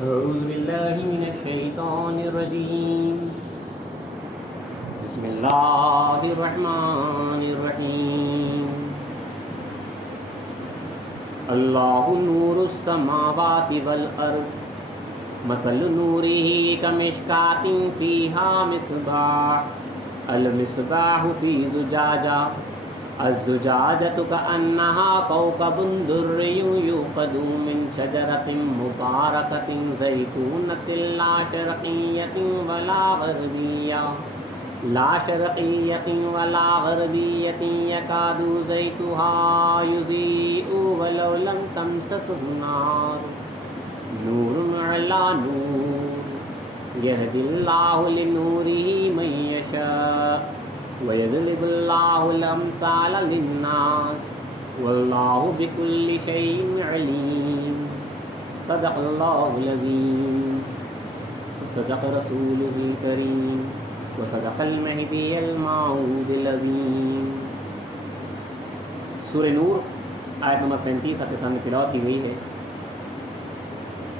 أعوذ بالله من الشيطان الرجيم بسم الله الرحمن الرحيم الله نور السماوات والأرض مثل نوره كمشكاة فيها مصباح المصباح في زجاجة الزجاجة كأنها كوكب دري يوقد من شجرة مباركة زيتونة لا شرقية ولا غربية يكاد زيتها يضيء ولو لم تمسسه نار نور على نور يهدي الله لنوره من يشاء ويضرب الله الأمثال للناس والله بكل شيء عليم صدق الله العظيم وصدق رسوله الكريم وصدق المهدي الموعود العظيم. سورہ نور آیت نمبر 35 آپ کے سامنے تلاوت کی گئی ہے.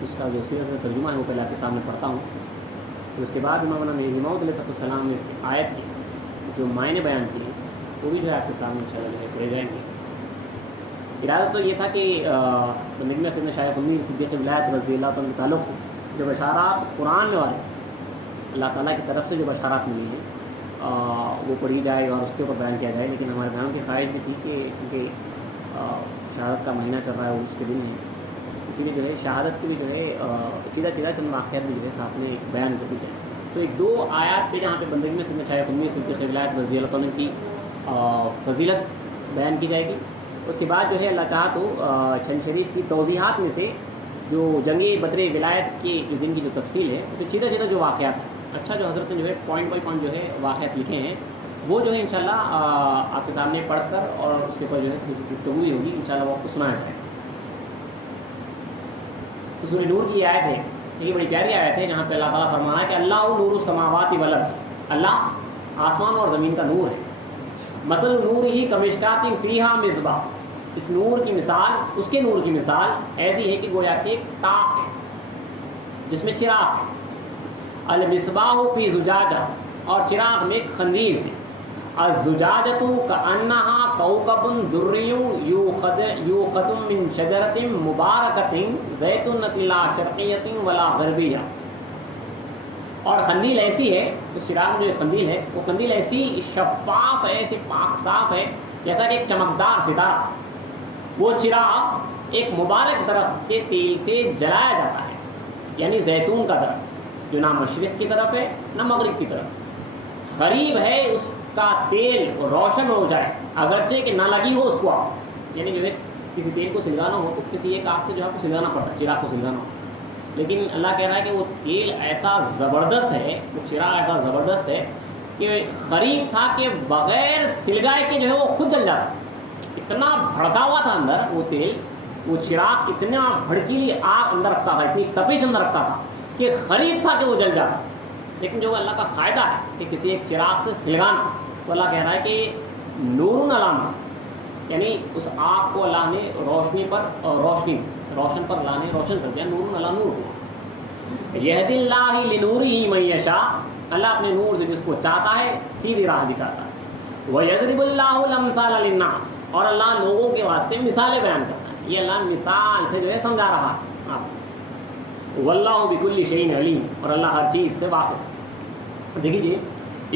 اس کا جو سیرت سے ترجمہ ہے وہ پہلے آپ کے سامنے پڑھتا ہوں. پھر اس کے بعد امام مہدی موعود علیہ السلام نے اس آیت کی جو معنی بیان کیے وہ بھی جو ہے آپ کے سامنے انشاءاللہ جو ہے پڑھے جائیں گے. ارادہ تو یہ تھا کہ نجم سیدنا شیخ امیر صدیق ولایت رضی اللہ عنہ کے تعلق سے جو بشارات قرآن میں والے اللہ تعالیٰ کی طرف سے جو بشارات ملی ہیں وہ پڑھی جائے اور اس کے اوپر بیان کیا جائے. لیکن ہمارے بہنوں کی خواہش بھی تھی کہ کیونکہ شہادت کا مہینہ چل رہا ہے اور اس کے دن ہے، اسی لیے جو ہے شہادت کی بھی جو ہے سیدھا چند واقعات بھی جو ہے ساتھ میں بیان کر دی جائے. تو ایک دو آیات پہ جہاں پہ بندگی میں سیدنا شیخ امیر صدیق ولایت رضی اللہ عنہ کی فضیلت بیان کی جائے گی. اس کے بعد جو ہے اللہ چاہا تو چند شریف کی توضیحات میں سے جو جنگ بدر ولایت کے دن کی جو تفصیل ہے تو سیدھا جو واقعات ہے اچھا جو حضرت نے جو ہے پوائنٹ بائی پوائنٹ جو ہے واقعات لکھے ہیں وہ جو ہے انشاءاللہ آپ کے سامنے پڑھ کر اور اس کے اوپر جو ہے گفتگو ہوگی انشاءاللہ وہ آپ کو سنایا جائے. تو سورہ نور کی آیت ہے، یہ بڑی پیاری آیت ہے جہاں پہ اللہ تعالیٰ فرمانا ہے کہ اللہ نور السماوات والارض، اللہ آسمان اور زمین کا نور ہے. مثل نور ہی کمشکات فیہا مصباح، اس نور کی مثال، اس کے نور کی مثال ایسی ہے کہ گویا کہ ایک تاق ہے جس میں چراغ ہے. المصباح فی زجاجہ، اور چراغ میں ایک خندیل ہے. الزجاجۃ کأنہا کوکب دری یوقد من شجرۃ مبارکۃ زیتونۃ لا شرقیۃ ولا غربیہ. اور خندیل ایسی ہے، اس چراغ میں جو خندیل ہے وہ خندیل ایسی شفاف ہے، ایسی پاک صاف ہے جیسا کہ ایک چمکدار ستارہ. وہ چراغ ایک مبارک درخت کے تیل سے جلایا جاتا ہے، یعنی زیتون کا درخت جو نہ مشرق کی طرف ہے نہ مغرب کی طرف. قریب ہے اس کا تیل روشن ہو جائے اگرچہ کہ نہ لگی ہو اس کو آگ، یعنی جو ہے کسی تیل کو سلگانا ہو تو کسی ایک آگ سے جو ہے آپ کو سلگانا پڑتا ہے، چراغ کو سلگانا ہو. لیکن اللہ کہہ رہا ہے کہ وہ تیل ایسا زبردست ہے، وہ چراغ ایسا زبردست ہے کہ قریب تھا کہ بغیر سلگائے کے جو ہے وہ خود جل جاتا. اتنا بھڑکا ہوا تھا اندر وہ تیل، وہ چراغ اتنا بھڑکیلی آگ اندر رکھتا تھا، اتنی تپش اندر رکھتا تھا کہ قریب تھا کہ وہ جل جاتا. لیکن جو اللہ کا فائدہ ہے کہ کسی ایک چراغ سے سلگانا، تو اللہ کہہ رہا ہے کہ نور علامہ، یعنی اس آگ کو اللہ نے روشن پر اللہ نے روشن کر دیا، نور علی نور ہوا. یہدی اللہ لنورہ من یشاء، اللہ اپنے نور سے جس کو چاہتا ہے سیدھی راہ دکھاتا ہے. وَيَضْرِبُ اللَّهُ الْأَمْثَالَ لِلنَّاسِ، اور اللہ لوگوں کے واسطے مثالیں بیان کرتا ہے. یہ اللہ مثال سے جو ہے سمجھا رہا ہے آپ. واللہ بکل شیء علیم، اور اللہ ہر چیز سے واقف. دیکھیے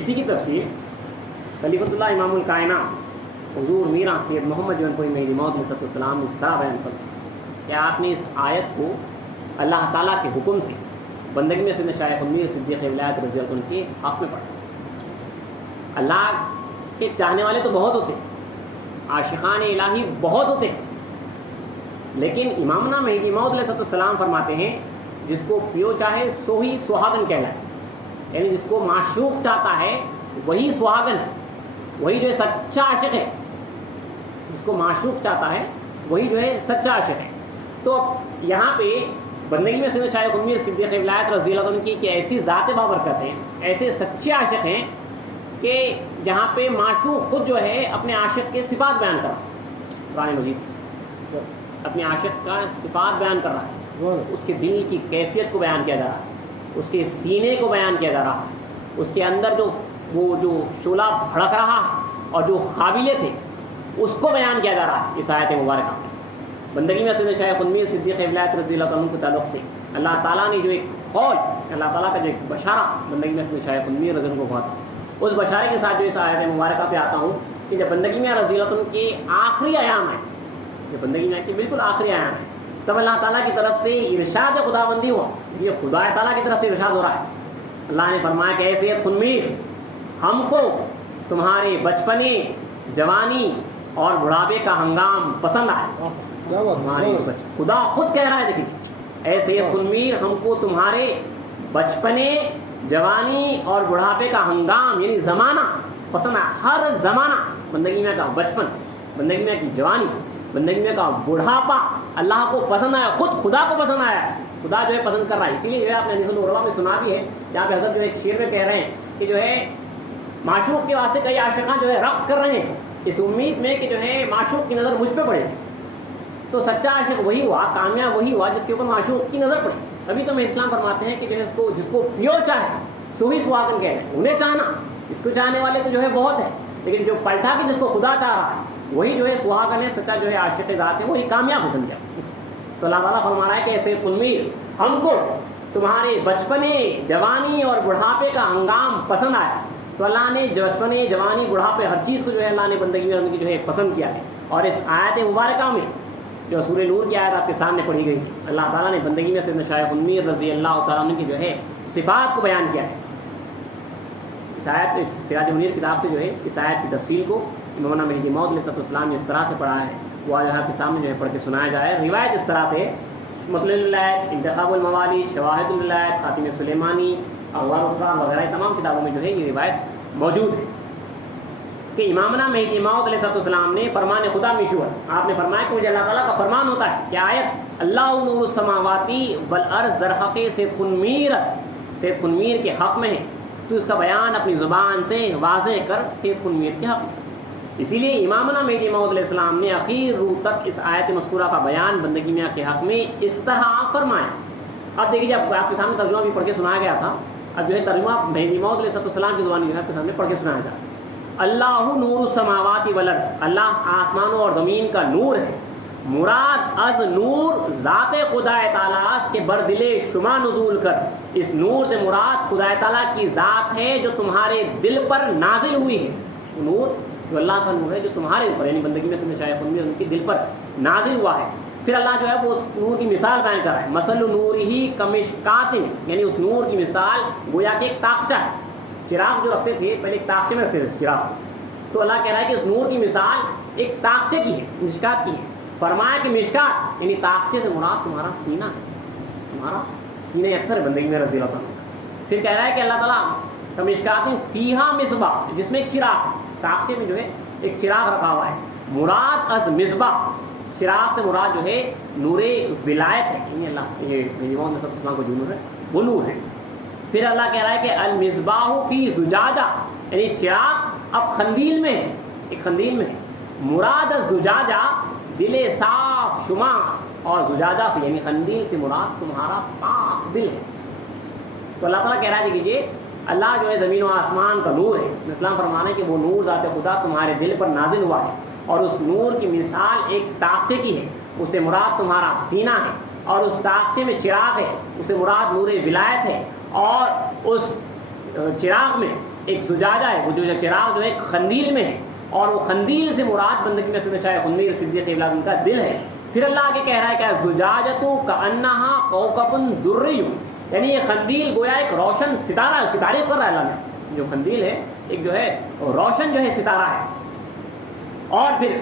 اسی کی تفسیر خلیفۃ اللہ امام الکائنات حضور میرا سید محمد جو کوئی مہدی موعود علیہ السلام نے اس طرح بیان کر کہ آپ نے اس آیت کو اللہ تعالیٰ کے حکم سے بندگی میں سیدنا شیخ امیر صدیق ولایت رضی اللہ عنہ کے حق میں پڑھا. اللہ کے چاہنے والے تو بہت ہوتے، عاشقان الہی بہت ہوتے، لیکن امامنا مہدی موعود علیہ السلام فرماتے ہیں جس کو پیو چاہے سو ہی سہاگن کہلائے، یعنی جس کو معشوق چاہتا ہے وہی سہاگن ہے، وہی جو ہے سچا عاشق ہے. جس کو معشوق چاہتا ہے وہی جو ہے سچا عاشق ہے. تو یہاں پہ بندگی میں سیدنا شیخ امیر صدیق ولایت رضی اللہ عنہ کی کہ ایسی ذات بابرکت ہیں، ایسے سچے عاشق ہیں کہ جہاں پہ معشوق خود جو ہے اپنے عاشق کے صفات بیان کر رہا ہے. قرآن مجید اپنے عاشق کا صفات بیان کر رہا ہے اس کے دل کی کیفیت کو بیان کیا جا رہا ہے، اس کے سینے کو بیان کیا جا رہا ہے، اس کے اندر جو شعلہ بھڑک رہا اور جو قابلیت ہے اس کو بیان کیا جا رہا ہے اس آیت مبارکہ میں۔ بندگی میں سید شیخ خنمیر صدیق ولایت رضی اللہ عنہ کے تعلق سے اللہ تعالیٰ نے جو ایک قول، اللہ تعالیٰ کا جو ایک بشارہ بندگی میں سید شیخ خنمیر رضی اللہ عنہ کو بہت، اس بشارے کے ساتھ جو اس آیت مبارکہ پہ آتا ہوں کہ جب بندگی میں رضی اللہ عنہ کے آخری ایام ہے، جب بندگی میں کے بالکل آخری ایام ہے، تب اللہ تعالیٰ کی طرف سے ارشاد خدا بندی ہوا، یہ خدا تعالیٰ کی طرف سے ارشاد ہو رہا ہے۔ اللہ نے فرمایا کہ اے سید خنمیر، ہم کو تمہارے بچپنے، جوانی اور بڑھاپے کا ہنگام پسند آئے۔ خدا خود کہہ رہا ہے، دیکھیے اے سید خنمیر، ہم کو تمہارے بچپنے، جوانی اور بڑھاپے کا ہنگام یعنی زمانہ پسند آیا۔ ہر زمانہ، بندگی میں کا بچپن، بندگی میں کی جوانی، بندگی میں کا بڑھاپا اللہ کو پسند آیا، خود خدا کو پسند آیا ہے، خدا جو ہے پسند کر رہا ہے۔ اسی لیے جو ہے آپ نے حدیث الربا میں سنا بھی ہے، جہاں پہ حضرت جو ہے شعر میں کہہ رہے ہیں کہ جو ہے معشوق کے واسطے کئی عاشقاں جو ہے رقص کر رہے ہیں اس امید میں کہ جو ہے معشوق کی نظر مجھ پہ پڑے، تو سچا عاشق وہی ہوا، کامیاب وہی ہوا جس کے اوپر معشوق کی نظر پڑے۔ ابھی تو میں اسلام فرماتے ہیں کہ جو ہے جس کو پیو چاہے سوہی سہاگن کہہ رہے ہیں، انہیں چاہنا، اس کو چاہنے والے تو جو ہے بہت ہے، لیکن جو پلٹا کے جس کو خدا چاہ رہا ہے وہی جو ہے سہاگن ہے، سچا جو ہے عاشق ذات ہے، وہی کامیاب ہے سمجھا۔ تو اللہ تعالیٰ فرما رہا ہے کہ ایسے خنمیر، ہم کو تمہارے بچپنے، جوانی اور بڑھاپے کا ہنگام پسند آیا۔ تو اللہ نے بچپنے، جوانی، بڑھاپے ہر چیز کو جو ہے اللہ نے بندگی میں جو ہے پسند کیا ہے۔ اور اس آیت مبارکہ میں جو سورہ نور کی آیت آپ کے سامنے پڑھی گئی، اللہ تعالیٰ نے بندگی میں سیدنا شیخ خنمیر رضی اللہ تعالیٰ عنہ کی جو ہے صفات کو بیان کیا ہے۔ اس آیت، اس سراج منیر کتاب سے جو ہے اس آیت کی تفصیل کو مولانا مہدی موعود علیہ السلام نے اس طرح سے پڑھا ہے، وہ آج آپ کے سامنے جو ہے پڑھ کے سنایا جائے۔ روایت اس طرح سے مطلع الولایت، انتخاب الموالی، شواہد الولایت، خاتم سلیمانی، انوار الاسرار وغیرہ تمام کتابوں میں جو ہے یہ روایت موجود ہے کہ امامنا مہدی موعود علیہ السلام نے فرمان خدا مشہور، آپ نے فرمایا کہ مجھے اللہ تعالیٰ کا فرمان ہوتا ہے کہ آیت اللہ نور السماواتی والارض در حق سید خنمیر کے حق میں ہے، تو اس کا بیان اپنی زبان سے واضح کر سید خنمیر کے حق میں۔ اسی لیے امامنا مہدی موعود علیہ السلام نے اخیر روح تک اس آیت مذکورہ کا بیان بندگی میاں کے حق میں اس طرح فرمایا۔ اب دیکھیے، جب آپ کے سامنے ترجمہ بھی پڑھ کے سنایا گیا تھا، اب جو ہے ترجمہ مہدی موعود علیہ السلام کی زبان جو ہے آپ کے سامنے پڑھ کے سنایا جائے۔ اللہ نور السماوات والارض، اللہ آسمانوں اور زمین کا نور ہے۔ مراد از نور ذات خدا تعالیٰ کے بردل شما نزول کر، اس نور سے مراد خدا تعالیٰ کی ذات ہے جو تمہارے دل پر نازل ہوئی ہے۔ نور جو اللہ کا نور ہے جو تمہارے اوپر یعنی بندگی میں سیدنا شیخ خنمیر ان کے دل پر نازل ہوا ہے۔ پھر اللہ جو ہے وہ اس نور کی مثال بیان کر رہا ہے، مثل نور ہی کمشکات، یعنی اس نور کی مثال گویا کہ ایک تاخچہ ہے۔ چراغ جو رکھتے تھے پہلے ایک تاخچے میں رکھتے تھے چراغ، تو اللہ کہہ رہا ہے کہ اس نور کی مثال ایک تاخچے کی ہے، مشکات کی ہے۔ فرمایا کہ مشکات یعنی تاخچے سے مراد تمہارا سینہ ہے، تمہارا سینہ اختر بندگی میں رضی اللہ عنہ۔ پھر کہہ رہا ہے کہ اللہ تعالیٰ کمشکات فیہا مصباح، جس میں ایک چراغ، تاخچے میں جو ہے ایک چراغ رکھا ہوا ہے۔ مراد از مصباح، چراغ سے مراد جو ہے نور ولایت ہے، یعنی اللہ یہ محمد صلی اللہ علیہ وسلم کو جو نور ہے وہ نور ہے۔ پھر اللہ کہہ رہا ہے کہ المصباح فی زجاجہ، یعنی چراغ اب خندیل میں ہے، ایک خندیل میں ہے۔ مراد زجاجہ دل صاف شما، اور زجاجہ سے یعنی خندیل سے مراد تمہارا پاک دل ہے۔ تو اللہ تعالیٰ کہہ رہا ہے دیکھیے اللہ جو ہے زمین و آسمان کا نور ہے، اسلام فرمانا ہے کہ وہ نور ذات خدا تمہارے دل پر نازل ہوا ہے، اور اس نور کی مثال ایک تاخچے کی ہے، اس سے مراد تمہارا سینہ ہے، اور اس تاخچے میں چراغ ہے، اس سے مراد نور ولایت ہے، اور اس چراغ میں ایک زجاجہ ہے، وہ جو چراغ جو ہے خندیل میں ہے، اور وہ خندیل سے مراد بندگی میں سے چاہے خنمیر صدیق ابن کا دل ہے۔ پھر اللہ آگے کہہ رہا ہے کہ زجاجتو کأنہا کوکب دری، یعنی یہ خندیل گویا ایک روشن ستارہ ہے، اس کی تعریف کر رہا ہے اللہ نے، جو خندیل ہے ایک جو ہے روشن جو ہے ستارہ ہے، اور پھر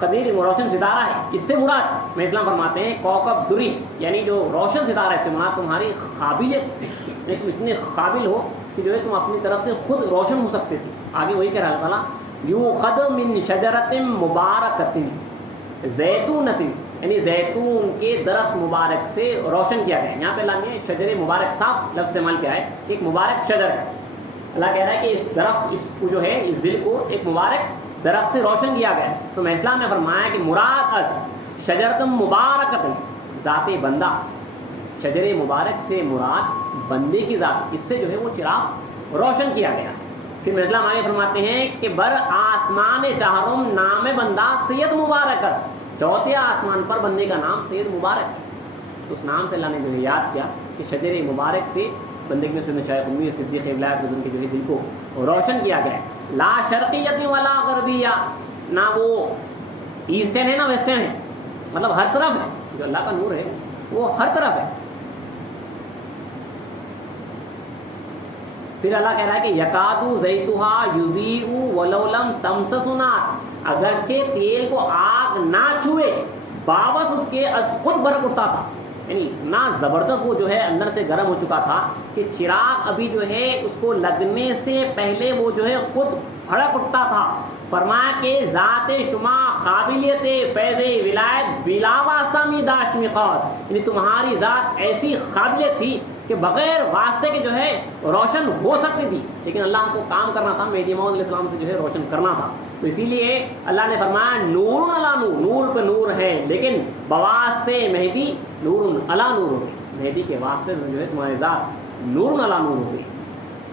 خندیل روشن ستارہ ہے، اس سے مراد میں اسلام فرماتے ہیں کوکب دری، یعنی جو روشن ستارہ ہے اس سے مراد تمہاری قابلیت، تم اتنے قابل ہو کہ جو ہے تم اپنی طرف سے خود روشن ہو سکتے تھے۔ آگے وہی کہہ رہا ہے اللہ تعالیٰ یوخذ من شجرۃ مبارکۃ زیتونۃ، یعنی زیتون کے درخت مبارک سے روشن کیا گیا ہے۔ یہاں پہ اللہ نے شجر مبارک صاف لفظ استعمال کیا ہے، ایک مبارک شجر ہے۔ اللہ کہہ رہا ہے کہ اس درخت، اس کو جو ہے اس دل کو ایک مبارک درخت سے روشن کیا گیا ہے۔ تو میں اسلام نے فرمایا کہ مراد از شجرۃ مبارکۃ، ذات بندہ شجر مبارک سے مراد بندے کی ذات، اس سے جو ہے وہ چراغ روشن کیا گیا. پھر مرزا ہمارے فرماتے ہیں کہ بر آسمان چہارم نام بندہ سید مبارک است، چوتھے آسمان پر بندے کا نام سید مبارک ہے. تو اس نام سے اللہ نے جو ہے یاد کیا کہ شجر مبارک سے بندگی میں سیدنا شیخ امیر صدیق ولایت رضوان کے جو ہے دل کو روشن کیا گیا. لا شرقیت ولا غربیہ، نہ وہ ایسٹرن ہے نہ ویسٹرن ہے، مطلب ہر طرف ہے. جو اللہ کا نور ہے وہ ہر طرف ہے. پھر اللہ کہہ رہا ہے کہ یکادو زیتھا یضیء ولو لم تمسس نار، اگرچہ تیل کو آگ نہ چھوئے باوس اس کے از خود برق اٹھتا تھا. یعنی اتنا زبردست وہ جو ہے اندر سے گرم ہو چکا تھا کہ چراغ ابھی جو ہے اس کو لگنے سے پہلے وہ جو ہے خود بھڑک اٹھتا تھا. فرمایا کہ ذات شما قابلیت فیض ولایت بلا واسطہ می داشت می خاص، یعنی تمہاری ذات ایسی قابلیت تھی کہ بغیر واسطے کے جو ہے روشن ہو سکتی تھی، لیکن اللہ کو کام کرنا تھا، مہدی موعود علیہ السلام سے جو ہے روشن کرنا تھا. تو اسی لیے اللہ نے فرمایا نور علی نور، نور پہ نور ہے، لیکن بواسطے مہدی نور علی نور ہو گئی. مہدی کے واسطے سے جو ہے تمہاری ذات نور علی نور ہو گئی.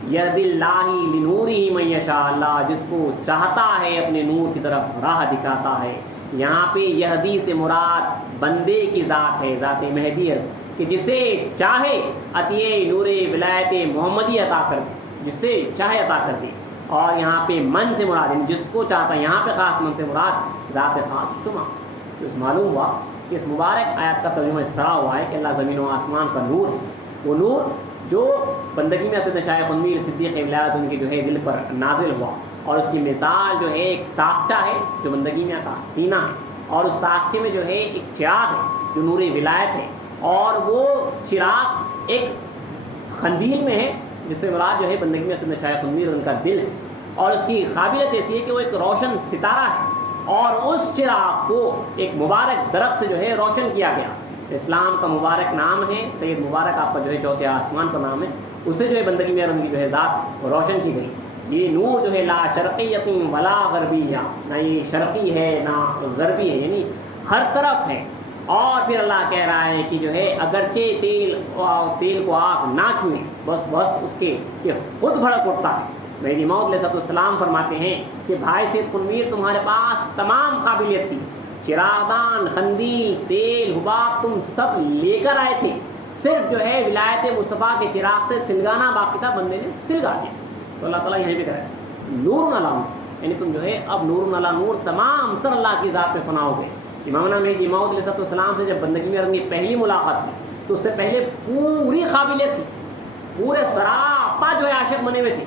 یہدی اللہ لنورہ من یشاء، اللہ جس کو چاہتا ہے اپنے نور کی طرف راہ دکھاتا ہے. یہاں پہ یہدی سے مراد بندے کی ذات ہے، ذات مہدی ہے، کہ جسے چاہے عطیہ نور ولایت محمدی عطا کر دے، جس سے چاہے عطا کر دے. اور یہاں پہ من سے مراد جس کو چاہتا ہے، یہاں پہ خاص من سے مراد ذات خاص شما. تو معلوم ہوا کہ اس مبارک آیت کا ترجمہ اس طرح ہوا ہے کہ اللہ زمین و آسمان کا نور ہے، وہ نور جو بندگی میں سیدنا شیخ امیر صدیق ولایت ان کے جو ہے دل پر نازل ہوا. اور اس کی مثال جو ہے ایک تاخچہ ہے جو بندگی میں کا سینہ ہے، اور اس تاخچے میں جو ہے ایک چراغ ہے جو نور ولایت ہے، اور وہ چراغ ایک خندیل میں ہے جس سے مراد جو ہے بندگی میں سیدنا شیخ امیر ان کا دل ہے. اور اس کی قابلیت ایسی ہے کہ وہ ایک روشن ستارہ ہے، اور اس چراغ کو ایک مبارک درخت سے جو ہے روشن کیا گیا. اسلام کا مبارک نام ہے سید مبارک، آپ کا جو ہے چوتھے آسمان کا نام ہے، اس سے جو ہے بندگی میں ان کی جو ہے ذات روشن کی گئی. یہ نور جو ہے لا شرقیت ولا غربیہ، نہ یہ شرقی ہے نہ غربی ہے، یعنی ہر طرف ہے. اور پھر اللہ کہہ رہا ہے کہ جو ہے اگرچہ تیل کو آگ نہ چھوئے، بس اس کے کہ خود بھڑک اٹھتا ہے. مہدی موعود علیہ السلام فرماتے ہیں کہ بھائی سید قنویر تمہارے پاس تمام قابلیت تھی، چراغدان، خندیل، تیل، حباب تم سب لے کر آئے تھے، صرف جو ہے ولایت مصطفیٰ کے چراغ سے سلگانا باقی تھا، بندے نے سلگا دیا. تو اللہ تعالیٰ یہیں پہ کرا ہے نور علی نور، یعنی تم جو ہے اب نور علی نور تمام تر اللہ کی ذات پہ فنا ہو گئے. امامنا مہدی موعود علیہ السلام سے جب بندگی میں کی پہلی ملاقات تھی تو اس سے پہلے پوری قابلیت تھی، پورے سراپا جو ہے عاشق بنے ہوئے تھے،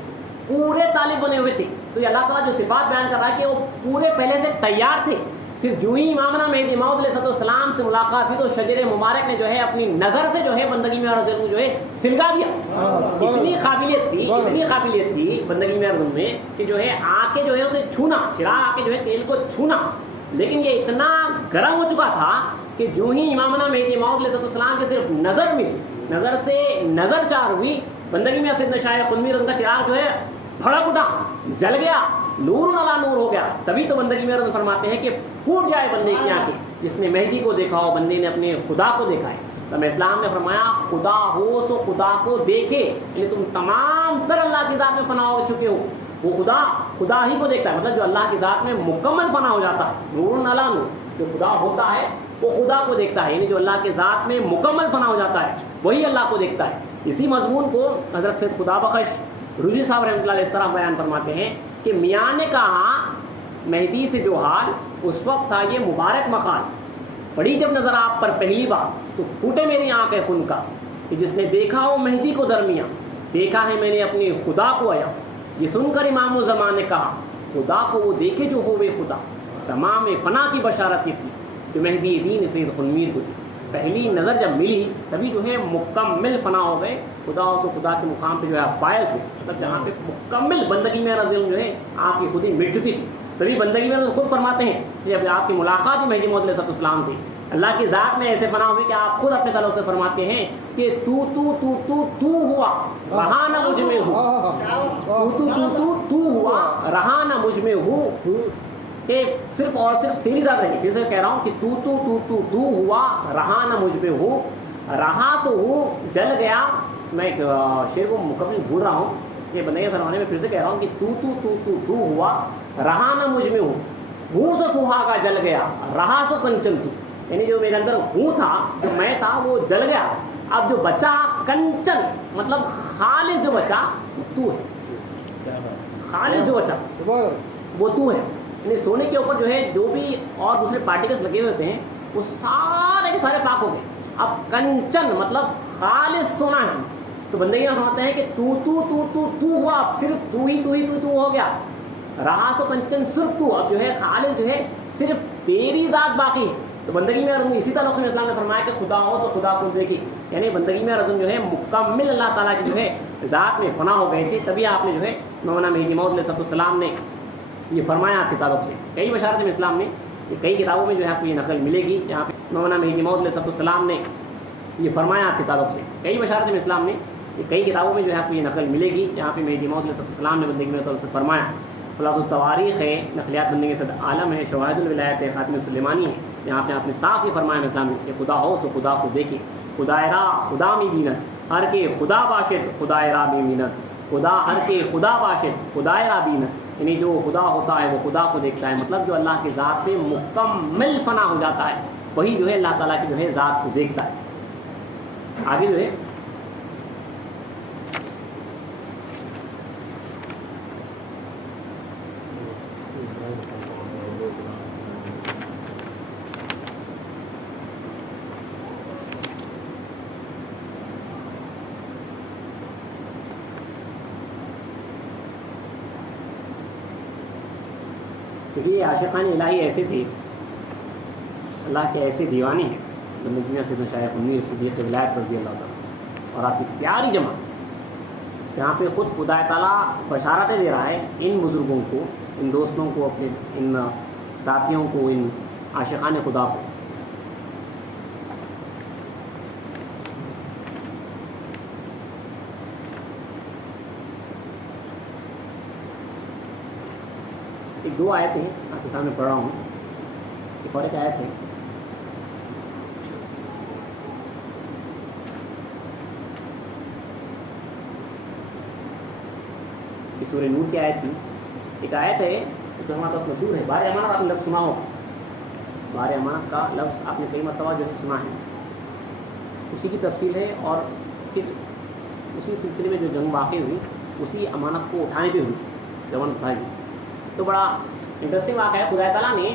پورے طالب بنے ہوئے تھے. تو یہ اللہ تعالیٰ جو صفات بیان کر رہا ہے کہ وہ پورے پہلے سے تیار تھے. پھر جو ہی امامنا مہدی موعود علیہ السلام سے ملاقات ہوئی تو شجر مبارک نے جو ہے اپنی نظر سے جو ہے بندگی میں رضو جو ہے سلگا دیا. اتنی قابلیت تھی بندگی میں رضو میں کہ جو ہے آ کے جو ہے اسے چھونا، چراغ آ کے جو ہے تیل کو چھونا. لیکن یہ اتنا گرم ہو چکا تھا کہ جو ہی امامنا مہدی موعود علیہ السلام کے صرف نظر ملی، نظر سے نظر چار ہوئی، بندگی میں سیدنا شیخ قنویر ان کا چراغ جو ہے بھڑک اٹھا، جل گیا، نور علی نور ہو گیا. تبھی تو بندگی میں رضو فرماتے ہیں کہ پھوٹ جائے بندے کی آنکھیں جس نے مہدی کو دیکھا ہو، بندے نے اپنے خدا کو دیکھا ہے. تو اسلام نے فرمایا خدا ہو تو خدا کو دیکھے، یعنی تم تمام تر اللہ کی ذات میں فنا ہو چکے ہو. وہ خدا ہی کو دیکھتا ہے، مطلب جو اللہ کی ذات میں مکمل فنا ہو جاتا ہے، نور علی نور، جو خدا ہوتا ہے وہ خدا کو دیکھتا ہے، یعنی جو اللہ کی ذات میں مکمل فنا ہو جاتا ہے وہی اللہ کو دیکھتا ہے. اسی مضمون کو حضرت سید خدا بخش رضوی صاحب رحمۃ اللہ علیہ اس طرح بیان فرماتے ہیں کہ میاں نے کہا مہدی سے جو حال اس وقت تھا یہ مبارک مقال، پڑی جب نظر آپ پر پہلی بار تو پھوٹے میری آنکھیں خون کا، کہ جس نے دیکھا ہو مہدی کو درمیاں، دیکھا ہے میں نے اپنی خدا کو آیا. یہ سن کر امام الزمان نے کہا خدا کو وہ دیکھے جو ہوئے خدا، تمام فنا کی بشارت یہ تھی جو مہدی دین سید قنویر کو تھی. پہلی نظر جب ملی تبھی جو ہے مکمل فنا ہو گئے، خدا تو خدا کے مقام پہ جو ہے آپ فائز ہوئے، مطلب جہاں پہ مکمل بندگی میں رضی جو ہے آپ کی خود ہی مٹ چکی تھی. تبھی بندگی میں خود فرماتے ہیں کہ جب آپ کی ملاقات ہوئی مہدی موعود علیہ السلام سے، اللہ کی ذات میں ایسے فنا ہوئے کہ آپ خود اپنے تعلق سے فرماتے ہیں کہ تو ہوا رہا نہ مجھ میں ہوں، تو ہوا رہا نہ مجھ میں ہوں. کہ صرف اور صرف تیری ذات رہی. پھر سے کہہ رہا ہوں کہ تو ہوا رہا نہ مجھ پہ ہو, رہا سو ہوں جل گیا. میں ایک شعر کو مکمل بھول رہا ہوں یہ بندے کے فرمانے میں. پھر سے کہہ رہا ہوں کہ تو ہوا رہا نہ مجھ میں ہوں سو سوہا کا جل گیا, رہا سو کنچن تو. یعنی جو میرے اندر ہوں تھا, جو میں تھا, وہ جل گیا. اب جو بچہ کنچن مطلب خالص جو بچہ تو ہے, خالص جو بچہ وہ تو ہے. یعنی سونے کے اوپر جو ہے جو بھی اور دوسرے پارٹیکلس لگے ہوئے ہوتے ہیں وہ سارے کے سارے پاک ہو گئے. اب کنچن مطلب خالص سونا ہے. تو بندے یہ فرماتے ہیں کہ تو ہوا, اب صرف تو ہی ہو گیا. رہا سو کنچن صرف تو, اب جو ہے خالص جو ہے صرف تیری ذات باقی ہے. تو بندگی میں رضم اسی طرح سے اسلام نے فرمایا کہ خدا ہو تو خدا کو دیکھی. یعنی بندگی میں رضم جو ہے مکمل اللہ تعالیٰ کی جو ہے ذات میں فنا ہو گئی تھی. تبھی آپ نے جو ہے مولانا مہدی موعود علیہ السلام نے یہ فرمایا آپ کتابوں سے. کئی بشارت میں اسلام میں کئی کتابوں میں جو ہے آپ کو یہ نقل ملے گی. یہاں پہ مولانا مہدی موعود علیہ السلام نے یہ فرمایا آپ کتابوں سے. کئی بشارت میں اسلام میں کئی کتابوں میں جو ہے آپ کو یہ نقل ملے گی. یہاں پہ مہدی موعود علیہ السلام نے بندگی میں طور سے فرمایا. خلاص التواریخ ہے, نقلیات بندگی صد عالم ہے, شواہد الولایت ہے, خاتم سلیمانی ہے. یہاں پہ آپ نے صاف ہی فرمایا اسلام میں کہ خدا ہو تو خدا کو دیکھے. خدا را خدا می بینت ہر کے خدا باشد خدا را می بینت. خدا ہر کے خدا باشد خدا را بینت. یعنی جو خدا ہوتا ہے وہ خدا کو دیکھتا ہے. مطلب جو اللہ کی ذات پہ مکمل فنا ہو جاتا ہے وہی جو ہے اللہ تعالیٰ کی جو ہے ذات کو دیکھتا ہے. آگے جو ہے کیونکہ یہ عاشقان الہی ایسے تھے, اللہ کے ایسے دیوانے ہیں. بندگی میں سیدنا شیخ منیر صدیق ولایت رضی اللہ تعالیٰ اور آپ کی پیاری جماعت یہاں پہ خود خدا تعالیٰ بشارتیں دے رہا ہے ان بزرگوں کو, ان دوستوں کو, اپنے ان ساتھیوں کو, ان عاشقان خدا کو. ایک دو آیتیں آپ کے سامنے پڑھ رہا ہوں. ایک اور ایک آیت ہے سورہ نور کی آیت تھی. ایک آیت ہے جو ہمارے پاس مشہور ہے, بار امانت. آپ نے لفظ سنا ہو, بار امانت کا لفظ آپ نے کئی مرتبہ جو ہے سنا ہے. اسی کی تفصیل ہے اور پھر اسی سلسلے میں جو جنگ واقع ہوئی اسی امانت کو اٹھانے پہ ہوئی, جب امانت اٹھائی. تو بڑا انٹرسٹنگ واقعہ ہے. خدا تعالیٰ نے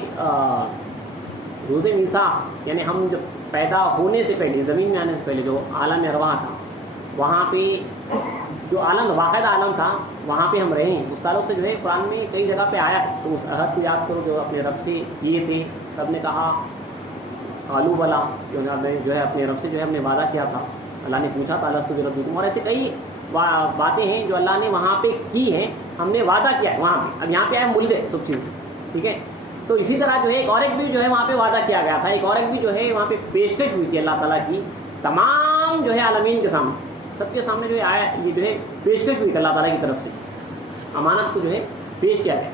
روز میثاق یعنی ہم جب پیدا ہونے سے پہلے, زمین میں آنے سے پہلے جو عالم ارواح تھا وہاں پہ جو عالم واحد عالم تھا وہاں پہ ہم رہے ہیں. اس تعلق سے جو ہے قرآن میں کئی جگہ پہ آیا ہے. تو اس عہد کو یاد کرو جو اپنے رب سے کیے تھے. سب نے کہا قالوا بلا, جو ہے اپنے رب سے جو ہے ہم نے وعدہ کیا تھا. اللہ نے پوچھا تھا الستو بربکم, اور ایسے کئی باتیں ہیں جو اللہ نے وہاں پہ کی ہیں, ہم نے وعدہ کیا ہے وہاں پہ. اب یہاں پہ آئے مل گئے سب چیز, ٹھیک ہے. تو اسی طرح جو ہے ایک اور ایک بھی جو ہے وہاں پہ وعدہ کیا گیا تھا. ایک اور ایک بھی جو ہے وہاں پہ پیشکش ہوئی تھی اللہ تعالیٰ کی تمام جو ہے عالمین کے سامنے, سب کے سامنے جو ہے آیا, یہ جو ہے پیشکش ہوئی تھی اللہ تعالیٰ کی طرف سے. امانت کو جو ہے پیش کیا گیا.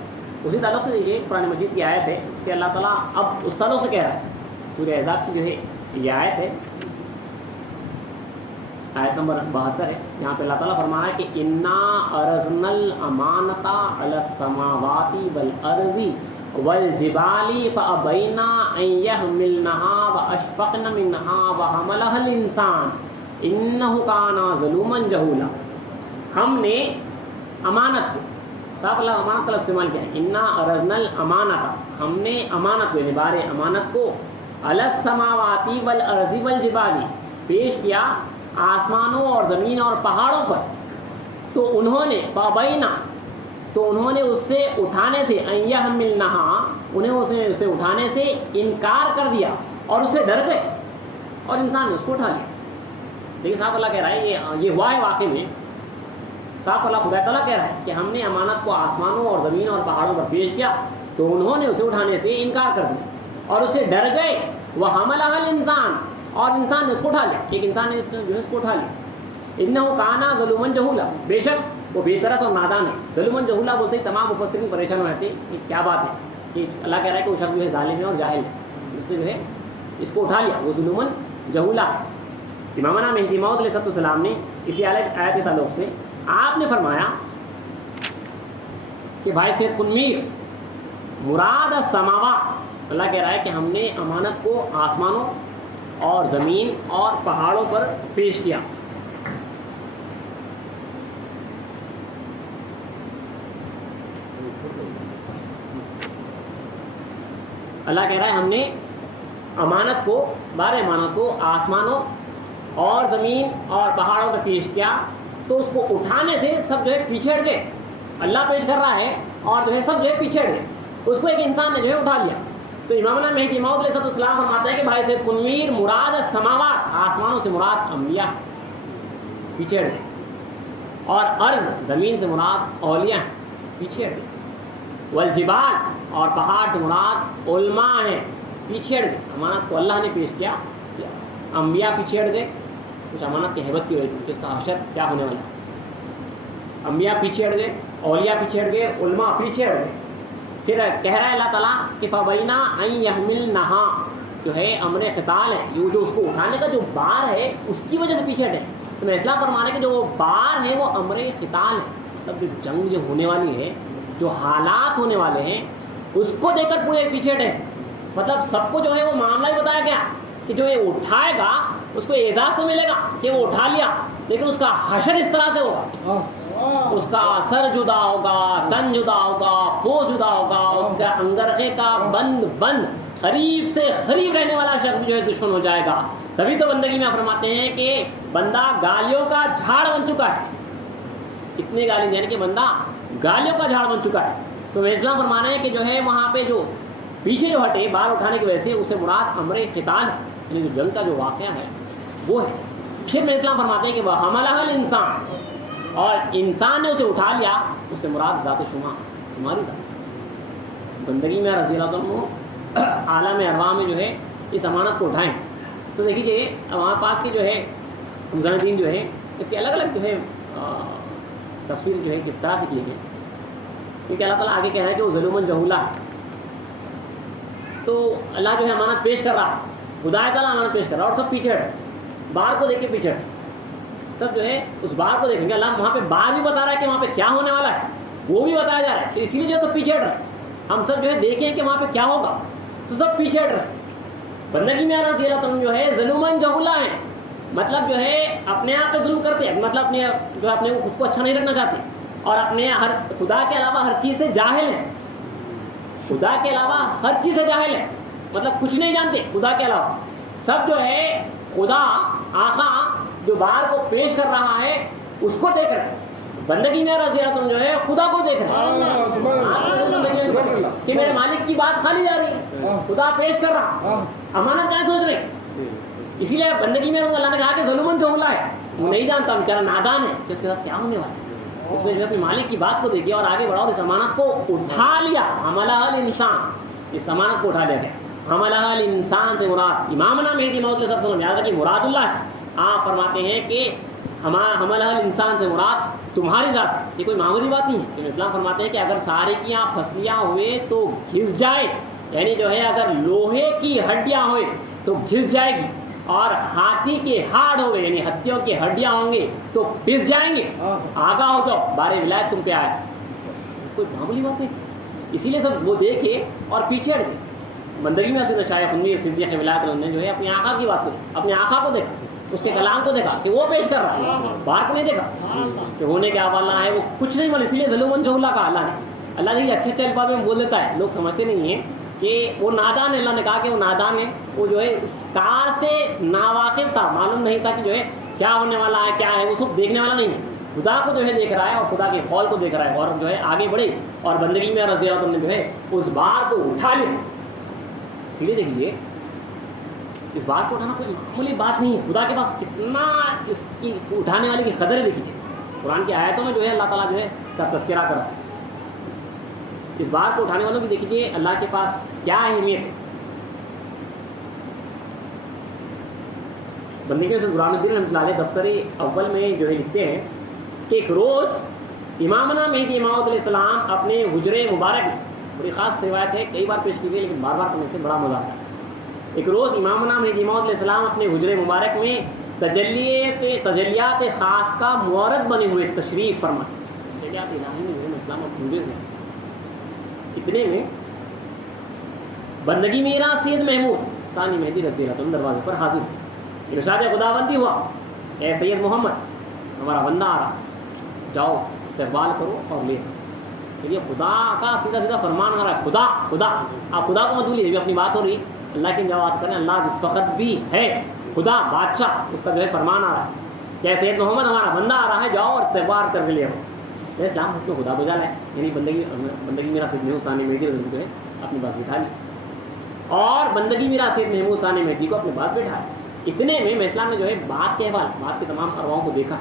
اسی تعلق سے دیکھیے قرآن مجید کی آیت ہے کہ اللہ تعالیٰ اب اس تعلق سے کہہ رہا ہے. سورہ احزاب کی جو ہے یہ آیت ہے, آیت نمبر 72 ہے. یہاں پہ اللہ تعالیٰ فرما ہے کہ انا ارزن الامانۃ علی السماوات والارض والجبال فابین ان یحملنها واشفقن منها وحملها الانسان انه کان ظلوما جہولا. ہم نے امانت کو, صاف اللہ امانت کا لفظ استعمال کیا ہے, انا ارزن الامانۃ, ہم نے امانت کو, بار امانت کو, علی السماوات والارض والجبال, پیش کیا آسمانوں اور زمین اور پہاڑوں پر. تو انہوں نے فابینا, تو انہوں نے اس سے اٹھانے سے, ان یحملنها, انہیں اسے اٹھانے سے انکار کر دیا اور اس سے ڈر گئے اور انسان نے اس کو اٹھا لیا. دیکھیے صاحب اللہ کہہ رہا ہے یہ ہوا ہے واقعی میں. صاف اللہ خدا تعالیٰ کہہ رہا ہے کہ ہم نے امانت کو آسمانوں اور زمین اور پہاڑوں پر پیش کیا تو انہوں نے اسے اٹھانے سے انکار کر دیا اور اسے ڈر گئے. وحملها الانسان, اور انسان نے اس کو اٹھا لیا. ایک انسان نے جو ہے اس کو اٹھا لیا. انه کان ظلوما جہولا, بے شک وہ بے طرز اور نادان ہے. ظلوما جہولا بولتے ہی تمام مفسرین پریشان ہو جاتے ہیں, یہ کیا بات ہے. کہ اللہ کہہ رہا ہے کہ وہ شخص جو ہے ظالم ہے اور جاہل ہے، جس نے جو ہے اس کو اٹھا لیا، وہ ظلمن جہولا ہے۔ امامنا مہدی موعود علیہ السلام نے اسی آیت کے تعلق سے آپ نے فرمایا کہ بھائی سید خنمیر مراد السماوات، اللہ کہہ رہا ہے کہ ہم نے امانت کو آسمانوں اور زمین اور پہاڑوں پر پیش کیا۔ اللہ کہہ رہا ہے ہم نے امانت کو، بار امانت کو آسمانوں اور زمین اور پہاڑوں پر پیش کیا، تو اس کو اٹھانے سے سب جو ہے پیچھڑ گئے۔ اللہ پیش کر رہا ہے اور جو ہے سب جو ہے پیچھڑ گئے، اس کو ایک انسان نے جو ہے اٹھا لیا۔ تو امامنا مہدی موعود علیہ السلام فرماتے ہیں کہ بھائی سید خنویر مراد السماوات، آسمانوں سے مراد انبیاء پیچھڑ گئے، اور ارض زمین سے مراد اولیاء پیچھڑ گئے، والجبال اور پہاڑ سے مراد علماء ہیں پیچھڑ گئے۔ امانت کو اللہ نے پیش کیا، انبیاء پیچھڑ گئے، کچھ امانت کی ہیبت کی وجہ سے کہ اس کا حشر کیا ہونے والا ہے۔ انبیاء پیچھڑ گئے، اولیاء پیچھڑ گئے، علماء پیچھڑ گئے۔ پھر کہہ رہا ہے اللہ تعالیٰ کہ فَبَيْنَا أَن يَحْمِلْنَهَا، جو ہے امر قتال ہے، یہ جو اس کو اٹھانے کا جو بار ہے اس کی وجہ سے پیچھے ہٹے۔ تو میں اسلام فرمانے کہ جو وہ بار ہے وہ امر قتال ہے، مطلب جو جنگ جو ہونے والی ہے، جو حالات ہونے والے ہیں اس کو دیکھ کر پورے پیچھے ہٹے۔ مطلب سب کو جو ہے وہ معاملہ ہی بتایا گیا کہ جو یہ اٹھائے گا اس کو اعزاز تو ملے گا کہ وہ اٹھا لیا، لیکن اس کا حشر اس طرح سے ہوگا، اس کا سر جدا ہوگا، تن جدا ہوگا، پوش جدا ہوگا، اس کا انگرخے کا بند قریب سے قریب رہنے والا شخص جو ہے دشمن ہو جائے گا۔ تبھی تو بندگی میں فرماتے ہیں کہ بندہ گالیوں کا جھاڑ بن چکا ہے، اتنی گالی یعنی کہ بندہ گالیوں کا جھاڑ بن چکا ہے۔ تو اسلام فرمانا ہے کہ جو ہے وہاں پہ جو پیچھے جو ہٹے بار اٹھانے کی وجہ سے، اسے مراد امر قتال ہے، یعنی جو جنگ کا جو واقعہ ہے وہ ہے۔ پھر میں اسلام فرماتے ہیں کہ وہ حملہ الانسان، اور انسان نے اسے اٹھا لیا، اس سے مراد ذات شما، ہماری ذات۔ بندگی میں رضی اللہ عنہ عالم ارواح میں جو ہے اس امانت کو اٹھائیں۔ تو دیکھیے ہمارے پاس کے جو ہے مزاحدین جو ہے اس کے الگ الگ جو ہے تفسیر جو ہے کس طرح سے کیے گئے، کیونکہ اللہ تعالیٰ آگے کہہ رہا ہے کہ وہ ظلم جہولا ہے۔ تو اللہ جو ہے امانت پیش کر رہا ہے، خدا تعالیٰ امانت پیش کر رہا ہے، اور سب پیچھے بار کو دیکھ کے پیچھے سب جو ہے اس بار کو دیکھیں گے۔ اللہ وہاں پہ بار بھی بتا رہا ہے کہ وہاں پہ کیا ہونے والا ہے، وہ بھی بتایا جا رہا ہے، اسی لیے جو سب پیچھے ہٹ رہے ہیں۔ ہم سب جو ہے دیکھیں کہ وہاں پہ کیا ہوگا تو سب پیچھے ہٹ رہے ہیں۔ بندگی میں رضی اللہ تعالیٰ جو ہے ظلمن جہولا ہے، مطلب جو ہے اپنے آپ پہ ظلم کرتے ہیں، مطلب اپنے جو ہے اپنے خود کو اچھا نہیں رکھنا چاہتے، اور اپنے ہر خدا کے علاوہ ہر چیز سے جاہل ہیں، خدا کے علاوہ ہر چیز سے جاہل ہے، مطلب کچھ نہیں جانتے خدا کے علاوہ۔ سب جو ہے خدا آقا جو بار کو پیش کر رہا ہے اس کو دیکھ رہے ہیں۔ بندگی میں رضی اللہ عنہ جو ہے خدا کو دیکھ رہے ہیں کہ میرے مالک کی بات خالی جا رہی ہے، خدا پیش کر رہا، امانت کیا سوچ رہے۔ اسی لیے بندگی میں اللہ نے کہا کہ ظلم جہولا ہے، وہ نہیں جانتا، بیچارہ نادان ہے کہ اس کے ساتھ کیا ہونے والا ہے۔ اس نے جو ہے اپنے مالک کی بات کو دیکھی اور آگے بڑھا اور اس امانت کو اٹھا لیا۔ حملہ الانسان، اس امانت کو اٹھا لیا گیا۔ حملہ الانسان سے مراد امامنا مہدی موعود علیہ السلام، یاد رکھیے مراد اللہ ہے۔ آپ فرماتے ہیں کہ حملہ الانسان سے مراد تمہاری ذات، یہ کوئی معمولی بات نہیں ہے۔ اسلام فرماتے ہیں کہ اگر سارے کی آپ پھسلیاں ہوئے تو گھس جائے، یعنی جو ہے اگر لوہے کی ہڈیاں ہوئے تو گھس جائے گی، اور ہاتھی کے ہاڑ ہوئے یعنی ہتھیوں کی ہڈیاں ہوں گے تو پس جائیں گے۔ آگاہ ہو جاؤ، بار ولایت تم پہ آئے، کوئی معمولی بات نہیں تھی۔ اسی لیے سب وہ دیکھے اور پیچھے ہٹ گئے۔ بندگی میں سے شاہ خنویر صدیق ولایت نے جو ہے اپنے آقا کی بات کو، اپنے آقا کو دیکھا، اس کے کلام کو دیکھا کہ وہ پیش کر رہا ہے، بار کو نہیں دیکھا کہ ہونے کیا والا ہے، وہ کچھ نہیں بول۔ اسی لیے ظلم جہولا کا اللہ نے، اللہ نے اچھے اچھے الفاظ میں بول دیتا ہے، لوگ سمجھتے نہیں ہیں کہ وہ نادان ہے۔ اللہ نے کہا کہ وہ نادان ہے، وہ جو ہے اس کار سے ناواقف تھا، معلوم نہیں تھا کہ جو ہے کیا ہونے والا ہے، کیا ہے، وہ سب دیکھنے والا نہیں ہے، خدا کو جو ہے دیکھ رہا ہے اور خدا کے قول کو دیکھ رہا ہے، اور جو ہے آگے بڑھے اور بندگی میں رضی اللہ عنہ نے جو ہے اس بار کو اٹھا لیا۔ اسی لیے دیکھیے اس بات کو اٹھانا کوئی معمولی بات نہیں ہے، خدا کے پاس کتنا اس کی اٹھانے والے کی قدر ہے۔ دیکھیے قرآن کی آیتوں میں جو ہے اللہ تعالیٰ جو ہے اس کا تذکرہ کر رہا ہے، اس بات کو اٹھانے والوں کی دیکھیے اللہ کے پاس کیا اہمیت ہے۔ بندگی سے قرآن الدین رحمۃ اللہ علیہ دفتر اول میں جو ہے لکھتے ہیں کہ ایک روز امامنا مہدی موعود علیہ السلام اپنے حجرے مبارک میں بڑی خاص روایت ہے, کئی بار پیش کی گئی لیکن بار بار پڑھنے سے بڑا مزہ آتا ہے. ایک روز امامنا مہدی موعود علیہ السلام اپنے حجرے مبارک میں تجلیات خاص کا مورد بنے ہوئے تشریف فرمائے. تجلیات الہی میں اسلام اب ڈھونڈے ہوئے. اتنے میں بندگی میرا سید محمود ثانی مہدی رضی اللہ عنہ دروازے پر حاضر ہوئے. ارشاد خداوندی ہوا, اے سید محمد ہمارا بندہ آ رہا, جاؤ استقبال کرو اور لے. یہ خدا کا سیدھا سیدھا فرمان آ رہا ہے. خدا خدا آپ خدا کو مت بھولیے, یہ بھی اپنی بات ہو رہی ہے. اللہ کی جواب کریں, اللہ اس وقت بھی ہے خدا بادشاہ, اس کا جو ہے فرمان آ رہا ہے کہ سید محمد ہمارا بندہ آ رہا ہے, جاؤ اور استقبال کر کے لے آؤ. اسلام اس کو خدا بجا لائے, یعنی بندگی میرا سید محمود ثانی مہدی جو ہے اپنی پاس بٹھا لی, اور بندگی میرا سید محمود ثانی مہدی کو اپنے پاس بٹھا. اتنے میں اسلام نے جو ہے بات کے حوالے بات کے تمام ارواحوں کو دیکھا,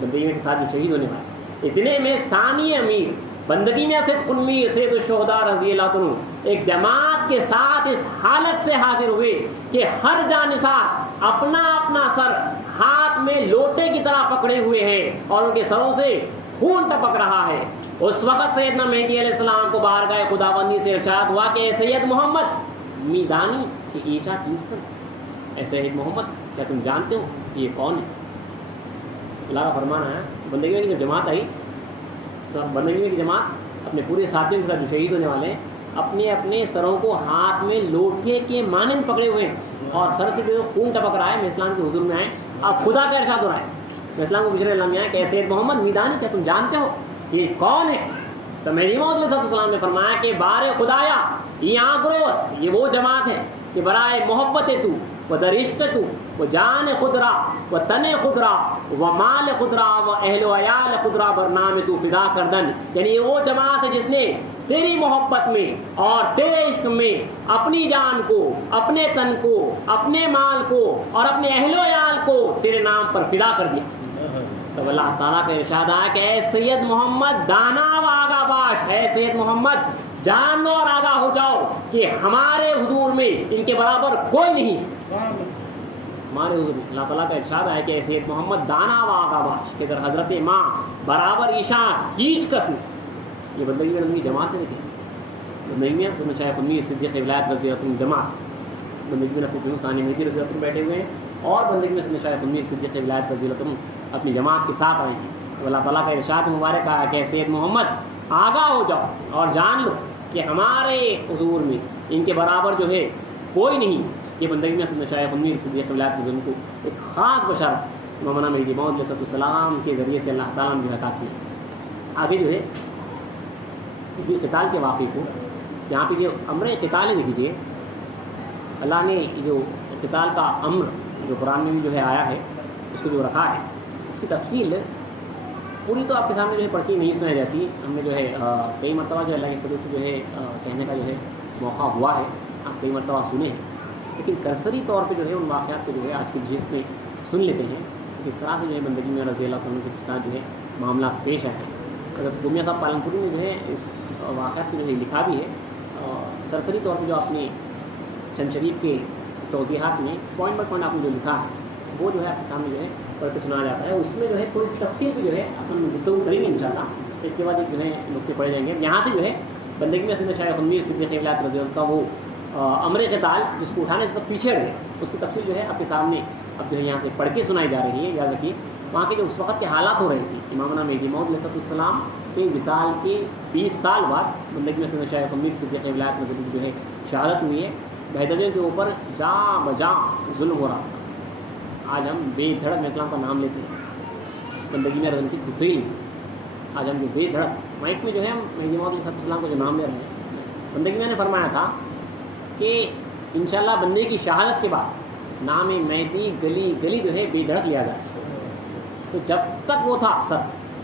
بندگی میں کے ساتھ جو شہید ہونے والے. اتنے میں ثانی امیر بندگی میں سید خنمیر سید الشہداء رضی اللہ عنہ ایک جماعت کے ساتھ اس حالت سے حاضر ہوئے کہ ہر جانثار اپنا اپنا سر ہاتھ میں لوٹے کی طرح پکڑے ہوئے ہیں اور ان کے سروں سے خون ٹپک رہا ہے. اس وقت سیدنا مہدی علیہ السلام کو بارگاہ خداوندی سے ارشاد ہوا کہ اے سید محمد میدانی کی ایشا چیز کر. اے سید محمد کیا تم جانتے ہو کہ یہ کون ہے؟ اللہ کا فرمان آیا. بندگی میں کی جب جماعت آئی, بندگی میں کی جماعت اپنے پورے ساتھیوں کے ساتھ جو شہید ہونے والے ہیں اپنے اپنے سروں کو ہاتھ میں لوٹے کے مانند پکڑے ہوئے ہیں اور سر سے جو خون ٹپک رہا ہے. میں اسلام کے حضور میں آئے, اب خدا کا ارشاد ہو رہا ہے. میں اسلام کو پچھلے اللہ میں آیا کہ سید محمد میدانی کیا تم جانتے ہو یہ کون ہے؟ تو مہدی موعود علیہ السلام نے فرمایا کہ بار خدایا یہ آگروست, یہ وہ جماعت ہے کہ برائے محبت تو و در عشق تو و جان خدرا و تن خدرا و مال خدرا و اہل و عیال خدرا بر نام تو فدا کردن. یعنی یہ وہ جماعت ہے جس نے تیری محبت میں اور تیرے عشق میں اپنی جان کو, اپنے تن کو, اپنے مال کو اور اپنے اہل و عیال کو تیرے نام پر فدا کر دیا. تو اللہ تعالیٰ کا ارشاد ہے کہ اے سید محمد دانا و آگاہ باش, اے سید محمد جان لو اور آگاہ ہو جاؤ کہ ہمارے حضور میں ان کے برابر کوئی نہیں. ہمارے حضور میں اللہ تعالیٰ کا ارشاد ہے کہ اے سید محمد دانا و آگاہ باش کہ در حضرت ماں برابر ایشان ہیچ کس نہیں. یہ بندگی میں نبی جماعت ہے. دیکھیں بندگی میں سید شیخ خنمیر صدیق ولایت رضی اللہ عنہ جماعت, بندگی میں سید ثانی مہدی رضی اللہ عنہ بیٹھے ہوئے ہیں اور بندگی میں سید شیخ خنمیر صدیق ولایت رضی اللہ عنہ اپنی جماعت کے ساتھ آئے ہیں. تو اللہ تعالیٰ کا ارشاد مبارک ہے کہ سید محمد آگاہ ہو جاؤ اور جان لو کہ ہمارے حضور میں ان کے برابر جو ہے کوئی نہیں. یہ بندگی میں سید شیخ خنمیر صدیق ولایت رضی اللہ عنہ کو ایک خاص بشارت امامنا مہدی موعود علیہ السلام کے ذریعے سے اللہ تعالیٰ نے جو عطا کی. آگے جو ہے کسی قتال کے واقعے کو یہاں پہ جو امر قتال ہے دیکھیے, اللہ نے جو قتال کا امر جو قرآن میں بھی جو ہے آیا ہے اس کو جو رکھا ہے, اس کی تفصیل پوری تو آپ کے سامنے جو ہے پڑھ کے نہیں سنائی جاتی. ہم نے جو ہے کئی مرتبہ جو اللہ کے فضل سے جو ہے کہنے کا جو ہے موقع ہوا ہے, آپ کئی مرتبہ سنے ہیں, لیکن سرسری طور پہ جو ہے ان واقعات کو جو ہے آج کی نشست میں سن لیتے ہیں کہ اس طرح سے جو ہے بندگی میں رضی اللہ عنہ کے ساتھ جو ہے معاملات پیش آئے ہیں. حضرت گومیا صاحب پالن پوری نے جو ہے اس واقعات کو جو ہے لکھا بھی ہے, سرسری طور پہ جو اپنے چند شریف کے توضیحات میں پوائنٹ بائی پوائنٹ آپ نے جو لکھا ہے وہ جو ہے آپ کے سامنے جو ہے پڑھ کے سنایا جاتا ہے. اس میں جو ہے تھوڑی سی تفصیل بھی جو ہے اپن گفتگو کریں گے انشاءاللہ. اس کے بعد ایک جو ہے نقطے پڑھے جائیں گے. یہاں سے جو ہے بندگی میں سید شیخ خنمیر صدیق ولایت رضی اللہ عنہ کا وہ امر قتال جس کو اٹھانے سے سب پیچھے رہے, اس کی تفصیل جو ہے آپ کے سامنے اب جو ہے یہاں سے پڑھ کے سنائی جا رہی ہے. یاد رکھیے وہاں کے جو اس وقت کے حالات ہو رہے تھے, امامنا مہدی موعود علیہ السلام کے وصال کے 20 سال بعد بندگی میں سید شیخ خنمیر صدیق ولایت رضی اللہ عنہ جو ہے شہادت ہوئی ہے. بہدویوں کے اوپر جاں بجاں ظلم ہو رہا تھا. آج ہم بے دھڑک میں اسلام کا نام لیتے ہیں, بندگی میں رضی کی طفیل, آج ہم جو بے دھڑک مائک میں جو ہے ہم مہدی موعود علیہ السلام کو جو نام لے رہے ہیں. بندگی میں نے فرمایا تھا کہ انشاءاللہ بندے کی شہادت کے بعد نام مہدی گلی گلی جو ہے بے دھڑک لیا جائے. تو جب تک وہ تھا اکثر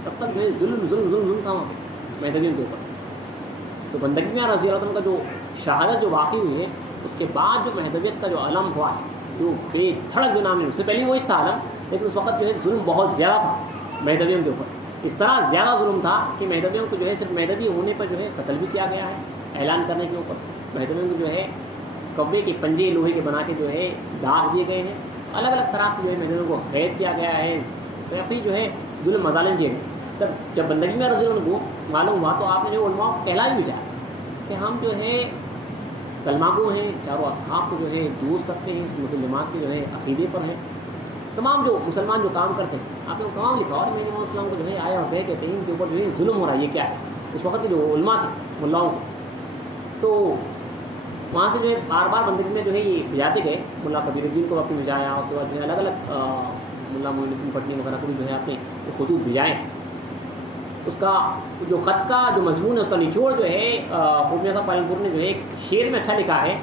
تب تک جو ہے ظلم ظلم ظلم ظلم تھا وہاں مہدویوں کے اوپر. تو بندگی میں رضی اللہ عنہ کا جو شہادت جو واقع ہوئی ہے اس کے بعد جو مہدویت کا جو علم ہوا ہے جو بے دھڑک جو نام ہے, اس سے پہلے وہی تھا علم, لیکن اس وقت جو ہے ظلم بہت زیادہ تھا مہدویوں کے اوپر. اس طرح زیادہ ظلم تھا کہ مہدویوں کو جو ہے صرف مہدوی ہونے پر جو ہے قتل بھی کیا گیا ہے اعلان کرنے کے اوپر. مہدویوں کو جو ہے کبے کے پنجے لوہے کے بنا کے جو ہے داغ دیے گئے ہیں. الگ الگ طرح کی جو ہے مہدویوں کو قید کیا گیا ہے, کافی جو ہے ظلم مظالم کیے گئے. جب بندگی میں رضی اللہ عنہ کو معلوم ہوا تو آپ نے جو علماء کہلا ہی بچا کہ ہم جو ہے کلمہ گو ہیں، چاروں اصحاب کو جو ہے دوست رکھتے ہیں، مسلم جماعت کے جو ہے عقیدے پر ہیں. تمام جو مسلمان جو کام کرتے ہیں آپ نے وہ کام لکھا اور میں نے السلام کو جو ہے آیا ہوتا ہے کہتے ہیں ان کے اوپر جو ہے ظلم ہو رہا ہے. یہ کیا ہے؟ اس وقت کے جو علماء تھے ملاؤں کو، تو وہاں سے جو ہے بار بار بندگی میں جو ہے یہ بھجاتے گئے. ملا کبیر الدین کو وقت بھجایا، اس کے بعد جو ہے الگ الگ ملا معین الدین پٹنی وغیرہ کو بھی جو ہے آپ نے خطوط بھجائے. اس کا جو خط کا جو مضمون ہے اس کا نچوڑ جو ہے خوب صاحب پالنپور نے جو ہے ایک شعر میں اچھا لکھا ہے.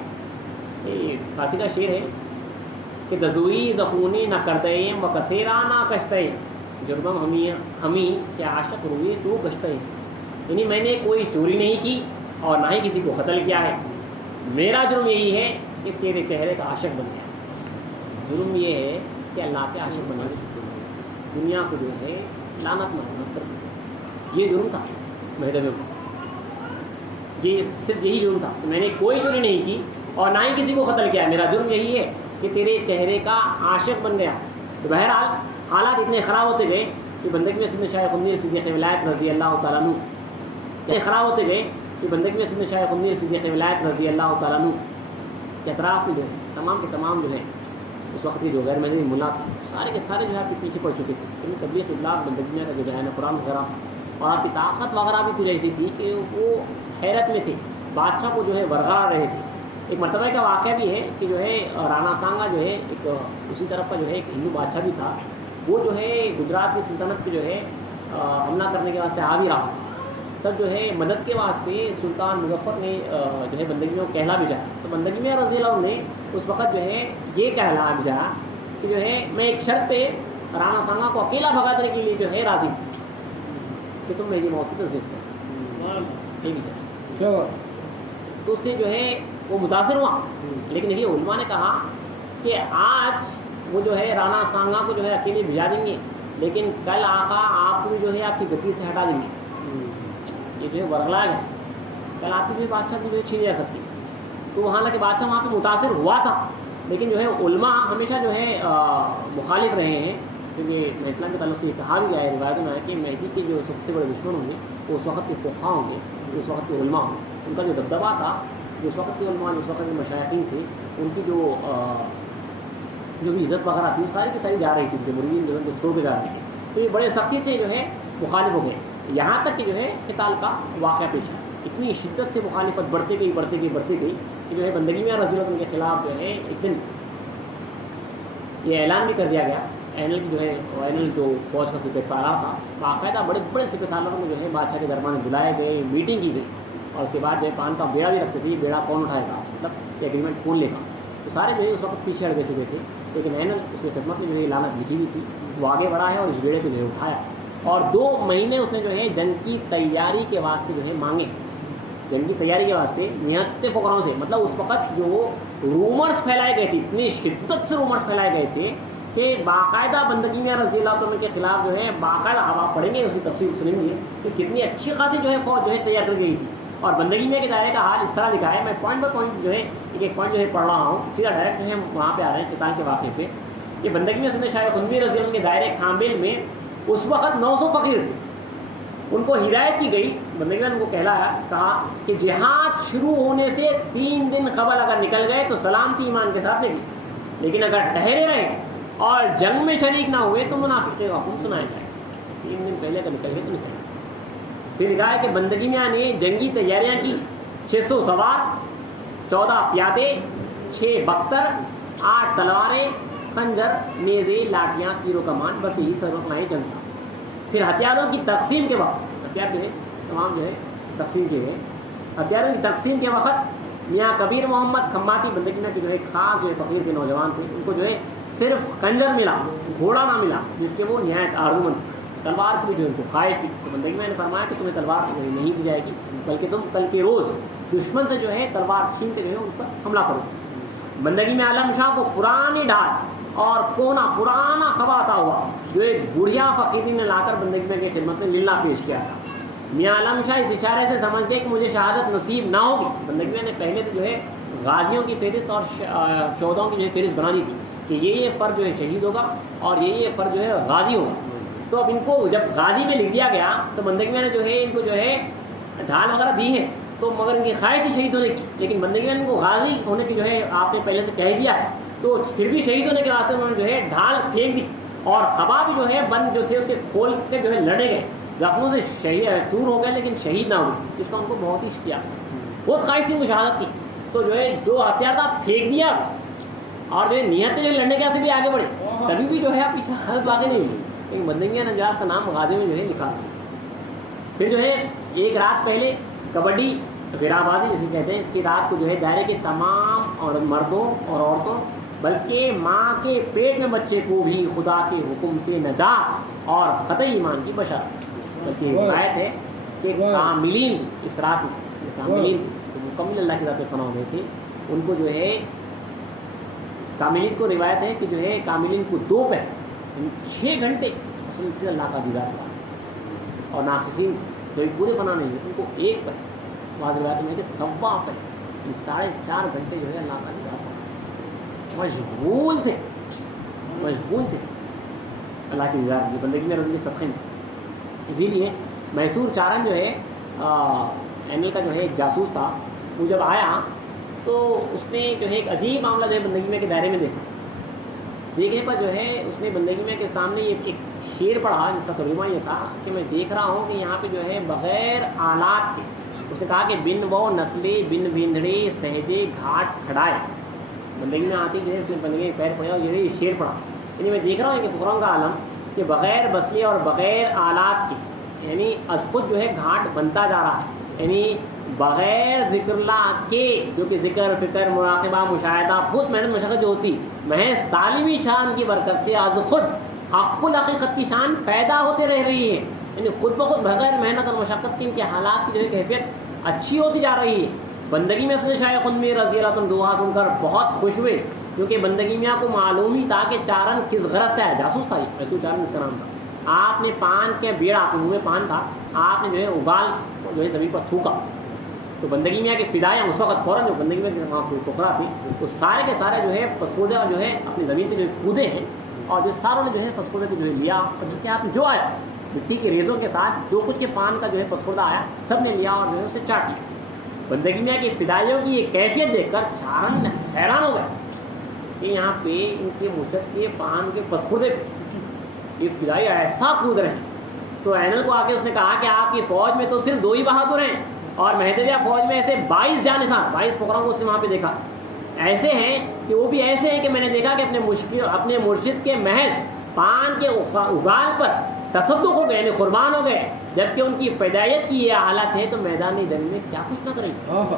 یہ فارسی کا شعر ہے کہ دزوئی زخونی نہ کردیم و کثیرا نہ کشتے جرمم ہمیں کیا عاشق روئے تو گشتے. یعنی میں نے کوئی چوری نہیں کی اور نہ ہی کسی کو قتل کیا ہے، میرا جرم یہی ہے کہ تیرے چہرے کا عاشق بن گیا. جرم یہ ہے کہ اللہ کے عاشق بنا دنیا کو جو ہے لعنت محمد کر دیا. یہ جرم تھا مہدوی کو، یہ صرف یہی جرم تھا. میں نے کوئی چوری نہیں کی اور نہ ہی کسی کو قتل کیا، میرا جرم یہی ہے کہ تیرے چہرے کا عاشق بن گیا. تو بہرحال حالات اتنے خراب ہوتے گئے کہ بندگی میں سیدنا شیخ النیر صدیق ولایت رضی اللہ تعالیٰ عنہ اتنے خراب ہوتے گئے کہ بندگی میں سیدنا شیخ النیر صدیق ولایت رضی اللہ تعالیٰ عنہ کے اطراف میں جو ہے تمام کے تمام جو ہے اس وقت کے جو غیر مذہبی ملا تھے سارے کے سارے جو ہے آپ کے پیچھے پڑ چکے تھے. ان تبلیغ ابلاغ بندگی میں جو ہے قرآن وغیرہ اور آپ کی طاقت وغیرہ بھی کچھ ایسی تھی کہ وہ حیرت میں تھے، بادشاہ کو جو ہے برقرار رہے تھے. ایک مرتبہ کا واقعہ بھی ہے کہ جو ہے رانا سانگا جو ہے ایک اسی طرف کا جو ہے ایک ہندو بادشاہ بھی تھا، وہ جو ہے گجرات کی سلطنت پہ جو ہے حملہ کرنے کے واسطے آ بھی رہا. تب جو ہے مدد کے واسطے سلطان مظفر نے جو ہے بندگی میں کہلا بھیجا. تو بندگی میں رضی اللہ عنہ نے اس وقت جو ہے یہ کہلا بھیجا کہ جو ہے میں ایک شرط پہ رانا سانگا کو اکیلا بھگانے کے لیے جو ہے راضی کہ تم میری موت کی تصدیق کرو. تو اس سے جو ہے وہ متاثر ہوا. لیکن یہ علماء نے کہا کہ آج وہ جو ہے رانا سانگا کو جو ہے اکیلے بھجا دیں گے، لیکن کل آقا آپ کو جو ہے آپ کی گدی سے ہٹا دیں گے. یہ جو ہے ورغلاگ ہے، کل آپ کی جو ہے بادشاہ کی جو ہے چھین جا سکتی. تو وہاں لگے بادشاہ وہاں پہ متاثر ہوا تھا، لیکن جو ہے علماء ہمیشہ جو ہے مخالف رہے ہیں. کیونکہ میں اسلام کے تعلق سے یہ کہا بھی گیا ہے روایتوں میں ہے کہ مہدی کے جو سب سے بڑے دشمن ہوں گے وہ اس وقت کے فقہاء ہوں گے، اس وقت کے علماء ہوں گے. ان کا جو دبدبہ تھا جس وقت کے علماء جس وقت کے مشائخین تھے ان کی جو بھی عزت وغیرہ تھی ساری کی ساری جا رہی تھی، جو مریدین جو کو چھوڑ کے جا رہی تھی. تو یہ بڑے سختی سے جو ہے مخالف ہو گئے، یہاں تک کہ جو ہے قتال کا واقعہ پیش آیا. اتنی شدت سے مخالفت بڑھتی گئی کہ جو ہے بندگی میں رضی اللہ عنہ کے خلاف جو ہے ایک دن یہ اعلان بھی کر دیا گیا. اینل کی جو ہے اینل جو فوج کا سپہ سالار تھا، باقاعدہ بڑے بڑے سپہ سالاروں کو جو ہے بادشاہ کے دربار میں بلائے گئے، میٹنگ کی گئی اور اس کے بعد جو ہے پان کا بیڑا بھی رکھتے تھے. یہ بیڑا کون اٹھائے گا، مطلب یہ ایگریمنٹ کون لے گا. تو سارے جو ہے اس وقت پیچھے ہٹ گئے چکے تھے، لیکن اینل اس کی خدمت میں جو ہے اعلانت لکھی ہوئی تھی، وہ آگے بڑھا ہے اور اس بیڑے کو جو ہے اٹھایا. اور 2 مہینے اس نے جو ہے جنگ کی تیاری کے واسطے جو ہے مانگے. جنگ کی تیاری کے واسطے نہایت فقراؤں سے، مطلب اس وقت جو رومرز پھیلائے گئے تھے، اتنی شدت سے رومرز پھیلائے گئے تھے کہ باقاعدہ بندگی میں رضی اللہ عنہ کے خلاف جو ہے باقاعدہ آپ پڑھیں گے اس کی تفصیل سنیں گے کہ کتنی اچھی خاصی جو ہے فوج جو ہے تیار کر گئی تھی. اور بندگی میں کے دائرے کا حال اس طرح دکھا ہے. میں پوائنٹ بائی پوائنٹ جو ہے ایک پوائنٹ جو ہے پڑھ رہا ہوں، سیدھا ڈائریکٹ جو ہے وہاں پہ آ رہے ہیں قتال کے واقعے پہ. کہ بندگی میں سیدنا شیخ النیر رضی اللہ عنہ کے دائرے کامل میں اس وقت 900 فقیر تھے. ان کو ہدایت کی گئی، بندگی میں ان کو کہلایا، کہا کہ جہاد شروع ہونے سے 3 دن قبل اگر نکل گئے تو سلامتی ایمان کے ساتھ لگی، لیکن اگر ٹھہرے رہے اور جنگ میں شریک نہ ہوئے تو منافق کے حکم سنائے جائے. 3 دن پہلے اگر نکل گئے تو نکل. پھر کہا ہے کہ بندگی میں نے جنگی تیاریاں کی، 600 سوار، 14 پیادے، 6 بختر، 8 تلواریں، خنجر، نیزے، لاٹیاں، تیر و کمان، بس یہی سرمایہ جنگ تھا. پھر ہتھیاروں کی تقسیم کے وقت، ہتھیار جو ہے تمام جو ہے تقسیم کیے گئے. ہتھیاروں کی تقسیم کے وقت میاں کبیر محمد کھماتی بندگی میں جو ہے خاص جو ہے فقیر کے نوجوان تھے، ان کو جو ہے صرف کنجر ملا، گھوڑا نہ ملا جس کے وہ نہایت آرزومند. تلوار کی بھی جو ان کو خواہش تھی. تو بندگی میں نے فرمایا کہ تمہیں تلوار نہیں دی جائے گی، بلکہ تم کل کے روز دشمن سے جو ہے تلوار چھین کے جو ہے ان پر حملہ کرو. بندگی میں عالم شاہ کو پرانی ڈھال اور کونا پرانا خبا عطا ہوا جو ایک بڑھیا فقیری نے لا کر بندگی میں کی خدمت میں للہ پیش کیا تھا. میاں عالم شاہ اس اشارے سے سمجھ گئے کہ مجھے شہادت نصیب نہ ہوگی. بندگی میں نے پہلے سے جو ہے غازیوں کی فہرست اور شہداؤں کی جو ہے فہرست بنا دی تھی کہ یہ فرد جو ہے شہید ہوگا اور یہ فرد جو ہے غازی ہوگا. تو اب ان کو جب غازی میں لکھ دیا گیا تو بندگی میں نے جو ہے ان کو جو ہے ڈھال وغیرہ دی ہے، تو مگر ان کی خواہش ہی شہید ہونے کی، لیکن بندگی میں ان کو غازی ہونے کی جو ہے آپ نے پہلے سے کہہ دیا ہے، تو پھر بھی شہید ہونے کے واسطے انہوں نے جو ہے ڈھال پھینک دی، اور خبا بھی جو ہے بند جو تھے اس کے کھول کے جو ہے لڑے گئے، زخموں سے شہید چور ہو گئے لیکن شہید نہ ہوئے، اس کا ان کو بہت ہی اشتیاق ہے، بہت خواہش تھی مشاہدت کی، تو جو ہے جو ہتھیار تھا پھینک دیا، اور جو ہے نیت جو لڑنے کے واسطے بھی آگے بڑھے، تبھی بھی جو ہے آپ کی شہادت واقع نہیں ہوئی، لیکن بندگی نجات کا نام غازی میں جو ہے لکھا تھا۔ پھر جو ہے ایک رات پہلے کبڈی غرا بازی جسے کہتے ہیں کہ رات کو جو ہے دائرے کے تمام اور مردوں اور عورتوں بلکہ ماں کے پیٹ میں بچے کو بھی خدا کے حکم سے نجات اور قطعی ایمان کی بشارت، بلکہ روایت ہے کہ کاملین اس رات میں کاملین تھے، مکمل اللہ کی ذات فنا ہو گئے تھے، ان کو جو ہے کاملین کو روایت ہے کہ جو ہے کاملین کو 2 پہر 6 گھنٹے مسلسل اللہ کا دیدار ہوا، اور ناقصین جو پورے فنا نہیں ہوئے ان کو 1 پہر، بعض روایتوں میں کہ 1.25 پہر 4.5 گھنٹے جو ہے اللہ کا دیدار ہوا، مشغول تھے اللہ کی دیدار کی بندگی میں رضی صدقے میں۔ اسی لیے میسور چارن جو ہے اینل کا جو ہے ایک جاسوس تھا، وہ جب آیا تو اس نے جو ہے ایک عجیب معاملہ جو ہے بندگی میں کے دائرے میں دیکھنے پر جو ہے اس نے بندگی میں کے سامنے ایک شعر پڑھا جس کا ترجمہ یہ تھا کہ میں دیکھ رہا ہوں کہ یہاں پہ جو ہے بغیر آلات کے، اس نے کہا کہ بن وہ نسلے بن ویندڑے سہجے گھاٹ کھڑائے، بندگی میں آتی جو ہے اس نے بندگی میں پیر پڑے اور یہ شعر پڑھا، یعنی میں دیکھ رہا ہوں کہ فقراؤں کا عالم کہ بغیر بسلے اور بغیر آلات کے، یعنی از خود جو ہے گھاٹ بنتا جا رہا ہے، یعنی بغیر ذکر اللہ کے، جو کہ ذکر فکر مراقبہ مشاہدہ خود محنت مشقت جو ہوتی، محض تعلیمی شان کی برکت سے از خود حق الحقیقت کی شان پیدا ہوتے رہ رہی ہے، یعنی خود بخود بغیر محنت اور مشقت کی ان کے حالات کی جو ہے کیفیت اچھی ہوتی جا رہی ہے۔ بندگی میں سے شاہ خنمی رضی اللہ عنہ دعا سن کر بہت خوش ہوئے، کیونکہ بندگی میاں کو معلوم ہی تھا کہ چارن کس غرض سے آیا، جاسوس تھا، یہ چارن اس کا نام تھا۔ آپ نے پان کے بیڑا، آپ کے منہ میں پان تھا، آپ نے جو ہے اگال جو ہے زمین پر تھوکا، تو بندگی میاں کے فدائیاں اس وقت فوراً جو بندگی میں ٹکرا تھی وہ سارے کے سارے جو ہے پسکودہ جو ہے اپنی زمین پہ جو کودے ہیں، اور جو ساروں نے جو ہے پسکودے کو جو ہے لیا، اور جس کے ہاتھ میں جو آیا مٹی کے ریزوں کے ساتھ جو کچھ کے پان کا جو ہے پسکودہ آیا سب نے لیا اور جو ہے اسے چاٹ لیا۔ بندگی میاں کی فدائیوں کی یہ کیفیت دیکھ کر چارن حیران ہو گئے کہ یہاں پہ ان کے مرشد کے پان کے پسکودے یہ فدائی ایسا کود رہے ہیں۔ تو اینل کو آ کے اس نے کہا کہ آپ کی فوج میں تو صرف 2 ہی بہادر ہیں، اور مہدویہ فوج میں ایسے 22 جانساں 22 فقراؤں کو اس نے وہاں پہ دیکھا، ایسے ہیں کہ وہ بھی ایسے ہیں کہ میں نے دیکھا کہ اپنے مرشد کے محض پان کے اگال پر تصدق ہو گئے، یعنی قربان ہو گئے، جبکہ ان کی پیدائیت کی یہ حالت ہے تو میدان جنگ میں کیا کچھ نہ کریں گے۔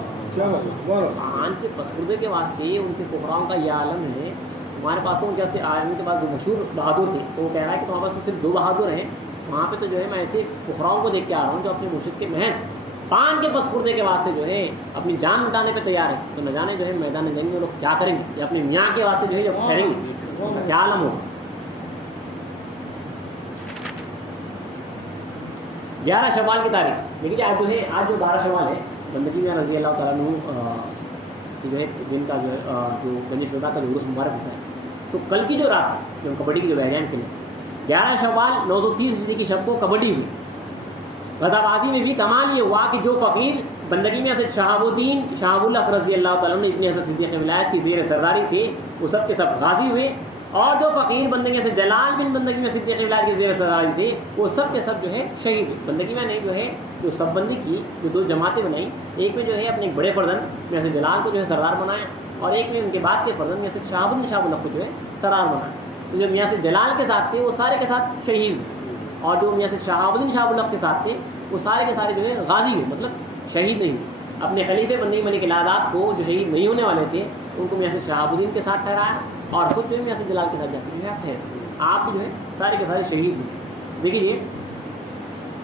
پان کے پسکودے کے واسطے ان کے فقراؤں کا یہ عالم ہے۔ ہمارے پاس تو جیسے ان کے پاس جو مشہور بہادر تھے تو وہ کہہ رہا ہے کہ تمہارے پاس تو صرف 2 بہادر ہیں، وہاں پہ تو جو ہے میں ایسے فقراؤں کو دیکھ کے آ رہا ہوں جو اپنے مرشد کے محض پان کے پسکودے کے واسطے جو ہے اپنی جان مٹانے پہ تیار ہے، تو نہ جانے جو ہے میدان جنگ میں لوگ کیا کریں گے، یا اپنے میاں کے واسطے جو ہے جب ٹھہریں گے کیا عالم ہوگا۔ 11 شوال کی تاریخ دیکھیے، آج جو 12 شوال ہے بندگی میاں رضی اللہ تعالیٰ عنہ جو ہے دن کا جو گنج شہداء کا جو عرس مبارک ہوتا ہے، تو کل کی جو رات تھی جو کبڈی کی جو بحریان کھیلے 11 شوال 930 ہجری کی شب کو کبڈی ہوئی۔ غزہ بازی میں بھی کمال یہ ہوا کہ جو فقیر بندگی میں سے شہاب الدین شہاب اللہ رضی اللہ تعالیٰ نے ابن حسن صدیق ولایت کی زیر سرداری تھے، وہ سب کے سب غازی ہوئے، اور جو فقیر بندگی سے جلال بن بندگی میں صدیق ولایت کی زیر سرداری تھے وہ سب کے سب جو ہے شہید ہوئے۔ بندگی میں نے جو ہے جو سب بندی کی جو 2 جماعتیں بنائیں، ایک میں جو ہے اپنے بڑے فرزند میں سے جلال کو جو ہے سردار بنایا، اور ایک میں ان کے بعد کے فرزند میں سے شہاب الدین شہاب اللہ کو جو ہے سردار بنایا۔ تو جو میاں سے جلال کے ساتھ تھے وہ سارے کے ساتھ شہید ہوئے، اور جو میاں سے شہاب الدین شہاب اللہ کے ساتھ تھے وہ سارے کے سارے جو ہے غازی ہوئے، مطلب شہید نہیں ہوئے۔ اپنے خلیفے بندگی ملک العادات کو جو شہید نہیں ہونے والے تھے ان کو میاں سے شہاب الدین کے ساتھ ٹھہرایا، اور خود جو ہے میاں سے جلال کے ساتھ جا کے جو ہے ٹھہرے، آپ جو ہے سارے کے سارے شہید ہوئے۔ دیکھیے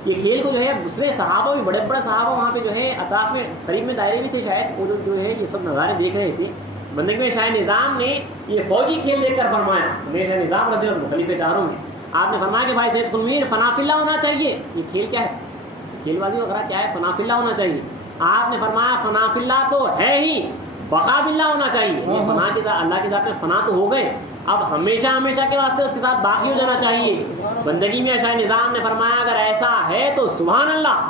یہ کھیل کو جو ہے دوسرے صحابہ بھی بڑے بڑے صحابہ وہاں پہ جو ہے اطراف میں قریب میں دائرے بھی تھے، شاید وہ جو ہے یہ سب نظارے دیکھ رہے تھے۔ بندگی میں شاہ نظام نے یہ فوجی کھیل دیکھ کر فرمایا، شاہ نظام رضی اللہ عنہ خلیفہ چاروں میں آپ نے فرمایا کہ بھائی سید خنویر فنا فی اللہ ہونا چاہیے۔ یہ کھیل کیا ہے، کھیل بازی وغیرہ کیا ہے، فنا فی اللہ ہونا چاہیے۔ آپ نے فرمایا فنا فی اللہ تو ہے ہی، بقا باللہ ہونا چاہیے۔ یہ فنا کے ساتھ اللہ کے ذات میں فنا تو ہو گئے، اب ہمیشہ ہمیشہ کے واسطے اس کے ساتھ باقی ہو جانا چاہیے۔ بندگی میں شاہ نظام نے فرمایا اگر ایسا ہے تو سبحان اللہ،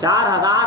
4000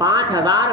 5000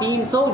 300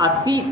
80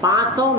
500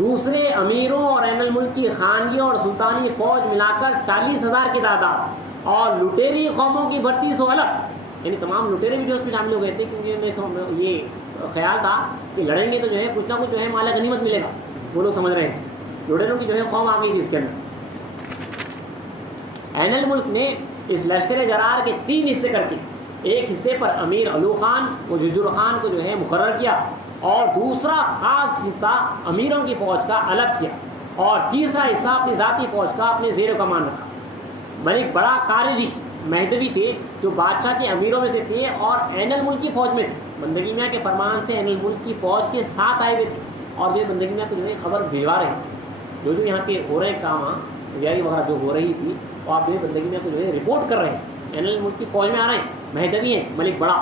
دوسرے امیروں اور این الملک کی خانگی اور سلطانی فوج ملا کر 40,000 کی تعداد، اور لٹیری قوموں کی بھرتی سو الگ، یعنی تمام لٹیرے بھی جو اس میں شامل ہو گئے تھے، کیونکہ یہ خیال تھا کہ لڑیں گے تو جو ہے کچھ نہ کچھ جو ہے مال غنیمت ملے گا، وہ لوگ سمجھ رہے ہیں، لٹیروں کی جو ہے قوم آ گئی تھی اس کے اندر۔ این الملک نے اس لشکر جرار کے 3 حصے کر کے ایک حصے پر امیر علو خان و ججر خان کو جو ہے مقرر کیا، اور دوسرا خاص حصہ امیروں کی فوج کا الگ کیا، اور تیسرا حصہ اپنی ذاتی فوج کا اپنے زیر کمان رکھا۔ ملک بڑا کارجی مہدوی تھے جو بادشاہ کے امیروں میں سے تھے اور این الملک کی فوج میں تھے، بندگی میاں کے فرمان سے این الملک کی فوج کے ساتھ آئے ہوئے تھے، اور یہ بندگی میاں کو جو ہے خبر بھجوا رہے ہیں، جو یہاں پہ ہو رہے کام، تیاری وغیرہ جو ہو رہی تھی، اور آپ جو ہے بندگی میاں کو جو ہے رپورٹ کر رہے ہیں، این الملک کی فوج میں آ رہے ہیں، مہدوی ہیں ملک بڑا،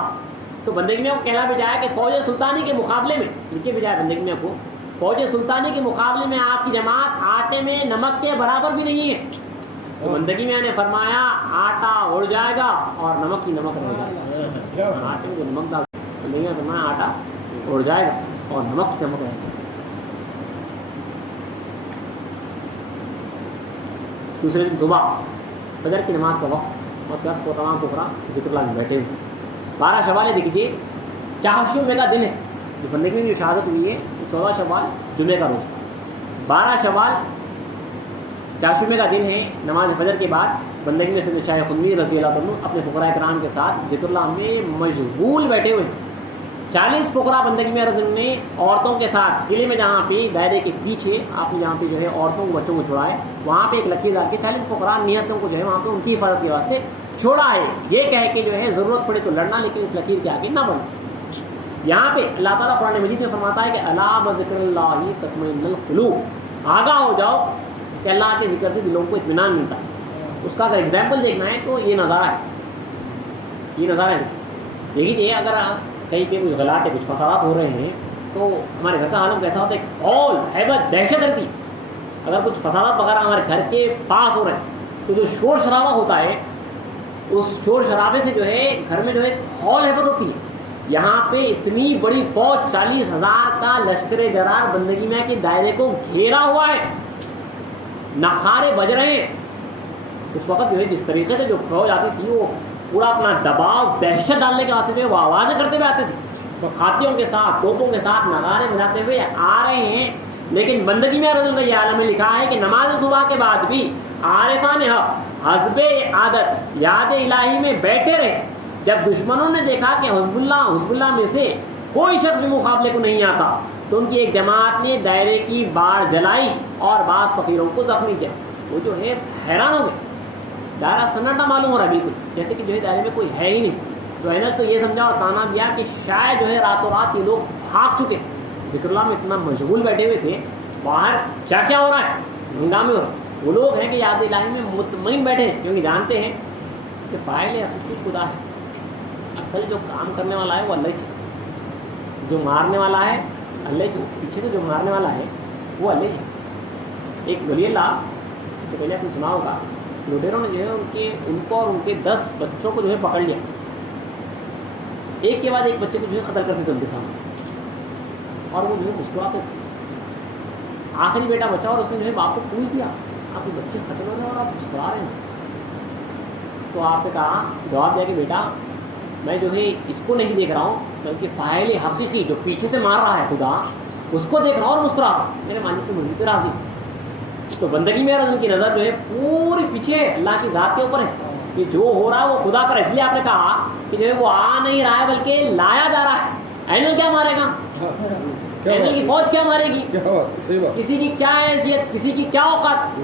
تو بندگی میاں کو کہنا بجایا کہ فوج سلطانی کے مقابلے میں، ان کے بجائے بندگی میاں کو فوج سلطانی کے مقابلے میں آپ کی جماعت آٹے میں نمک کے برابر بھی نہیں ہے۔ تو بندگی میاں نے فرمایا آٹا اڑ جائے گا اور نمک کی نمک رہے گا، آٹے میں جو نمک ڈال، بندگی میاں نے فرمایا آٹا اڑ جائے گا اور نمک کی نمک رہے گا۔ دوسرے دن صبح فجر کی نماز کا وقت، اس وقت وہ تمام فقراء ذکر اللہ میں بیٹھے ہوئے، 12 شوال دیکھیے 4 جمعے کا دن ہے، جو بندگی میں جو شہادت ہوئی ہے 14 شوال جمعے کا روز، 12 شوال 4 جمعے کا دن ہے۔ نماز فجر کے بعد بندگی میں سے شاہ خنوی رضی اللہ عنہ اپنے فقراء کرام کے ساتھ ذکر اللہ میں مشغول بیٹھے ہوئے ہیں۔ 40 فقراء بندگی میں رضی اللہ نے عورتوں کے ساتھ قلعے میں، جہاں پہ دائرے کے پیچھے آپ نے جہاں پہ جو ہے عورتوں کو بچوں کو چھوڑا ہے، وہاں پہ ایک لکیر ڈال کے 40 فقراء نیتوں کو جو ہے وہاں پہ ان کی حفاظت کے واسطے چھوڑا ہے، یہ کہہ کے جو ہے ضرورت پڑے تو لڑنا، لیکن اس لکیر کے آگے نہ بڑھنا۔ یہاں پہ اللہ تعالیٰ قرآن مجید میں فرماتا ہے کہ الا بذکر اللہ تطمئن القلوب، آگاہ ہو جاؤ کہ اللہ کے ذکر سے دلوں کو اطمینان ملتا ہے۔ اس کا اگر ایگزامپل دیکھنا ہے تو یہ نظارہ ہے، یہ نظارہ ہے، دیکھیے اگر کہیں پہ کچھ غلط ہے، کچھ فسادات ہو رہے ہیں، تو ہمارے گھر کا عالم کیسا ہوتا ہے، اول ہیبت دہشت رہتی۔ اگر کچھ فسادات وغیرہ ہمارے گھر کے پاس ہو رہے ہیں تو جو شور شرابہ ہوتا ہے، اس شور شرابے سے جو ہے گھر میں جو ہے اول ہیبت ہوتی ہے۔ یہاں پہ اتنی بڑی فوج 40,000 کا لشکر جرار بندگی میں کے دائرے کو گھیرا ہوا ہے، نخارے بج رہے ہیں۔ اس وقت جو ہے جس طریقے سے جو فوج آتی تھی، وہ پورا اپنا دباؤ دہشت ڈالنے کے واسطے وہ آوازیں کرتے ہوئے آتے تھے، ہاتھیوں کے ساتھ توپوں کے ساتھ نغارے بجاتے ہوئے آ رہے ہیں۔ لیکن بندگی میں رضی اللہ عالم نے لکھا ہے کہ نماز صبح کے بعد بھی عارفان حق حزب عادت یاد الہی میں بیٹھے رہے۔ جب دشمنوں نے دیکھا کہ حزب اللہ میں سے کوئی شخص بھی مقابلے کو نہیں آتا، تو ان کی ایک جماعت نے دائرے کی باڑ جلائی اور بعض فقیروں کو زخمی کیا۔ وہ جو ہے حیران ہو گئے، دائرہ سناٹا معلوم ہو رہا ہے بالکل، جیسے کہ جو ہے دائرے میں کوئی ہے ہی نہیں۔ تو اینس تو یہ سمجھا اور تانا دیا کہ شاید جو ہے راتوں رات یہ لوگ بھاگ چکے، ذکر اللہ میں اتنا مشغول بیٹھے ہوئے تھے، باہر کیا کیا ہو رہا ہے، ہنگامے ہو رہا ہے۔ وہ لوگ ہیں کہ یاد الہی میں مطمئن بیٹھے ہیں، کیونکہ جانتے ہیں کہ فاعل حقیقی خدا ہے، اصل جو کام کرنے والا ہے وہ اللہ ہی، جو مارنے والا ہے اللہ ہی، پیچھے سے جو مارنے والا ہے وہ اللہ ہی۔ ایک ولی اللہ سے پہلے آپ نے سنا ہوگا، لوٹیروں نے جو ہے ان کو اور ان کے 10 بچوں کو جو ہے پکڑ لیا، ایک کے بعد ایک بچے کو جو ہے قتل کرتے تھے ان کے سامنے، اور وہ جو ہے مسکراتے تھے۔ آخری بیٹا بچا اور اس نے جو ہے باپ کو پوچھ دیا، آپ کے بچے قتل ہو رہے ہیں اور آپ مسکرا رہے ہیں۔ تو آپ نے کہا، جواب دیا کہ بیٹا میں جو ہے اس کو نہیں دیکھ رہا ہوں، بلکہ فاعل حقیقی جو پیچھے سے مار رہا ہے خدا، اس کو دیکھ رہا ہوں اور مسکرا رہا ہوں، میرے مالک کی مرضی پہ راضی ہوں۔ تو بندگی میں رضی کی نظر جو ہے پوری پیچھے اللہ کی ذات کے اوپر ہے کہ جو ہو رہا ہے وہ خدا کا۔ اس لیے آپ نے کہا کہ جو ہے وہ آ نہیں رہا ہے بلکہ لایا جا رہا ہے۔ اینل کیا مارے گا، اینل کی فوج کیا مارے گی، کسی کی کیا حیثیت، کسی کی کیا اوقات،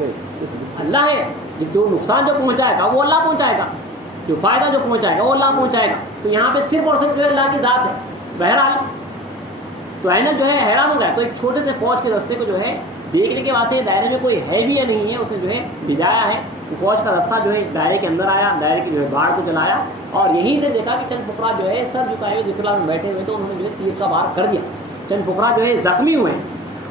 اللہ ہے۔ جو نقصان جو پہنچائے گا وہ اللہ پہنچائے گا، جو فائدہ جو پہنچائے گا وہ اللہ پہنچائے گا۔ تو یہاں پہ صرف اور صرف جو ہے اللہ کی ذات ہے۔ بہرحال تو اینل جو ہے حیران ہو گیا، تو ایک چھوٹے سے فوج کے رستے کو جو ہے دیکھنے کے واسطے دائرے میں کوئی ہے بھی یا نہیں ہے، اس نے جو ہے بھجایا ہے۔ وہ فوج کا رستہ جو ہے دائرے کے اندر آیا، دائرے کی جو ہے باڑ کو جلایا، اور یہیں سے دیکھا کہ چند فقراء جو ہے سر جھکائے ہوئے ذکر اللہ میں بیٹھے ہوئے، تو انہوں نے جو ہے تیر کا وار کر دیا، چند فقراء جو ہے زخمی ہوئے۔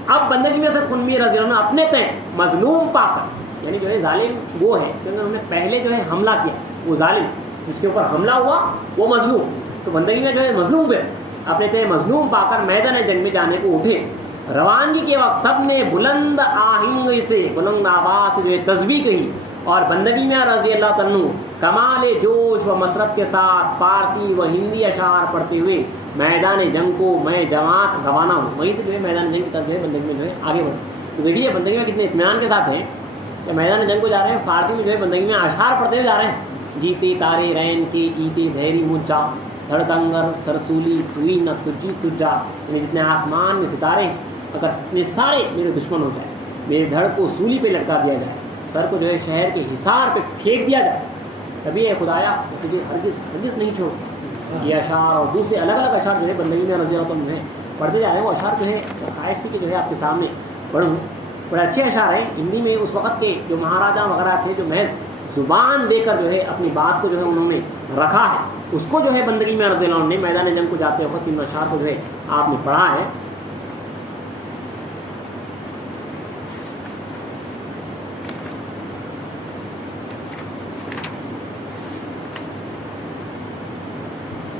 اب بندگی میں اسد خنوی رضی اللہ عنہ اپنے تئیں مظلوم پا کر، یعنی جو ہے ظالم وہ ہے کیونکہ انہوں نے پہلے جو ہے حملہ کیا، وہ ظالم جس کے اوپر حملہ ہوا وہ مظلوم، تو بندگی میں جو ہے مظلوم ہوئے، اپنے تئیں مظلوم پا کر میدان جنگ میں جانے کو اٹھے۔ روانگی کے وقت سب نے بلند آہنگی سے بلند آواز سے جو ہے تسبیح کہی اور بندگی میں رضی اللہ عنہ کمال جوش و مسرت کے ساتھ فارسی و ہندی اشعار پڑھتے ہوئے میدان جنگ کو میں جماعت روانہ ہوں. وہیں سے جو ہے میدان جنگ کی طرف جو ہے بندگی میں جو ہے آگے بڑھے. تو دیکھیے بندگی میں کتنے اطمینان کے ساتھ ہیں کہ میدان جنگ کو جا رہے ہیں, فارسی میں جو ہے بندگی میں اشعار پڑھتے ہوئے جا رہے ہیں. جیتے تارے رین کے ایتے دھیری مجا دھڑکنگر سرسولی توئی نہ تجی تجا, یعنی جتنے آسمان میں ستارے ہیں اگر اتنے سارے میرے دشمن ہو جائے, میرے دھڑ کو سولی پہ لٹکا دیا جائے, سر کو جو ہے شہر کے حصار پہ پھینک دیا جائے, تبھی اے خدایا تجھے ہرگز ہرگز نہیں چھوڑ. یہ اشعار اور دوسرے الگ الگ اشعار جو ہے بندگی میں رضی اللہ عنہ ہے پڑھتے جا رہے ہیں. وہ اشعار جو ہے خواہش تھی کہ جو ہے آپ کے سامنے پڑھوں. بڑے اچھے اشعار ہیں ہندی میں اس وقت کے جو مہاراجا وغیرہ تھے جو محض زبان دے کر جو ہے اپنی بات کو جو ہے انہوں نے رکھا ہے, اس کو جو ہے بندگی میں رضی اللہ عنہ نے میدان جنگ کو جاتے وقت ان اشعار کو جو ہے آپ نے پڑھا ہے.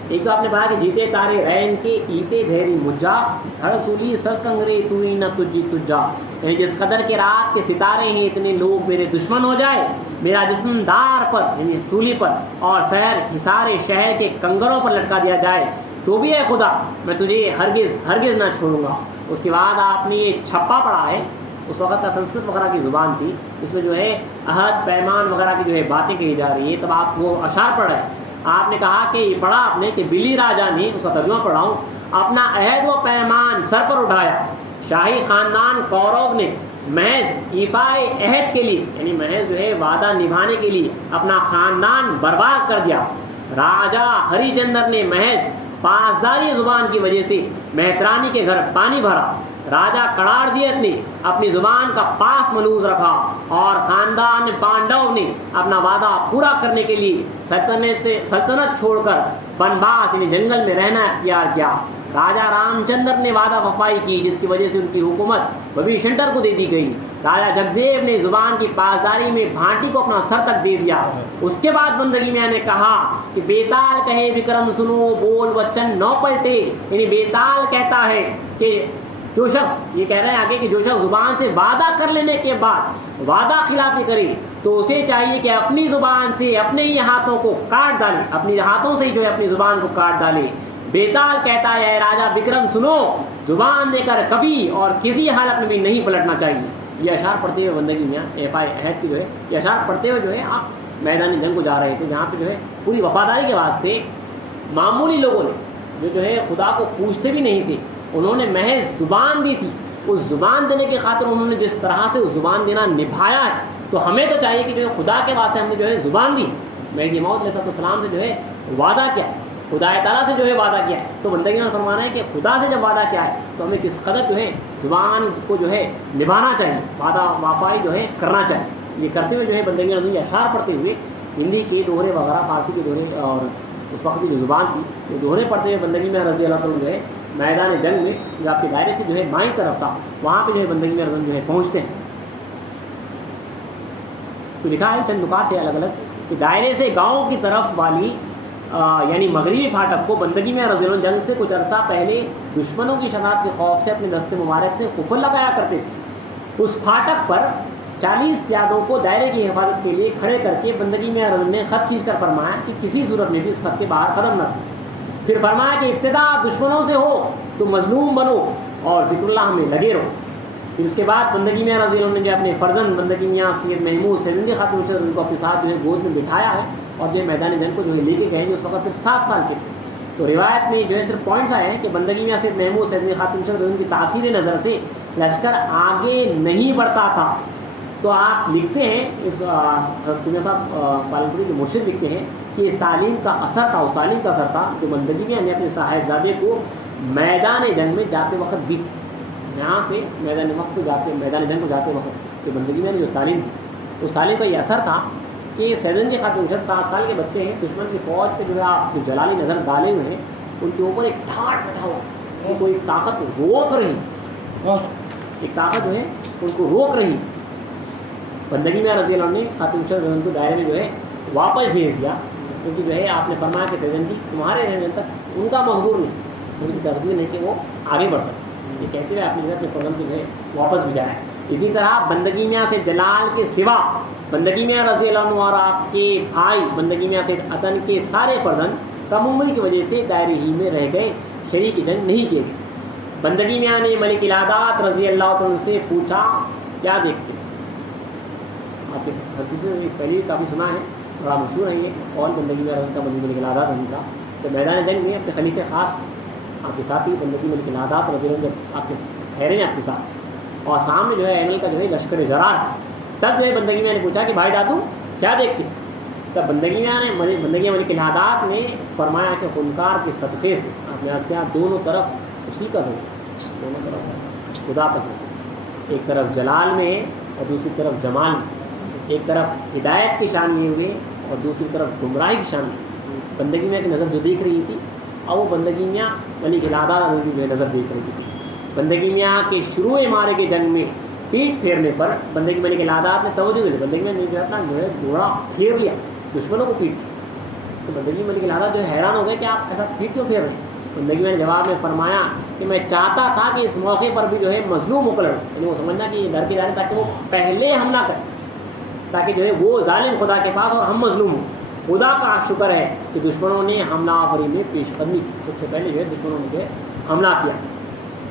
ایک تو آپ نے کہا کہ جیتے تارے رین کے ایتے دھیری مجا دھڑ سولی سس کنگرے توئی نہ تجی تجا, یعنی جس قدر کے رات کے ستارے ہیں اتنے لوگ میرے دشمن ہو جائے, میرا جسم دار پر یعنی سولی پر اور شہر حصار شہر کے کنگروں پر لٹکا دیا جائے تو بھی اے خدا میں تجھے ہرگز ہرگز نہ چھوڑوں گا. اس کے بعد آپ نے یہ چھپا پڑھا ہے, اس وقت کا سنسکرت وغیرہ کی زبان تھی, اس میں جو ہے عہد پیمان وغیرہ کی جو ہے باتیں کہی جا رہی ہے. تب آپ وہ اشعار پڑھ رہے ہیں. آپ نے کہا کہ یہ پڑھا آپ نے کہ بلی راجا نے, اس کا ترجمہ پڑھا ہوں, اپنا عہد و پیمان سر پر اٹھایا. شاہی خاندان کورو نے محض ایفائے عہد کے لیے یعنی محض جو ہے وعدہ نبھانے کے لیے اپنا خاندان برباد کر دیا. راجا ہری چندر نے محض پاسداری زبان کی وجہ سے مہترانی کے گھر پانی بھرا. راجا کڑاردیت نے اپنی زبان کا پاس ملوز رکھا اور خاندان پانڈو نے اپنا وعدہ پورا کرنے کے لیے سلطنت چھوڑ کر بنواس یعنی جنگل میں رہنا اختیار کیا. راجا رام چندر نے وعدہ وفائی کی جس کی وجہ سے ان کی حکومت ببی شنٹر کو دے دی گئی. راجا جگدیو نے زبان کی پاسداری میں بھانٹی کو اپنا سر تک دے دیا. اس کے بعد بندگی میں نے کہا کہ بیتال کہے وکرم سنو بول وچن نو پلٹے, یعنی بیتال کہتا ہے کہ جو شخص یہ کہہ رہے ہیں آگے کہ جو شخص زبان سے وعدہ کر لینے کے بعد وعدہ خلافی کرے تو اسے چاہیے کہ اپنی زبان سے اپنے ہی ہاتھوں کو کاٹ ڈالے, اپنے ہاتھوں سے ہی جو ہے اپنی زبان کو کاٹ ڈالے. بیتال کہتا ہے اے راجا بکرم سنو, زبان دے کر کبھی اور کسی حالت میں بھی نہیں پلٹنا چاہیے. یہ اشعار پڑھتے ہوئے بندگی میں ایفائے عہد کی جو ہے یہ اشعار پڑھتے ہوئے جو ہے آپ میدان جنگ کو جا رہے تھے, جہاں پہ جو ہے پوری وفاداری کے واسطے معمولی لوگوں نے جو ہے خدا کو پوچھتے بھی نہیں تھے, انہوں نے محض زبان دی تھی. اس زبان دینے کی خاطر انہوں نے جس طرح سے اس زبان دینا نبھایا ہے, تو ہمیں تو چاہیے کہ جو ہے خدا کے واسطے ہم نے جو ہے زبان دی. مہدی موعود علیہ السلام سے جو ہے وعدہ کیا, خدا تعالیٰ سے جو ہے وعدہ کیا ہے, تو بندگی میں فرمانا ہے کہ خدا سے جب وعدہ کیا ہے تو ہمیں کس قدر جو ہے زبان کو جو ہے نبھانا چاہیے, وعدہ وفائی جو ہے کرنا چاہیے. یہ کرتے ہوئے جو ہے بندگی میں اشعار پڑھتے ہوئے ہندی کے دوہرے وغیرہ فارسی کے دوہرے اور اس وقت کی جو زبان تھی وہ دوہرے پڑھتے ہوئے بندگی میں رضی اللہ عنہ جو ہے میدان جنگ میں جو آپ کے دائرے سے جو ہے بائیں طرف تھا وہاں پہ جو ہے بندگی میں رضی جو ہے پہنچتے ہیں. تو لکھا ہے چند نکات تھے الگ الگ کہ دائرے سے گاؤں کی طرف والی یعنی مغربی پھاٹک کو بندگی میں رضی اللہ عنہ جنگ سے کچھ عرصہ پہلے دشمنوں کی شناخت کے خوف سے اپنے دست مبارک سے قفل لگایا کرتے تھے. اس پھاٹک پر 40 پیادوں کو دائرے کی حفاظت کے لیے کھڑے کر کے بندگی میں رضی نے خط کھینچ کر فرمایا کہ کسی صورت میں بھی اس خط کے باہر قدم نہ رکھیں. پھر فرمایا کہ ابتدا دشمنوں سے ہو تو مظلوم بنو اور ذکر اللہ میں لگے رہو. پھر اس کے بعد بندگی میں رضی اللہ نے جو اپنے فرزند بندگی میاں سید محمود سیدندی خاتون کو اپنے ساتھ جو ہے گود میں بٹھایا ہے اور جو میدان جنگ کو جو ہے لے کے گئے جو اس وقت صرف 7 سال کے تھے. تو روایت میں جو ہے صرف پوائنٹس آئے ہیں کہ بندگی میاں سید محمود سیدندی خاتون کی تاثیر نظر سے لشکر آگے نہیں بڑھتا تھا. تو آپ لکھتے ہیں اس حضرت صاحب پالنپوری کے مرشد لکھتے ہیں کہ اس تعلیم کا اثر تھا, اس تعلیم کا اثر تھا جو بندگی میں نے اپنے صاحبزادے کو میدان جنگ میں جاتے وقت دی. یہاں سے میدان جنگ کو جاتے وقت جو بندگی میں جو تعلیم اس تعلیم کا یہ اثر تھا کہ سیدندی خاتون 7 سال کے بچے ہیں, دشمن کی فوج پہ جو ہے آپ جو جلالی نظر ڈالے ہوئے ہیں ان کے اوپر ایک ٹھاٹ بیٹھا ہوا, کوئی طاقت روک رہی, ایک طاقت جو ہے ان کو روک رہی. بندگی میں رضی اللہ عنہ نے خاتون کو دائرے میں جو ہے واپس بھیج دیا کیونکہ جو ہے آپ نے فرمایا کہ سیدندی تمہارے رہنے تک ان کا مقبول نہیں, ان کی ترغیب نہیں کہ وہ آگے بڑھ سکتے. یہ کہتے ہوئے اپنی اپنے فرزند کو جو ہے واپس بھی جائیں. اسی طرح بندگی میاں سے جلال کے سوا بندگی میاں رضی اللہ عنہ اور آپ کے بھائی بندگی میاں سے عطن کے سارے فرزند کم عمری کی وجہ سے دائرے ہی میں رہ گئے, شریک جنگ نہیں کیے گئے. بندگی میاں نے ملک العادات رضی اللہ عنہ سے پوچھا کیا دیکھتے ہیں؟ آپ حدیث اس پہلے بھی کافی سنا ہے, بڑا مشہور ہے یہ قول بندگی میاں رضی کا ملک العادات رضی کا. تو میدان جنگ میں اپنے خلیفہ خاص آپ کے ساتھ ہی بندگی ملک العادات رضی اللہ جب آپ کے ٹھہرے ہیں آپ کے ساتھ اور سامنے جو ہے اینل کا جو ہے لشکر جرار, تب جو ہے بندگی میاں نے پوچھا کہ بھائی دادو کیا دیکھتے ہیں؟ تب بندگی میاں نے بندگی ملک العادات نے فرمایا کہ خونکار کے صدقے سے آپ نے عرض کیا دونوں طرف اسی کا ذکر, دونوں طرف خدا کا ذکر, ایک طرف جلال میں ہے اور دوسری طرف جمال میں, ایک طرف ہدایت کی شان لیے ہوئے اور دوسری طرف گمراہی کی شان لیے. بندگی میاں کی نظر جو دیکھ رہی تھی اور وہ بندگی میاں ملک العادات کی نظر دیکھ رہی تھی. بندگی میاں کے شروع مارے کے جنگ میں پیٹ پھیرنے پر بندگی ملک العادات نے توجہ دی. بندگی میاں نے جو ہے گھوڑا پھیر لیا دشمنوں کو پیٹ, تو بندگی ملک العادات جو ہے حیران ہو گئے کہ آپ ایسا پیٹ کیوں پھیر رہے ہیں؟ بندگی میں نے جواب میں فرمایا کہ میں چاہتا تھا کہ اس موقع پر بھی جو ہے مظلوم مقرر, یعنی وہ سمجھنا کہ یہ ڈر کے جانے تاکہ وہ پہلے حملہ کرے, تاکہ جو ہے وہ ظالم خدا کے پاس اور ہم مظلوم ہوں. خدا کا شکر ہے کہ دشمنوں نے حملہ آوری میں پیش قدمی کی, سب سے پہلے جو ہے دشمنوں نے جو ہے حملہ کیا.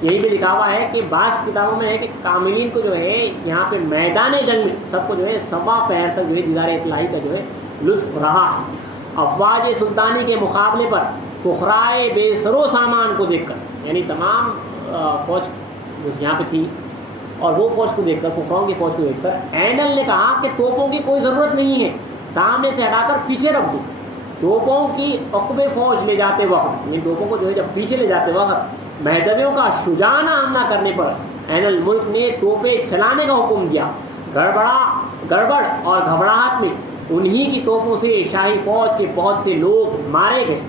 یہی بھی لکھا ہوا ہے کہ بعض کتابوں میں ہے کہ کاملین کو جو ہے یہاں پہ میدان جنگ میں سب کو جو ہے سوا پہر تک جو ہے دیدار اطلاعی کا جو ہے لطف رہا. افواج سلطانی کے مقابلے پر فخرائے بے سرو سامان کو دیکھ کر, یعنی تمام فوج جو یہاں پہ تھی اور وہ فوج کو دیکھ کر, فخراؤں کی فوج کو دیکھ کر اینل نے کہا کہ توپوں کی کوئی ضرورت نہیں ہے, سامنے سے ہٹا کر پیچھے رکھ دو. توپوں کی عقب فوج لے جاتے وقت, یعنی توپوں کو جو ہے جب پیچھے لے جاتے وقت مہدویوں کا شجاعانہ حملہ کرنے پر اینل ملک نے توپیں چلانے کا حکم دیا. گڑبڑ اور گھبراہٹ میں انہی کی توپوں سے شاہی فوج کے بہت سے لوگ مارے گئے.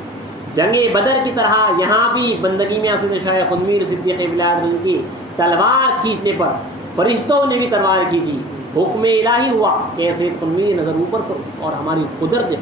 جنگ بدر کی طرح یہاں بھی بندگی میں اسد شاہ خدمیر صدیق ولایت کی تلوار کھینچنے پر فرشتوں نے بھی تلوار کھینچی. حکم الہی ہوا کہ سید خدمیر نظر اوپر کرو اور ہماری قدرت ہے.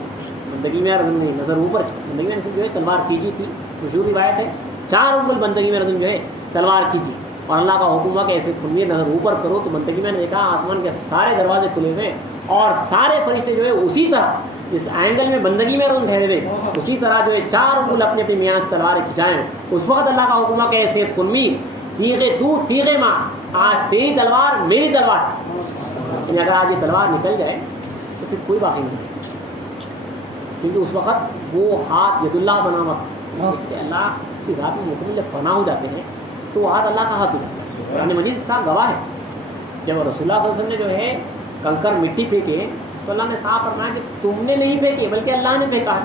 بندگی میں نے نظر اوپر کی, بندگی میں جو ہے تلوار کھینچی تھی, مشہور روایت ہے 4 انگل بندگی میں جو ہے تلوار کھینچی اور اللہ کا حکم ہوا کہ سید خدمیر نظر اوپر کرو. تو بندگی میں نے دیکھا آسمان کے سارے دروازے کھلے ہوئے اور سارے فرشتے جو ہے اسی طرح اس اینگل میں بندگی میں رون ٹھہرے ہوئے اسی طرح جو ہے 4 انگل اپنے اپنے میاں سے تلواریں کھنچائیں. اس وقت اللہ کا حکم ہوا کہ سید خدمیر تیغے تو تیغے ماس, آج تیری تلوار میری تلوار. یعنی اگر آج یہ تلوار نکل جائے تو پھر کوئی باقی نہیں, کیونکہ اس وقت وہ ہاتھ ید اللہ بنا ہوا تھا. اللہ کی ذات میں مکمل جب فنا ہو جاتے ہیں تو وہ ہاتھ اللہ کا ہاتھ ہو جاتا ہے. قرآن مجید اس کا گواہ ہے. جب رسول اللہ صلی اللہ علیہ وسلم نے جو ہے کنکر مٹی پھینکے تو اللہ نے صاف فرمایا کہ تم نے نہیں پھینکے بلکہ اللہ نے پھینکا.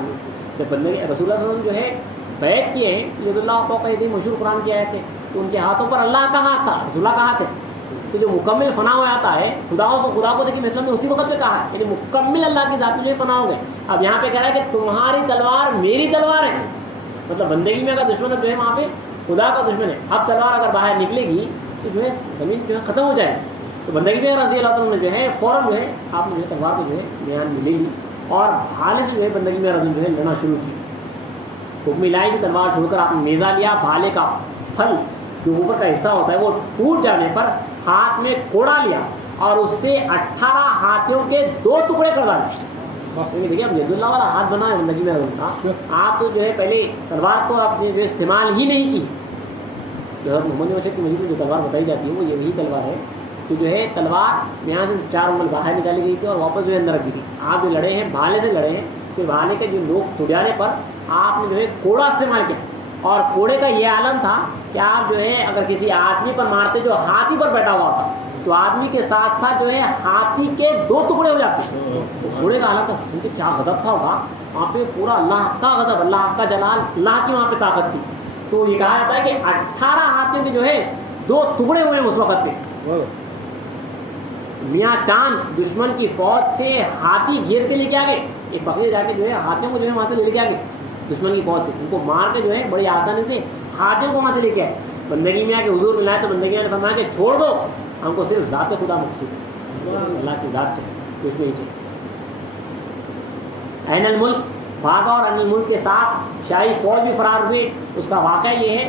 جب بندے رسول اللہ صلی اللہ علیہ وسلم جو ہے بیعت کیے ہیں ید اللہ فوق ایدیہم مشہور قرآن کی آیت ہے, تو ان کے ہاتھوں پر اللہ کا ہاتھ تھا, رسول اللہ کا ہاتھ ہے. تو جو مکمل فنا ہو جاتا ہے خدا کو دیکھیں اسلام نے اسی وقت میں کہا ہے, یعنی مکمل اللہ کی ذات میں فنا ہو گئے. اب یہاں پہ کہہ رہا ہے کہ تمہاری تلوار میری تلوار ہے, مطلب بندگی میں اگر دشمن جو ہے وہاں پہ خدا کا دشمن ہے. اب تلوار اگر باہر نکلے گی تو جو ہے زمین جو ہے ختم ہو جائے. تو بندگی میں رضی اللہ عنہ نے جو ہے فوراً جو ہے آپ نے جو ہے تلوار کو جو ہے بیان میں لے لی اور بھالے سے جو ہے بندگی میں رضی جو ہے لڑنا شروع کی. حکم الہی سے تلوار چھوڑ کر آپ نے نیزہ لیا. بھالے کا پھل جو اوپر کا حصہ ہوتا ہے وہ ٹوٹ جانے پر ہاتھ میں کوڑا لیا اور اس سے 18 ہاتھیوں کے 2 ٹکڑے کر ڈالے. دیکھیے اب ید اللہ والا ہاتھ بنا ہے بندگی میں تھا. آپ تو جو ہے پہلے تلوار کو آپ نے جو استعمال ہی نہیں کی. جو محمد مشرق کی مجید میں جو تلوار بتائی جاتی ہے وہ یہی تلوار ہے. تو جو ہے تلوار یہاں سے 4 انگل باہر نکالی گئی تھی اور واپس جو ہے اندر رکھی تھی. آپ جو لڑے ہیں بھالے سے لڑے ہیں, پھر بھالے کے جو لوگ ٹوٹ جانے پر آپ نے جو ہے کوڑا استعمال کیا. اور کوڑے کا یہ عالم تھا کہ آپ جو ہے اگر کسی آدمی پر مارتے جو ہاتھی پر بیٹھا ہوا تھا تو آدمی کے ساتھ ساتھ جو ہے ہاتھی کے 2 ٹکڑے ہو جاتے. کوڑے کا عالم تھا, کیونکہ کیا غضب تھا ہوگا وہاں پہ, پورا اللہ کا غضب, اللہ کا جلال, اللہ کی وہاں پہ طاقت تھی. تو یہ کہا جاتا ہے کہ 18 ہاتھیوں کے جو ہے 2 ٹکڑے ہوئے اس وقت پہ. میاں چاند دشمن کی فوج سے ہاتھی گھیر کے لے کے آ گئے. ایک فقیر جا کے جو ہے ہاتھیوں کو جو ہے وہاں سے لے کے آ گئے دشمن کی فوج سے. ان کو مار کے جو ہے بڑی آسانی سے ہاتھیوں کو وہاں سے لے کے آئے. بندگی میں آ کے حضور ملائے تو بندگی نے فرمایا کہ چھوڑ دو, ہم کو صرف ذات خدا مقصود ہے, اللہ کی ذات چاہیے, اس میں ہی چاہیے. عین الملک بھاگا اور عین الملک کے ساتھ شاہی فوج بھی فرار ہوئے. اس کا واقعہ یہ ہے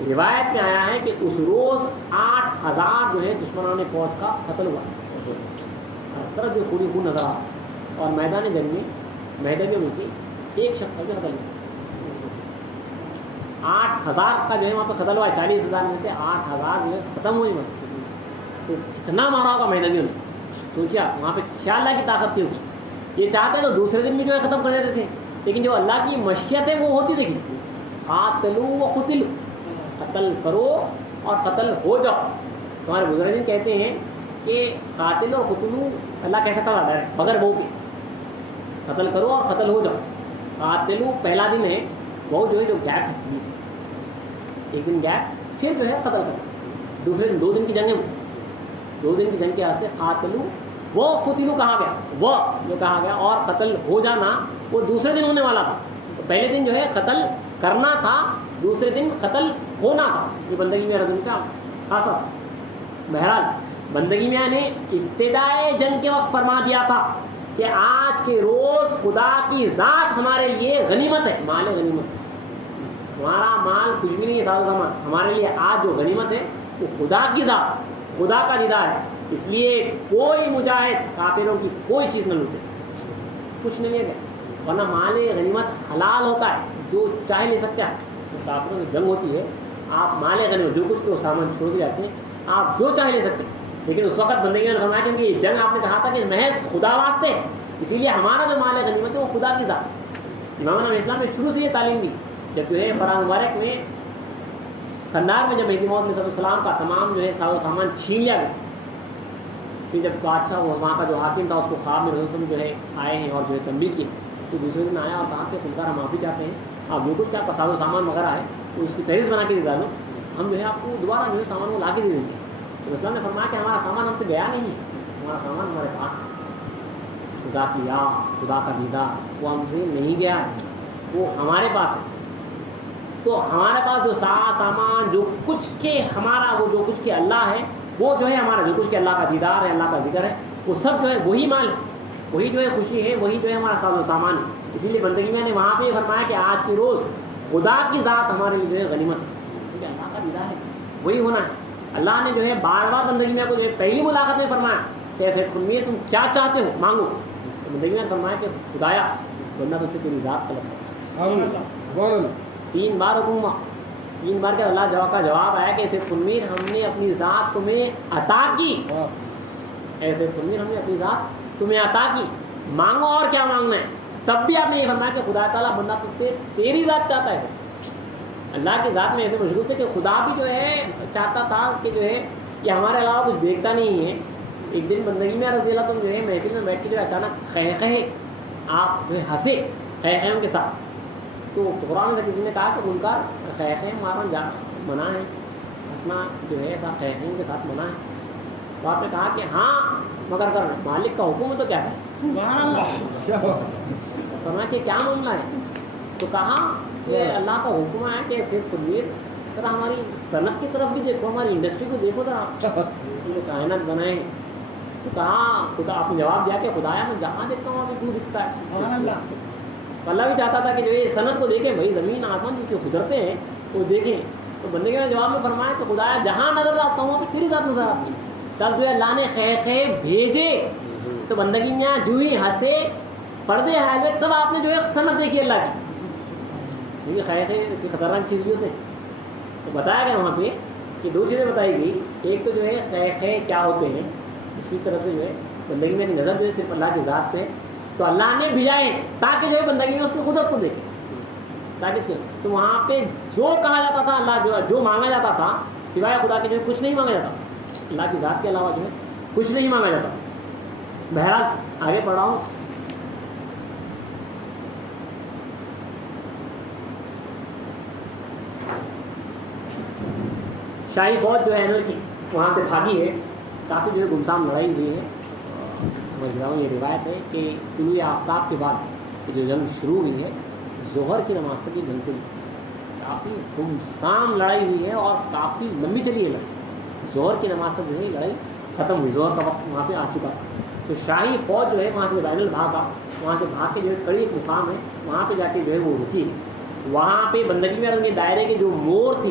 روایت میں آیا ہے کہ اس روز 8,000 جو ہے دشمنوں نے فوج کا قتل ہوا، ہر طرف جو خون خون نظر آ، اور میدان جنگ میں میدانیوں میں سے ایک شخص کا بھی قتل ہوا۔ 8,000 کا جو ہے وہاں پہ قتل ہوا، 40,000 میں سے 8,000 جو ہے ختم ہوئی وہاں، تو کتنا مارا ہوگا میدانیوں نے، تو کیا وہاں پہ کیا اللہ کی طاقت تھی ہوگی؟ یہ چاہتے تو دوسرے دن بھی جو ہے ختم کر دیتے تھے، لیکن جو اللہ کی مشیت ہے وہ ہوتی تھی، قاتلو و قتلو، قتل کرو اور قتل ہو جاؤ۔ تمہارے بزرگ کہتے ہیں کہ قاتل اور قتلو اللہ کیسا کرا ہے بغیر بہو کے، قتل کرو اور قتل ہو جاؤ۔ قاتلو پہلا دن ہے، بہو جو ہے جو گیپ ہے، ایک دن گیپ، پھر جو ہے قتل کرو، دوسرے دن 2 دن کی جنگ ہے، 2 دن کی جنگ کے واسطے قاتلو وہ قتلو کہا گیا، وہ جو کہا گیا، اور قتل ہو جانا وہ دوسرے دن ہونے والا تھا، تو پہلے دن جو ہے قتل کرنا تھا، دوسرے دن قتل ہونا تھا۔ یہ بندگی میں رضی کا خاصا تھا۔ بہرحال بندگی میں نے ابتدائے جنگ کے وقت فرما دیا تھا کہ آج کے روز خدا کی ذات ہمارے لیے غنیمت ہے، مال غنیمت، ہمارا مال کچھ بھی نہیں ہے، ساز و سامان ہمارے لیے آج جو غنیمت ہے وہ خدا کی ذات، خدا کا دیدار ہے، اس لیے کوئی مجاہد کافروں کی کوئی چیز نہ لوٹے، کچھ نہیں ہے، ورنہ مال غنیمت حلال ہوتا ہے، جو چاہے لے سکتے ہیں۔ کافروں کی جنگ ہوتی ہے، آپ مال غنیمت جو کچھ تو سامان چھوڑ کے جاتے ہیں، آپ جو چاہے لے سکتے ہیں، لیکن اس وقت بندگی نے فرمایا کیونکہ یہ جنگ آپ نے کہا تھا کہ محض خدا واسطے، اسی لیے ہمارا جو مال غنیمت ہے وہ خدا کی ذات۔ امام اسلام نے شروع سے یہ تعلیم دی، جب جو ہے فرا مبارک میں کندھار میں جب مہدی موعود علیہ السلام کا تمام جو ہے ساز و سامان چھین لیا گیا، پھر جب بادشاہ وہاں کا جو حاکم تھا اس کو خواب میں رسول جو ہے آئے ہیں اور جو ہے تنبیہ کی، تو دوسرے دن آیا اور کہا کہ خودکار ہم معافی چاہتے ہیں، آپ جو کچھ کیا ساز و سامان وغیرہ ہے تو اس کی فہرست بنا کے دے ڈالو، ہم جو ہے آپ کو دوبارہ جو ہے سامان وہ لا کے دے دیں گے۔ تو اسلام نے فرمایا کہ ہمارا سامان ہم سے گیا نہیں ہے، ہمارا سامان ہمارے پاس ہے، خدا کی یاد، خدا کا دیدار وہ ہم سے نہیں گیا ہے، وہ ہمارے پاس ہے۔ تو ہمارے پاس جو سامان جو کچھ کے ہمارا وہ جو کچھ کے اللہ ہے، وہ جو ہے ہمارا جو کچھ کے اللہ کا دیدار ہے، اللہ کا ذکر ہے، وہ سب جو ہے وہی مال ہے، وہی جو ہے خوشی ہے، وہی جو ہے ہمارا ساز و سامان ہے۔ اسی لیے بندگی میں نے وہاں پہ یہ فرمایا کہ آج کے روز خدا کی ذات ہمارے لیے جو ہے غنیمت ہے، کیونکہ اللہ کا دیدار ہے، وہی ہونا ہے۔ اللہ نے جو ہے بار بار بندگی میں کو جو ہے پہلی ملاقات میں فرمایا کہ سید خنمیر تم کیا چاہتے ہو مانگو، تو بندگی میں فرمایا کہ خدایا ورنہ تم سے تیری ذات طلب ہے۔ 3 بار حکم، 3 بار کے اللہ کا جواب آیا کہ سید خنمیر ہم نے اپنی ذات تمہیں عطا کی، اے سید خنمیر ہم نے اپنی ذات تمہیں عطا کی، مانگو اور کیا مانگنا ہے۔ تب بھی آپ نے یہ فرمایا کہ خدا تعالیٰ بندہ تم سے تیری ذات چاہتا ہے۔ اللہ کی ذات میں ایسے مشغول تھے کہ خدا بھی جو ہے چاہتا تھا کہ جو ہے یہ ہمارے علاوہ کچھ دیکھتا نہیں ہے۔ ایک دن بندگی میں رضی اللہ تم جو ہے محفل میں بیٹھ کے جو اچانک خے آپ جو ہے ہنسے خیخیوں کے ساتھ، تو قرآن سے کسی نے کہا کہ منکر خیخیں مارنا منع ہے، ہنسنا جو ہے ایسا خیخیوں کے ساتھ منع ہے۔ تو آپ نے کہا کہ ہاں مگر اگر مالک کا حکم ہے تو کیا ہے، فرمایا کہ کیا معاملہ ہے، تو کہا کہ اللہ کا حکم ہے کہ سید خنمیر ذرا ہماری صنعت کی طرف بھی دیکھو، ہماری انڈسٹری کو دیکھو ذرا، جو کائنات بنائے ہیں۔ تو کہا خدا، آپ نے جواب دیا کہ خدایا میں جہاں دیکھتا ہوں وہاں پہ کیوں دکھتا ہے۔ اللہ بھی چاہتا تھا کہ جو یہ صنعت کو دیکھیں، بھائی زمین آسمان جس کی قدرتیں ہیں وہ دیکھیں۔ تو بندے کے جواب میں فرمایا کہ خدایا جہاں نظر آتا ہوں وہاں پہ تیری ذات نظر آتی ہے۔ تب جو ہے اللہ نے خیر بھیجے، تو بندگی میں جو ہی ہنسے پردے آئے تب آپ نے جو ہے صنعت دیکھی اللہ کی، کیونکہ خیر ایسی خطرناک چیز بھی ہوتے ہیں۔ تو بتایا گیا وہاں پہ کہ 2 چیزیں بتائی گئی، ایک تو جو ہے خیر کیا ہوتے ہیں، اسی طرف سے جو ہے بندگی میں نظر جو ہے صرف اللہ کی ذات پہ، تو اللہ نے بھیجائے تاکہ جو ہے بندگی میں اس کی قدرت کو دیکھے، تاکہ اس کو، تو وہاں پہ جو کہا جاتا تھا اللہ جو مانگا جاتا تھا سوائے خدا کے جو ہے کچھ نہیں مانگا جاتا، اللہ کی ذات کے علاوہ جو ہے کچھ نہیں مانگا جاتا۔ بہرحال آگے پڑھ رہا ہوں۔ شاہی فوج جو ہے انل کی وہاں سے بھاگی ہے، کافی جو ہے گمسام لڑائی ہوئی ہے۔ یہ روایت ہے کہ طلوع آفتاب کے بعد جو جنگ شروع ہوئی ہے ظہر کی نماز تک یہ جنگ چلی، کافی گمسام لڑائی ہوئی ہے اور کافی لمبی چلی ہے لڑائی، ظہر کی نماز تک جو ہے لڑائی ختم ہوئی، ظہر کا وقت وہاں پہ آ چکا تھا۔ تو شاہی فوج جو ہے وہاں سے بین بھاگا، وہاں سے بھاگ کے جو ہے کڑی ایک مقام ہے وہاں پہ جا کے جو ہے وہ رکی، وہاں پہ بندگی میں رنگے دائرے کے جو مور تھی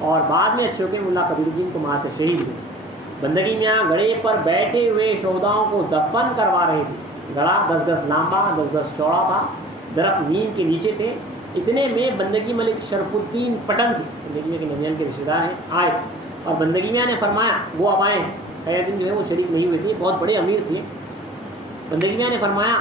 اور بعد میں اچھے کے ملا کبیر الدین کو مار کر شہید ہوئے۔ بندگی میاں گڑھے پر بیٹھے ہوئے شہداؤں کو دفن کروا رہے تھے۔ گڑھا 10 گز لمبا 10 گز چوڑا تھا، درخت نیم کے نیچے تھے۔ اتنے میں بندگی ملک شرف الدین پٹن سے، بندگی میاں کے ننیال کے رشتے دار ہیں، آئے اور بندگی میاں نے فرمایا، وہ اب آئے، پہلے دن جو ہے وہ شریک نہیں ہوئے تھے، بہت بڑے امیر تھے۔ بندگی میاں نے فرمایا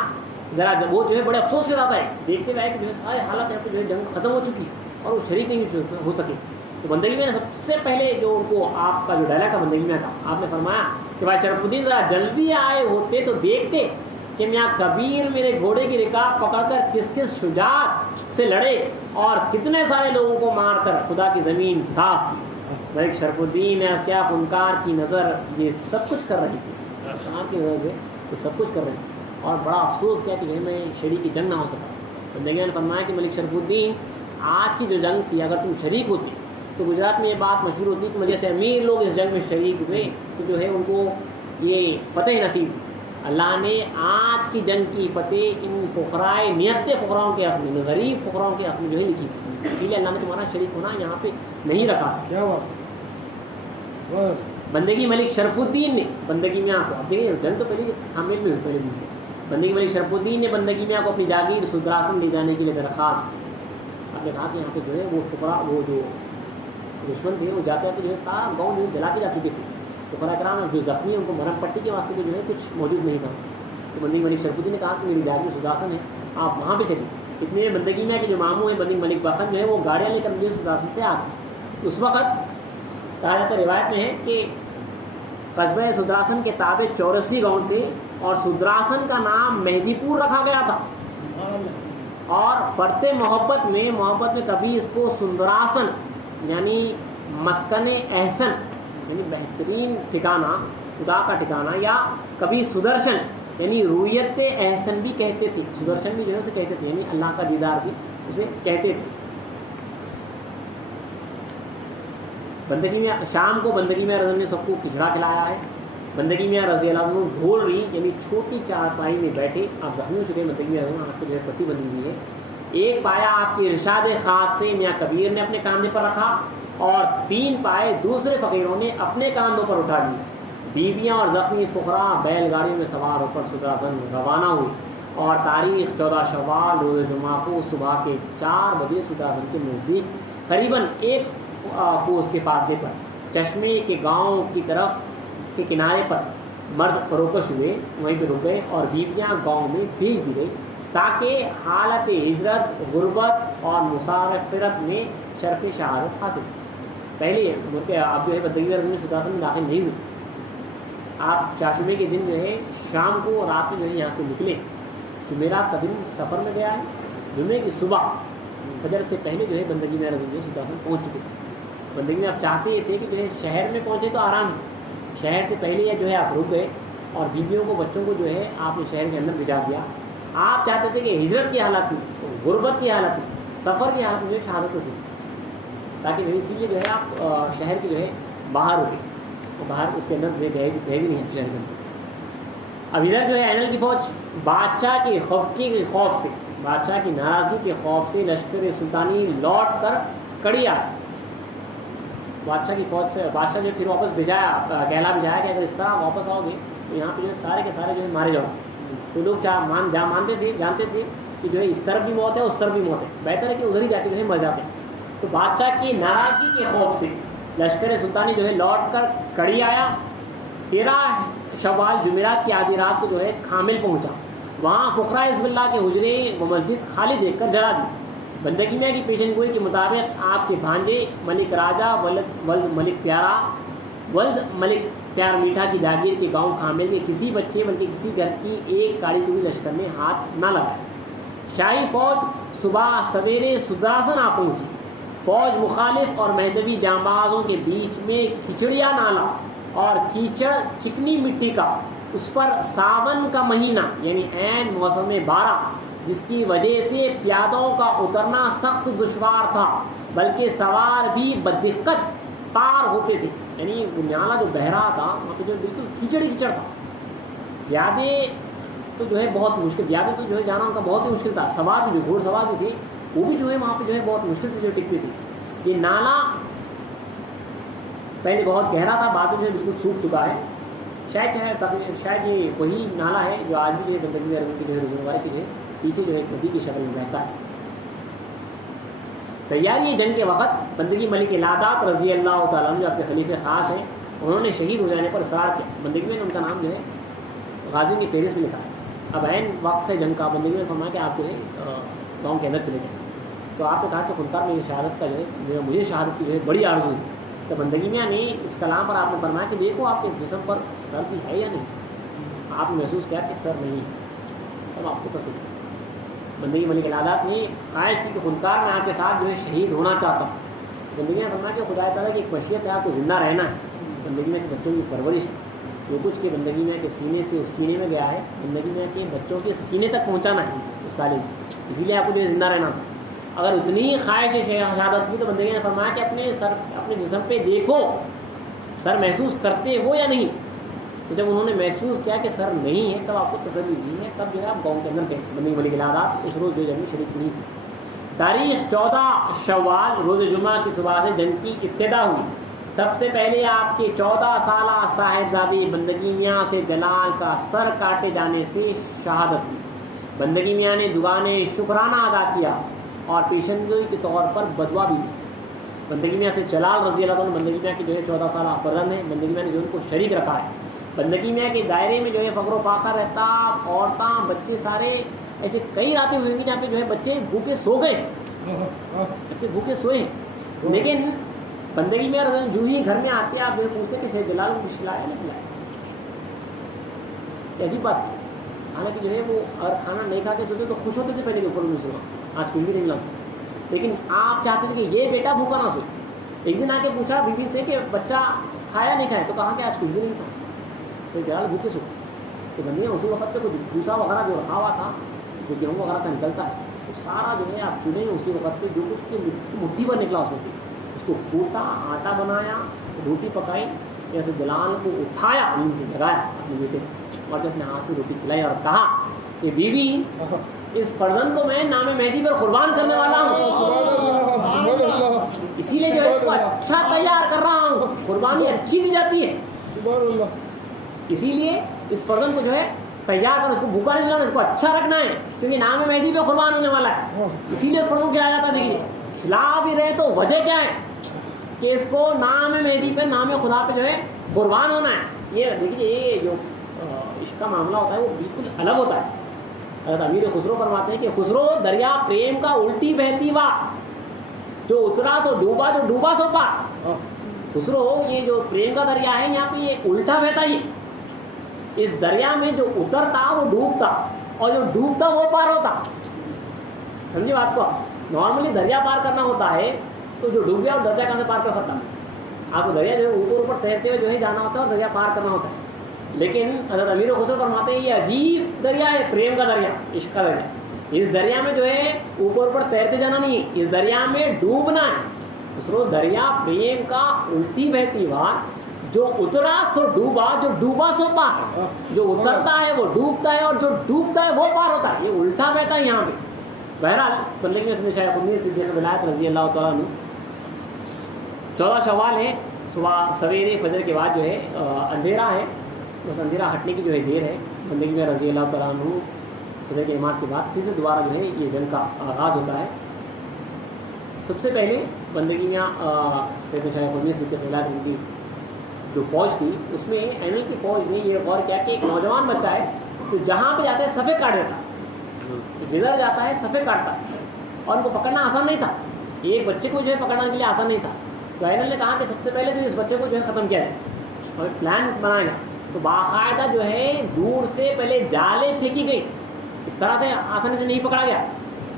ذرا، جب وہ جو ہے بڑے افسوس کے ساتھ آئے، دیکھتے ہوئے کہ جو ہے سارے حالات یہاں پہ جو ہے جنگ ختم ہو چکی اور وہ شریک نہیں ہو سکے، تو بندگی میاں نے سب سے پہلے جو ان کو آپ کا جو ڈائلاگ تھا بندگی میاں کا، آپ نے فرمایا کہ بھائی شرف الدین ذرا جلدی آئے ہوتے تو دیکھتے کہ میاں کبیر میرے گھوڑے کی رکاب پکڑ کر کس کس شجاعت سے لڑے اور کتنے سارے لوگوں کو مار کر خدا کی زمین صاف کی۔ ملک شرف الدین کیا فنکار کی نظر یہ سب کچھ کر رہی تھی، کی نظر یہ سب کچھ کر رہی تھی، اور بڑا افسوس کیا کہ میں شریک کی جنگ نہ ہو سکا۔ بندگی نے فرمایا کہ ملک شرف الدین آج کی جو جنگ تھی اگر تم شریک ہوتی تو گجرات میں یہ بات مشہور ہوتی کہ جیسے امیر لوگ اس جنگ میں شریک ہوئے تو جو ہے ان کو یہ فتح نصیب۔ اللہ نے آج کی جنگ کی فتح ان فقرائے نیت فقراؤں کے حق میں، غریب فقراؤں کے حق میں جو ہے لکھی، اسی لیے اللہ نے تمہارا شریک ہونا یہاں پہ نہیں رکھا۔ کیا ہوا؟ بندگی ملک شرف الدین نے بندگی میاں کو، اب دیکھیے جنگ تو پہلے حامل میں پہلے دن سے، بندگی ملک شرف الدین نے بندگی میاں کو اپنی جاگیر سدراسن لے جانے کے لیے درخواست کی۔ آپ نے کہا کہ یہاں پہ جو ہے وہ فقراء، وہ جو دشمن تھے وہ جاتے ہیں تو جو ہے سارا گاؤں جو جلا کے جا چکے تھے، فقراء کرام جو زخمی ان کو مرہم پٹی کے واسطے جو ہے کچھ موجود نہیں تھا، تو بندگی ملک شرف الدین نے کہا کہ میری جاگیر سدراسن ہے، آپ وہاں پہ چلیں۔ اتنے میں بندگی میاں کے جو ماموں ہیں بندگی ملک بخن جو ہے وہ گاڑیاں لے کر مجھے سدراسن سے آ گئے۔ اس وقت کہا جاتا ہے، روایت میں ہے کہ قصبہ سدراسن کے تابع 84 گاؤں تھے اور سدراسن کا نام مہدی پور رکھا گیا تھا، اور فرت محبت میں کبھی اس کو سندراسن یعنی مسکن احسن یعنی بہترین ٹھکانہ، خدا کا ٹھکانہ، یا کبھی سدرشن یعنی رویت احسن بھی کہتے تھے، سدرشن بھی جو ہے اسے کہتے تھے، یعنی اللہ کا دیدار بھی اسے کہتے تھے۔ بندگی میاں شام کو بندگی میاں رضی نے سب کو کھچڑا کھلایا ہے۔ بندگی میاں رضی اللہ عنہ ڈھول رہی یعنی چھوٹی چارپائی میں بیٹھے، آپ زخمی ہو چکے ہیں، بندگی میاں آپ کو جو ہے پٹی بندی ہوئی ہے۔ ایک پایا آپ کی ارشاد خاص سے میاں کبیر نے اپنے کاندھے پر رکھا اور 3 پائے دوسرے فقیروں نے اپنے کاندھوں پر اٹھا لیے۔ بیویاں اور زخمی فقراء بیل گاڑیوں میں سوار ہو کر سدراسن روانہ ہوئی، اور تاریخ 14 شوال روز جمعہ کو صبح کے 4 بجے سدراسن کے نزدیک قریباً 1 کوس کے فاصلے پر چشمے کے گاؤں کی طرف کے کنارے پر مرد فروکش ہوئے، وہیں پہ رک گئے، اور بیویاں گاؤں میں بھیج دی گئی تاکہ حالت ہجرت، غربت اور مسافرت میں شرف شہادت حاصل۔ پہلے کہ آپ جو ہے بندگی میں سدراسن میں داخل نہیں ہوئے، آپ چاشمے کے دن جو ہے شام کو رات میں جو ہے یہاں سے نکلے، جمعرات کا دن سفر میں گیا ہے، جمعے کی صبح فجر سے پہلے جو ہے بندگی میں سدراسن پہنچ چکے۔ بندگی میں آپ چاہتے تھے کہ جو ہے شہر میں پہنچے تو آرام ہے، شہر سے پہلے جو ہے آپ رک گئے اور بیویوں کو بچوں کو جو ہے آپ نے شہر کے اندر بھجا دیا۔ آپ چاہتے تھے کہ ہجرت کی حالت میں، غربت کی حالت میں، سفر کی حالت میں شہادت نصیب، تاکہ اسی لیے جو ہے آپ شہر کے جو ہے باہر رکے، اور باہر اس کے اندر گئے بھی نہیں شہر کے اندر۔ اب ادھر جو ہے اینل کی فوج بادشاہ کے خوف سے، بادشاہ کی ناراضگی کے خوف سے لشکر سلطانی لوٹ کر کڑی آئی۔ بادشاہ کی فوج سے بادشاہ نے پھر واپس بھیجایا، کہلا بھیجایا کہ اگر اس طرح واپس آؤ گے تو یہاں پہ جو ہے سارے کے سارے جو ہے مارے جاؤ۔ تو لوگ جانتے تھے کہ جو ہے اس طرف بھی موت ہے اس طرف بھی موت ہے، بہتر ہے کہ ادھر ہی جا کے جو ہے مر جاتے ہیں۔ تو بادشاہ کی ناراضگی کے خوف سے لشکر سلطانی جو ہے لوٹ کر کڑی آیا۔ 13 شوال جمعرات کی آدھی رات کو جو ہے کھامل پہنچا، وہاں فقراء حزب اللہ کے حجرے و مسجد خالی دیکھ کر جلا دی۔ بندگی میاں کی پیشن گوئی کے مطابق آپ کے بھانجے ملک راجہ ولد ملک پیارا، ولد ملک پیار میٹھا کی جاگیر کے گاؤں کھامل کے کسی بچے بلکہ کسی گھر کی ایک کاڑی کو بھی لشکر نے ہاتھ نہ لگایا۔ شاہی فوج صبح سویرے سدراسن آ پہنچی۔ فوج مخالف اور مہدوی جانبازوں کے بیچ میں کھچڑیا نالا اور کیچڑ چکنی مٹی کا، اس پر ساون کا مہینہ یعنی عین موسم بارہ، جس کی وجہ سے پیادوں کا اترنا سخت دشوار تھا، بلکہ سوار بھی بدقت پار ہوتے تھے۔ یعنی نالا جو بہ رہا تھا وہاں پہ جو بالکل کیچڑ تھا، پیادے تو جو ہے بہت مشکل، پیادے تو جو ہے جانا ان کا بہت ہی مشکل تھا، سوار بھی جو گھوڑ سوار بھی تھے وہ بھی جو ہے وہاں پہ جو ہے بہت مشکل سے جو ٹکتے تھے۔ یہ نالا پہلے بہت گہرا تھا، بعد میں بالکل سوکھ چکا ہے. شاید یہ وہی نالا ہے جو آج بھی جو ہے بندگی عربی کی جو ہے رضوان کی جو ہے پیچھے جو ہے ندی کی شکل میں رہتا ہے. تیاری جنگ کے وقت بندگی ملک لادات رضی اللہ تعالیٰ عنہ جو آپ کے خلیفہ خاص ہیں، انہوں نے شہید ہو جانے پر اصرار کیا. بندگی میں ان کا نام جو ہے غازیوں کی فہرست میں لکھا ہے. اب عین وقت ہے جنگ کا، بندگی میں فرمایا کہ آپ جو ہے گاؤں کے اندر چلے جائیں. تو آپ نے کہا کہ خودکار میری شہادت کا جو ہے مجھے شہادت کی جو ہے بڑی آرزو ہے. تو بندگی میاں نے اس کلام پر آپ نے فرمایا کہ دیکھو آپ کے جسم پر سر بھی ہے یا نہیں. آپ نے محسوس کیا کہ سر نہیں ہے، تب آپ کو تصدیق. بندگی ملک العادات نے خواہش کی کہ خودکار میں آپ کے ساتھ جو ہے شہید ہونا چاہتا ہوں. بندگی میں فرمایا کہ خدا تعالیٰ کی ایک مشیت ہے، آپ کو زندہ رہنا ہے. بندگی میں کہ بچوں کی پرورش جو کچھ کے بندگی میں کے سینے سے اس سینے میں گیا ہے، بندگی میں کہ بچوں کے سینے تک پہنچانا ہے اس تعلیم. اسی لیے آپ کو جو ہے زندہ رہنا تھا. اگر اتنی خواہش ہے شہادت کی تو بندگی نے فرمایا کہ اپنے سر اپنے جسم پہ دیکھو سر محسوس کرتے ہو یا نہیں. تو جب انہوں نے محسوس کیا کہ سر نہیں ہے تب آپ کو تسلی دی ہے، تب جو ہے آپ گاؤں کے اندر تھے. بندگی ملک العادات اس روز جو جنگ شریک نہیں تھی. تاریخ 14 شوال روز جمعہ کی صبح سے جنگ کی ابتدا ہوئی. سب سے پہلے آپ کے 14 سالہ صاحبزادی بندگی میاں سے جلال کا سر کاٹے جانے سے شہادت ہوئی. بندگی میاں نے دعانے شکرانہ ادا کیا اور پیشنگوئی کے طور پر بدوا بھی دی. بندگی میاں سے جلال رضی اللہ عنہ بندگی میاں کے جو ہے 14 سالہ فرزند ہیں. بندگی میاں نے جو ان کو شریک رکھا ہے. بندگی میاں کے دائرے میں جو ہے فخر و فاخر رہتا. عورتاں بچے سارے ایسے کئی راتیں ہوئی گی جہاں پہ جو ہے بچے بھوکے سو گئے، بچے بھوکے سوئے. لیکن بندگی میں جو ہی گھر میں آتے آپ جو پوچھتے کہ سید جلال کو کچھ کھلایا نہیں کھلایا. یہ عجیب بات ہے. حالانکہ جو ہے وہ اگر کھانا نہیں کھا کے سوتے تو خوش ہوتے تھے پہلے کے اوپر مسلمان، آج کچھ بھی نہیں ملتا. لیکن آپ چاہتے تھے کہ یہ بیٹا بھوکا نہ سوئے. ایک دن آ کے پوچھا بیوی سے کہ بچہ کھایا نہیں کھایا، تو کہا کہ آج کچھ بھی نہیں کھایا، سید جلال بھوکے سو. تو بندگی اسی وقت پہ کچھ بھوسا وغیرہ جو رکھا ہوا تھا جو گیہوں وغیرہ کا نکلتا ہے وہ سارا جو ہے آپ چنے اسی وقت پہ جو کچھ مٹھی پر نکلا اس میں سے اس کو کوٹا، آٹا بنایا، روٹی پکائی. جیسے جلال کو اٹھایا نیند سے جگایا اپنے بیٹے اور جو اپنے ہاتھ سے روٹی کھلائی اور کہا کہ بیوی اس فرزند کو میں نام مہدی پر قربان کرنے والا ہوں، اسی لیے جو ہے اس کو اچھا تیار کر رہا ہوں. قربانی اچھی دی جاتی ہے، اسی لیے اس فرزند کو جو ہے تیار کر، اس کو بھوکا نہیں چلانا، اس کو اچھا رکھنا ہے کیونکہ نام مہدی پہ قربان ہونے والا ہے. اسی لیے اس فرزند کو کھلایا جاتا ہے. دیکھیے کھلا بھی رہے تو وجہ کیا ہے کہ اس کو نام مہدی پہ نام خدا پہ جو ہے قربان ہونا ہے. یہ دیکھیے یہ جو عشق کا معاملہ ہوتا ہے وہ بالکل الگ ہوتا ہے. حضرت امیر خسرو فرماتے ہیں کہ خسرو دریا پریم کا الٹی بہتی وا، جو اترا سو ڈوبا، جو ڈوبا سو پار. خسرو یہ جو پریم کا دریا ہے یہاں پہ یہ الٹا بہتا ہی. اس دریا میں جو اترتا وہ ڈوبتا اور جو ڈوبتا وہ پار ہوتا. سمجھے بات کو؟ نارملی دریا پار کرنا ہوتا ہے تو جو ڈوب گیا وہ دریا کہاں سے پار کر سکتا ہے؟ آپ کو دریا جو ہے اوپر اوپر تیرتے ہوئے جو ہے جانا ہوتا ہے اور دریا پار کرنا ہوتا ہے. لیکن حضرت امیر خسرو فرماتے ہیں یہ عجیب دریا ہے، پریم کا دریا، عشق کا دریا. اس دریا میں جو ہے اوپر اوپر تیرتے جانا نہیں، اس دریا میں ڈوبنا ہے. خسرو دریا پریم کا الٹی بہتی وار، جو اترا سو ڈوبا، جو ڈوبا سو پار. جو اترتا ہے وہ ڈوبتا ہے اور جو ڈوبتا ہے وہ پار ہوتا ہے. یہ الٹا بہتا ہے یہاں پہ. بہرحال بندگی میں سے شیخ الہند صدیق ولایت رضی اللہ تعالیٰ عنہ 14 شوال ہے، صبح سویرے فجر کے بعد جو ہے اندھیرا ہے، بس اندھیرا ہٹنے کی جو ہے دیر ہے. بندگی میں رضی اللہ تعالیٰ عنہ فجر کی نماز کے بعد پھر سے دوبارہ جو ہے یہ جنگ کا آغاز ہوتا ہے. سب سے پہلے بندگی میں سید شیخ الہند صدیق ولایت ان کی جو فوج تھی اس میں ایمل کی فوج نے یہ غور کیا کہ ایک نوجوان بچہ ہے تو جہاں پہ جاتا ہے صفے کاٹ دیتا ہے، جدھر جاتا ہے صفے کاٹتا ہے اور ان کو پکڑنا آسان نہیں تھا. ایک بچے کو جو ہے پکڑنے کے لیے آسان نہیں تھا. تو ایمل نے کہا کہ سب سے پہلے تو اس بچے کو جو ہے ختم کیا جائے اور پلان بنایا گیا. تو باقاعدہ جو ہے دور سے پہلے جالیں پھینکی گئی، اس طرح سے آسانی سے نہیں پکڑا گیا.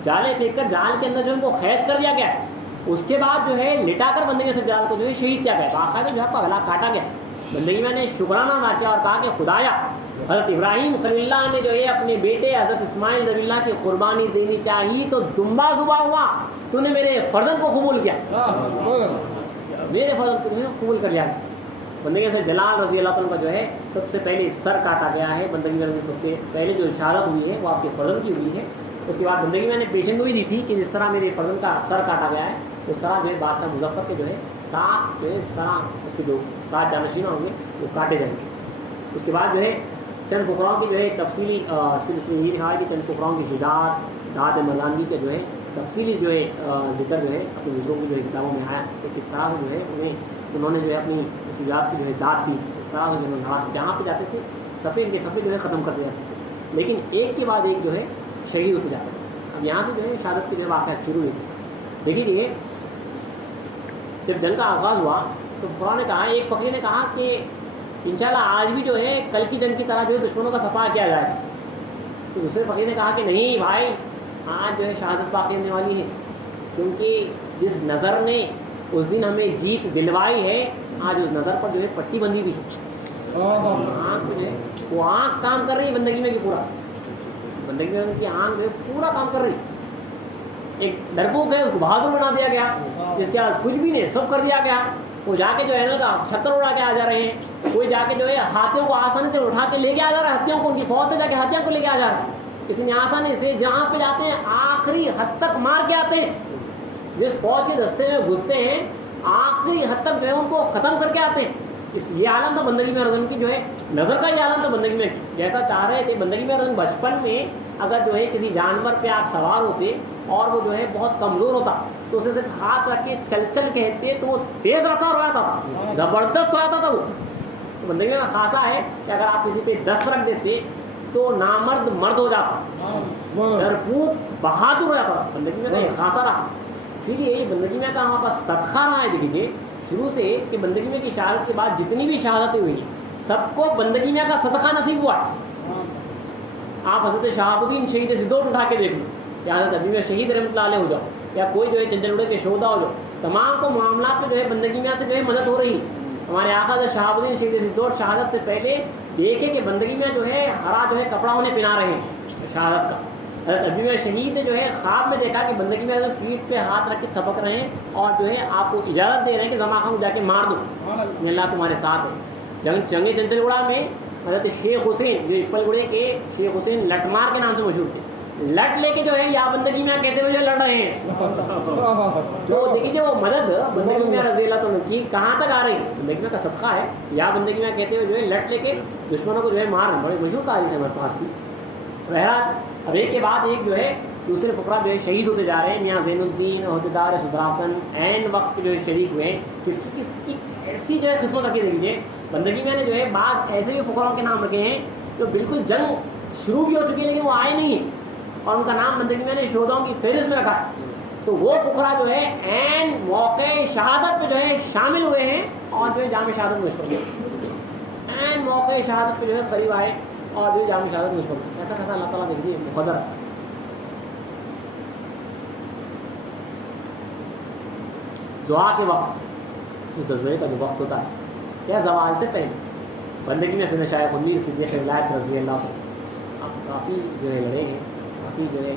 جالیں پھینک کر جال کے اندر جو ان کو قید کر دیا گیا. اس کے بعد جو ہے لٹا کر بندگی سے جال کو جو ہے شہید کیا گیا. باقاعدہ جو ہے پگلا کاٹا گیا. بندگی میں نے شکرانہ ادا کیا اور کہا کہ خدایا حضرت ابراہیم خلیل اللہ نے جو ہے اپنے بیٹے حضرت اسماعیل ذبیح اللہ کی قربانی دینی چاہیے تو دمبا ذبح ہوا، تو نے میرے فرزند کو قبول کیا، میرے فرزند کو جو ہے قبول کر لیا. بندگی سے جلال رضی اللہ عنہ کا جو ہے سب سے پہلے سر کاٹا گیا ہے. بندگی میں سب سے پہلے جو شہادت ہوئی ہے وہ آپ کے فرزند کی ہوئی ہے. اس کے بعد بندگی میں نے پیشن گوئی دی تھی کہ جس طرح میرے فرزند کا سر کاٹا گیا ہے اس طرح جو ہے بادشاہ مظفر کے جو ہے 7 جو ہے سرا اس کے جو 7 جانشین ہوں گے وہ کاٹے جائیں گے. اس کے بعد جو ہے چند فقراؤں کی جو ہے تفصیلی سلسلے میں یہ لکھا ہے کہ چند فقراؤں کی شجاعت داد مردانگی کا جو ہے تفصیلی جو ہے ذکر جو ہے اپنے بزرگوں کی جو ہے کتابوں میں آیا کہ کس طرح سے جو ہے انہوں نے جو ہے اپنی شجاعت کی جو ہے داد دی, اس طرح سے جو ہے جہاں پہ جاتے تھے صفے کے صفے جو ہے ختم کر دیا جاتے تھے, لیکن ایک کے بعد ایک جو ہے شہید ہوتے جاتے تھے. اب یہاں سے جو ہے شہادت کے جو واقعات شروع ہوئی تھی. دیکھیے جب جنگ کا آغاز ہوا تو فقراء نے کہا, ایک فقیر نے کہا کہ انشاءاللہ آج بھی جو ہے کل کی جنگ کی طرح جو ہے دشمنوں کا صفا کیا جائے گا. تو دوسرے فقیر نے کہا کہ نہیں بھائی, آج جو ہے شہادت باقی ہونے والی ہے, کیونکہ جس نظر نے اس دن ہمیں جیت دلوائی ہے آج اس نظر پر جو ہے پٹی بندھی بھی ہے. آنکھ جو ہے وہ آنکھ کام کر رہی ہے بندگی میں کہ پورا بندگی میں ان کی آنکھ جو ہے پورا کام کر رہی. ایک ڈرپوک ہے اس کو بہادر بنا دیا گیا, جس کے پاس کچھ بھی نہیں سب کر دیا گیا, وہ جا کے جو ہے نا چھتر اڑا کے آ جا رہے ہیں. کوئی جا کے جو ہے ہاتھیوں کو آسانی سے اٹھا کے لے کے آ جا رہا ہے, ہتھیوں کو ان کی فوج سے جا کے ہتھیوں کو لے کے آ جا رہا ہے اتنی آسانی سے, جہاں پہ جاتے ہیں آخری حد تک مار کے آتے ہیں. جس فوج کے دستے میں گھستے ہیں آخری حد تک جو ہے ان کو ختم کر کے آتے ہیں. یہ عالم تھا بندگی میں رضم کی جو ہے نظر کا, یہ عالم تھا بندگی میں. جیسا چاہ رہے تھے بندگی میں رضم بچپن میں اگر جو ہے کسی جانور پہ آپ سوار ہوتے اور وہ جو ہے بہت کمزور ہوتا تو اسے صرف ہاتھ رکھ کے چل چل کہتے تو وہ تیز رفتار ہو جاتا تھا, زبردست ہو جاتا تھا. وہ بندگی میں خاصا ہے کہ اگر آپ کسی پہ دست رکھ دیتے تو نامرد مرد ہو جاتا, ڈرپوک بہادر ہو جاتا. بندگی میں خاصا رہا. اسی لیے یہ بندگی میں کا ہمارے پاس صدقہ رہا ہے. دیکھیے شروع سے کہ بندگی میں کی شہادت کے بعد جتنی بھی شہادتیں ہوئی ہیں سب کو بندگی میں کا صدقہ نصیب ہوا ہے. آپ حضرت شہاب الدین شہید سدوٹ اٹھا کے دیکھ لو, یا حضرت ابھی میں شہید رحمۃ اللہ علیہ ہو جاؤ, یا کوئی جو ہے چنچل کے شہدا ہو جاؤ, تمام کو معاملات میں جو ہے بندگی میں سے جو ہے مدد ہو رہی. ہمارے آقا حضرت شہاب الدین شہید سدوٹ شہادت سے پہلے دیکھے کہ بندگی میں جو ہے ہرا جو ہے کپڑا انہیں پہنا رہے ہیں شہادت کا. حضرت ابھی میں شہید نے جو ہے خواب میں دیکھا کہ بندگی میں پیٹھ پہ ہاتھ رکھ کے تھپک رہے ہیں اور جو ہے آپ کو اجازت دے رہے ہیں کہ زما خان جا کے مار دو, اللہ تمہارے ساتھ ہے. جنگ چنچل گڑا میں حضرت شیخ حسین جو اپل گڑے کے شیخ حسین لٹمار کے نام سے مشہور تھے, لٹ لے کے جو ہے یا بندگی میں کہتے ہوئے لڑ رہے ہیں. تو دیکھیے وہ مدد بندگی میں رضی اللہ تعالیٰ کی کہاں تک آ رہی ہے, بندگی میں کا صدقہ ہے. یا بندگی میں کہتے ہوئے جو ہے لٹ لے کے دشمنوں کو جو ہے مار, بڑے مشہور تاریخ ہے ہمارے پاس کی. بہرحال اب ایک کے بعد ایک جو ہے دوسرے فقراء جو ہے شہید ہوتے جا رہے ہیں. میاں زین الدین عہدیدار صدراستان عین وقت جو ہے شریک ہوئے ہیں. کس کی ایسی جو ہے قسمت رکھی دیکھیے. بندگی میں نے جو ہے بعض ایسے بھی فقراؤں کے نام رکھے ہیں جو بالکل جنگ شروع بھی ہو چکی ہے لیکن وہ آئے نہیں ہیں, اور ان کا نام بندگی میں نے شہداؤں کی فہرست میں رکھا ہے. تو وہ فقراء جو ہے عین موقع شہادت پہ جو ہے شامل ہوئے ہیں اور جو ہے جامع شہادت میں مشغول ہوئے, عین موقع شہادت پہ جو ہے قریب آئے اور جو ہے جامع شہادت میں مشغول ہوئے. ایسا کیسا اللہ تعالیٰ دیکھیے مقدر ہے. زحا کے وقت جو غزوے کا جو وقت ہوتا ہے یا زوال سے پہلے بندگی میں سن شاہ خلیل صدیق ولایت رضی اللہ عنہ اب کافی جو ہے لڑے ہیں, کافی جو ہے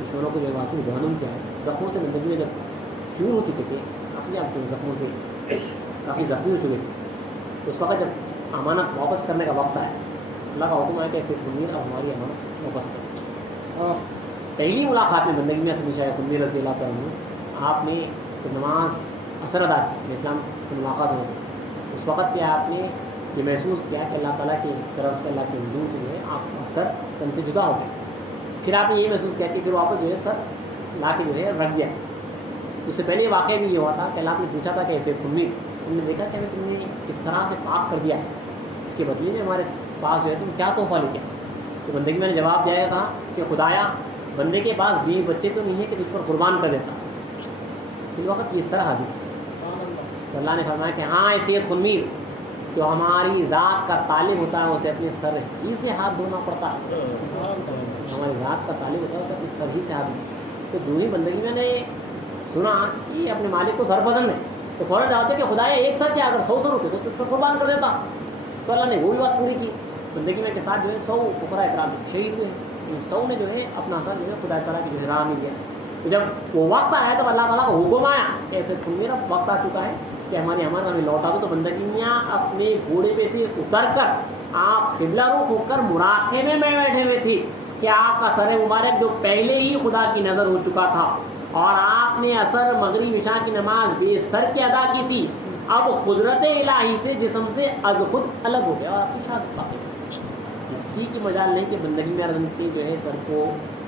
دشمنوں کو جو ہے واسطے جہنم کیا ہے. زخموں سے بندگی میں جب چور ہو چکے تھے, کافی آپ کے زخموں سے کافی زخمی ہو چکے تھے, اس وقت جب امانت واپس کرنے کا وقت آیا, اللہ کا حکم ہے کہ سید خلیل اب ہماری امانت واپس کریں. پہلی ملاقات میں بندگی میں سن شاہ خلیل رضی اللہ عنہ آپ نے نماز اثر ادا کی, اسلام سے ملاقات ہوئی تھی. اس وقت پہ آپ نے یہ محسوس کیا کہ اللہ تعالیٰ کی طرف سے, اللہ کے حضور سے جو ہے آپ کا سر تن سے جدا ہو گیا. پھر آپ نے یہ محسوس کیا کہ پھر واپس جو ہے سر لا کے جو ہے رکھ دیا. اس سے پہلے یہ واقعہ بھی یہ ہوا تھا کہ اللہ نے پوچھا تھا کہ سید خلیل تم نے دیکھا کہ تم نے اس طرح سے پاک کر دیا, اس کے بدلے میں ہمارے پاس جو ہے تم کیا تحفہ لے کے. تو بندگی میں نے جواب دیا تھا کہ خدایا بندے کے پاس بیوی بچے تو نہیں ہے کہ تجھ پر قربان کر دیتا. اس وقت یہ سر حاضر, تو اللہ نے فرمایا کہ ہاں سید خلیل جو ہماری ذات کا طالب ہوتا ہے اسے اپنے سر ہی سے ہاتھ دھونا پڑتا ہے. ہماری ذات کا طالب ہوتا ہے اسے اپنے سر ہی سے ہاتھ دھونا. تو جو ہی بندگی میں نے سنا کہ اپنے مالک کو سر پسند ہے تو فوراً جانتے کہ خدا ایک سر کیا اگر 100 سر ہوتے تو اس پر قربان کر دیتا. تو اللہ نے وہ بھی بات پوری کی. بندگی میں کے ساتھ جو ہے 100 فقراء اکرام شہید ہوئے. ان 100 نے جو ہے اپنا سر جو ہے خدا تعالیٰ کی راہ میں دیا. تو جب وہ وقت آیا تو اللہ تعالیٰ کا حکم آیا کہ ایسے میرا وقت آ چکا ہے کہ ہماری ہمیں لوٹا دو. تو بندگیاں اپنے گھوڑے پہ سے اتر کر آپ قبلہ رخ ہو کر مراقبے میں بیٹھے ہوئے تھے کہ آپ کا سر مبارک جو پہلے ہی خدا کی نظر ہو چکا تھا اور آپ نے اثر مغرب عشاء کی نماز بے سر کے ادا کی تھی، اب قدرت الہی سے جسم سے از خود الگ ہو گیا اور آپ کی شہادت باقی کسی کی مجال نہیں کہ بندگی میں رن کے جو ہے سر کو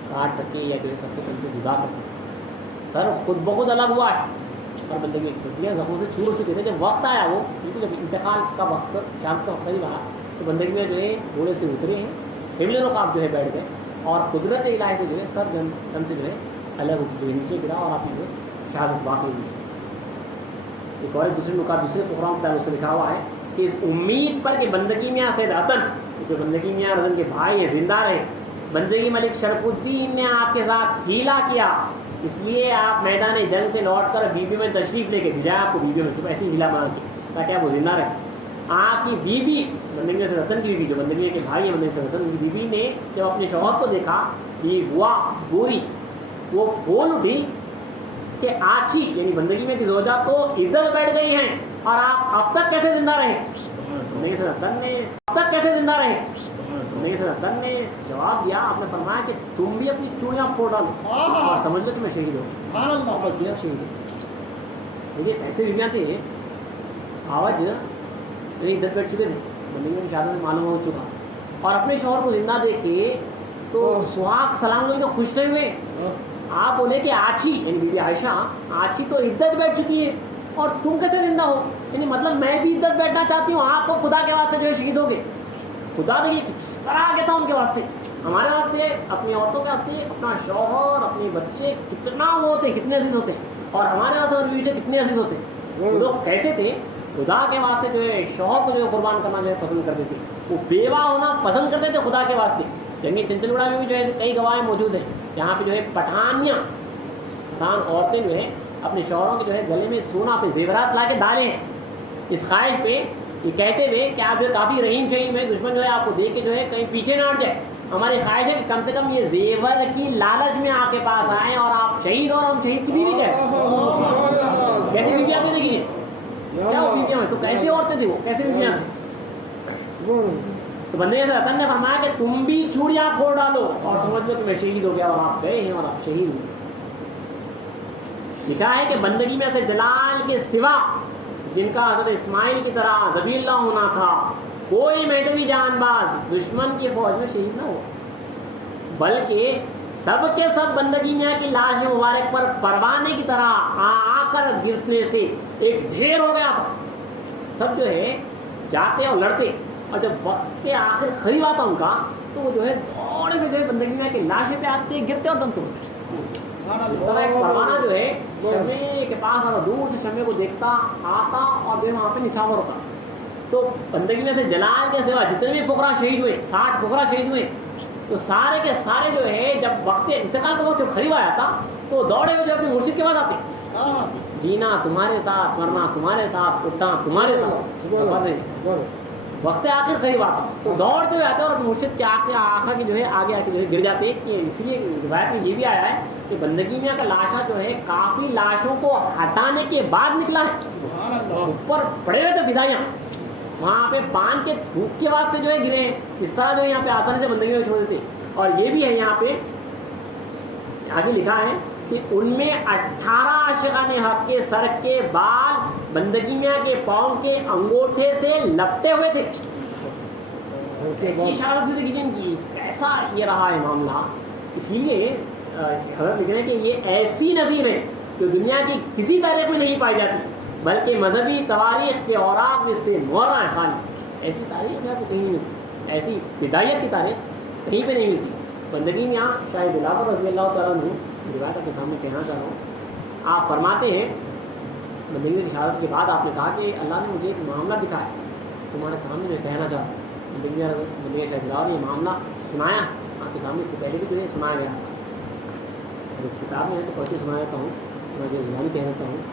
کاٹ سکے یا جو ہے سب کو کم سے جدا کر سکے. سر خود بخود الگ ہوا ہے اور بندگی میں زخموں سے چھوٹ چکے تھے. جب وقت آیا وہ کیونکہ جب انتقال کا وقت شہادت کا وقت نہیں رہا تو بندگی میں جو ہے گھوڑے سے اترے ہیں، قبلے رخ جو ہے بیٹھ گئے اور قدرت الہی سے جو ہے سر تن سے جو ہے الگ جو ہے نیچے گرا اور آپ کی جو ہے شہادت واقع ہوئی. ایک اور دوسرے نکات دوسرے پروگرام پر سے لکھا ہوا ہے کہ اس امید پر کہ بندگی میاں سید عطن جو بندگی میاں رضن کے بھائی ہیں زندہ رہے، بندگی ملک شرف الدین نے آپ کے ساتھ ہیلا کیا، اس لیے آپ میدان جنگ سے لوٹ کر بیوی میں تشریف لے کے بھیجا آپ کو بیوی میں تو ایسی ہیلا بنا کے تاکہ آپ وہ زندہ رہے. آپ کی بیوی بندگی میں سید عطن کی بیوی جو بندگی کے بھائی ہیں بندگی سید عطن کی بیوی نے جب اپنے شوہر کو دیکھا یہ ہوا بوری، وہ بول اٹھی کہ آچی یعنی بندگی میں کی زوجہ تو ادھر بیٹھ گئی ہیں اور آپ اب تک کیسے زندہ رہے. بندگی سید عطن نے اب تک کیسے زندہ رہے. بندگی سید عطن نے جواب دیا، آپ نے فرمایا کہ تم بھی اپنی چوڑیاں پھوڑ ڈالو اور سمجھ لو کہ میں شہید ہوں. واپس گیا شہید ہوں. دیکھیے ایسے بیویاں تھے آواز ادھر بیٹھ چکے تھے، بندگی میں شہادت سے معلوم ہو چکا اور اپنے شوہر کو زندہ دیکھ کے تو سہاگ سلام علیکم کے خوش نہیں ہوئے. آپ بولے کہ آچی یعنی بی بی عائشہ آچی تو عدت بیٹھ چکی ہے اور تم کیسے زندہ ہو، یعنی مطلب میں بھی عدت بیٹھنا چاہتی ہوں، آپ کو خدا کے واسطے جو ہے شہید ہو گئے. خدا دیکھیے کس طرح آگے تھا ان کے واسطے، ہمارے واسطے اپنی عورتوں کے واسطے اپنا شوہر اپنے بچے کتنا وہ ہوتے کتنے عزیز ہوتے اور ہمارے واسطے ہمارے بیٹے کتنے عزیز ہوتے. وہ لوگ کیسے تھے خدا کے واسطے جو ہے شوہر کو جو ہے قربان کرنا جو ہے پسند کرتے تھے، وہ بیوہ ہونا پسند کرتے تھے خدا کے واسطے. جنگی چنچلگڑا میں بھی جو ہے کئی گواہیں موجود ہیں جہاں پہ جو ہے پٹھان عورتیں جو ہے اپنے شوہروں کے جو ہے گلے میں سونا پہ زیورات لا کے ڈالے ہیں اس خواہش پہ یہ کہتے ہوئے کہ آپ جو کافی رحیم شہیم ہے، دشمن جو ہے آپ کو دیکھ کے جو ہے کہیں پیچھے نہ ہٹ جائے. ہماری خواہش ہے کہ کم سے کم یہ زیور کی لالچ میں آپ کے پاس آئیں اور آپ شہید اور ہم شہید کی بیوی کہیں. کیسی بیوی آپ دیکھیے کیا وہ بیویاں ہیں تو کیسی عورتیں تھیں وہ کیسے بیویاں تھیں. تو بندے سے عطن نے فرمایا کہ تم بھی چوڑیاں پھوڑ ڈالو اور سمجھ لو کہ میں شہید ہو گیا اور آپ گئے ہیں اور آپ شہید ہوئے. لکھا ہے کہ بندگی میں سے جلال کے سوا جن کا حضرت اسماعیل کی طرح ذبیح اللہ ہونا تھا کوئی میدوی جان باز دشمن کی فوج میں شہید نہ ہوا، بلکہ سب کے سب بندگی میاں کی لاش مبارک پر پروانے کی طرح آ کر گرنے سے ایک ڈھیر ہو گیا تھا. سب جو ہے جاتے اور لڑتے اور جب وقت کے آخر قریب آتا ان کا تو وہ جو ہے دوڑے ہوئے بندگی میاں کی لاشیں پہ آتے گرتے اور دم توڑتے. اس طرح ایک پروانہ جو ہے شمع کے پاس اور دور سے شمع کو دیکھتا آتا اور جو وہاں پہ نچھاور ہوتا. تو بندگی میں سے جلال کے سوا جتنے بھی فقراء شہید ہوئے 60 فقراء شہید ہوئے تو سارے کے سارے جو ہے جب وقت انتقال کا وقت جب قریب آیا تھا تو دوڑے ہوئے جو اپنے مرشد کے پاس آتے، جینا تمہارے ساتھ مرنا تمہارے ساتھ اٹھنا تمہارے ساتھ. وقت آخر قریب آتا تو دوڑتے ہوئے آتے اور اپنے مرشد کے آخر کی جو ہے آگے آ کے جو ہے گر جاتے. کہ اس لیے روایت میں یہ بھی آیا ہے کہ بندگی میاں کا لاشا جو ہے کافی لاشوں کو ہٹانے کے بعد نکلا ہے، اوپر پڑے ہوئے تھے فدائیاں وہاں پہ باندھ کے دھوپ کے واسطے جو ہے گرے ہیں. اس طرح جو ہے یہاں پہ آسانی سے بندگی میں چھوڑ دیتے. اور یہ بھی ہے یہاں پہ آگے لکھا ہے کہ ان میں 18 عاشقان حق کے سر کے بال بندگی میاں کے پاؤں کے انگوٹھے سے لپٹے ہوئے تھے. ایسی اشارت ہوئی تھی جن کی کیسا یہ رہا ہے معاملہ. اس لیے حضرت لکھ رہے ہیں کہ یہ ایسی نظیر ہے جو دنیا کی کسی تاریخ میں نہیں پائی جاتی بلکہ مذہبی تواریخ کے اوراق اس سے مورا ہے خالی. ایسی تاریخ میں آپ کو کہیں نہیں ملتی، ایسی بدایت کی تاریخ کہیں پہ نہیں ملتی. بندگی میاں شاہ دلاور رضی اللہ تعالیٰ عنہ روایت کے سامنے کہنا چاہ رہا ہوں. آپ فرماتے ہیں بندگی کی شہادت کے بعد آپ نے کہا کہ اللہ نے مجھے ایک معاملہ دکھایا تمہارے سامنے میں کہنا چاہتا ہوں. بندگی شاہ دلاور نے یہ معاملہ سنایا آپ کے سامنے، اس سے پہلے بھی جو ہے سنایا گیا تھا. اس کتاب میں ہے تو پڑھ کے سنا دیتا ہوں، میں جو زبانی کہہ دیتا ہوں.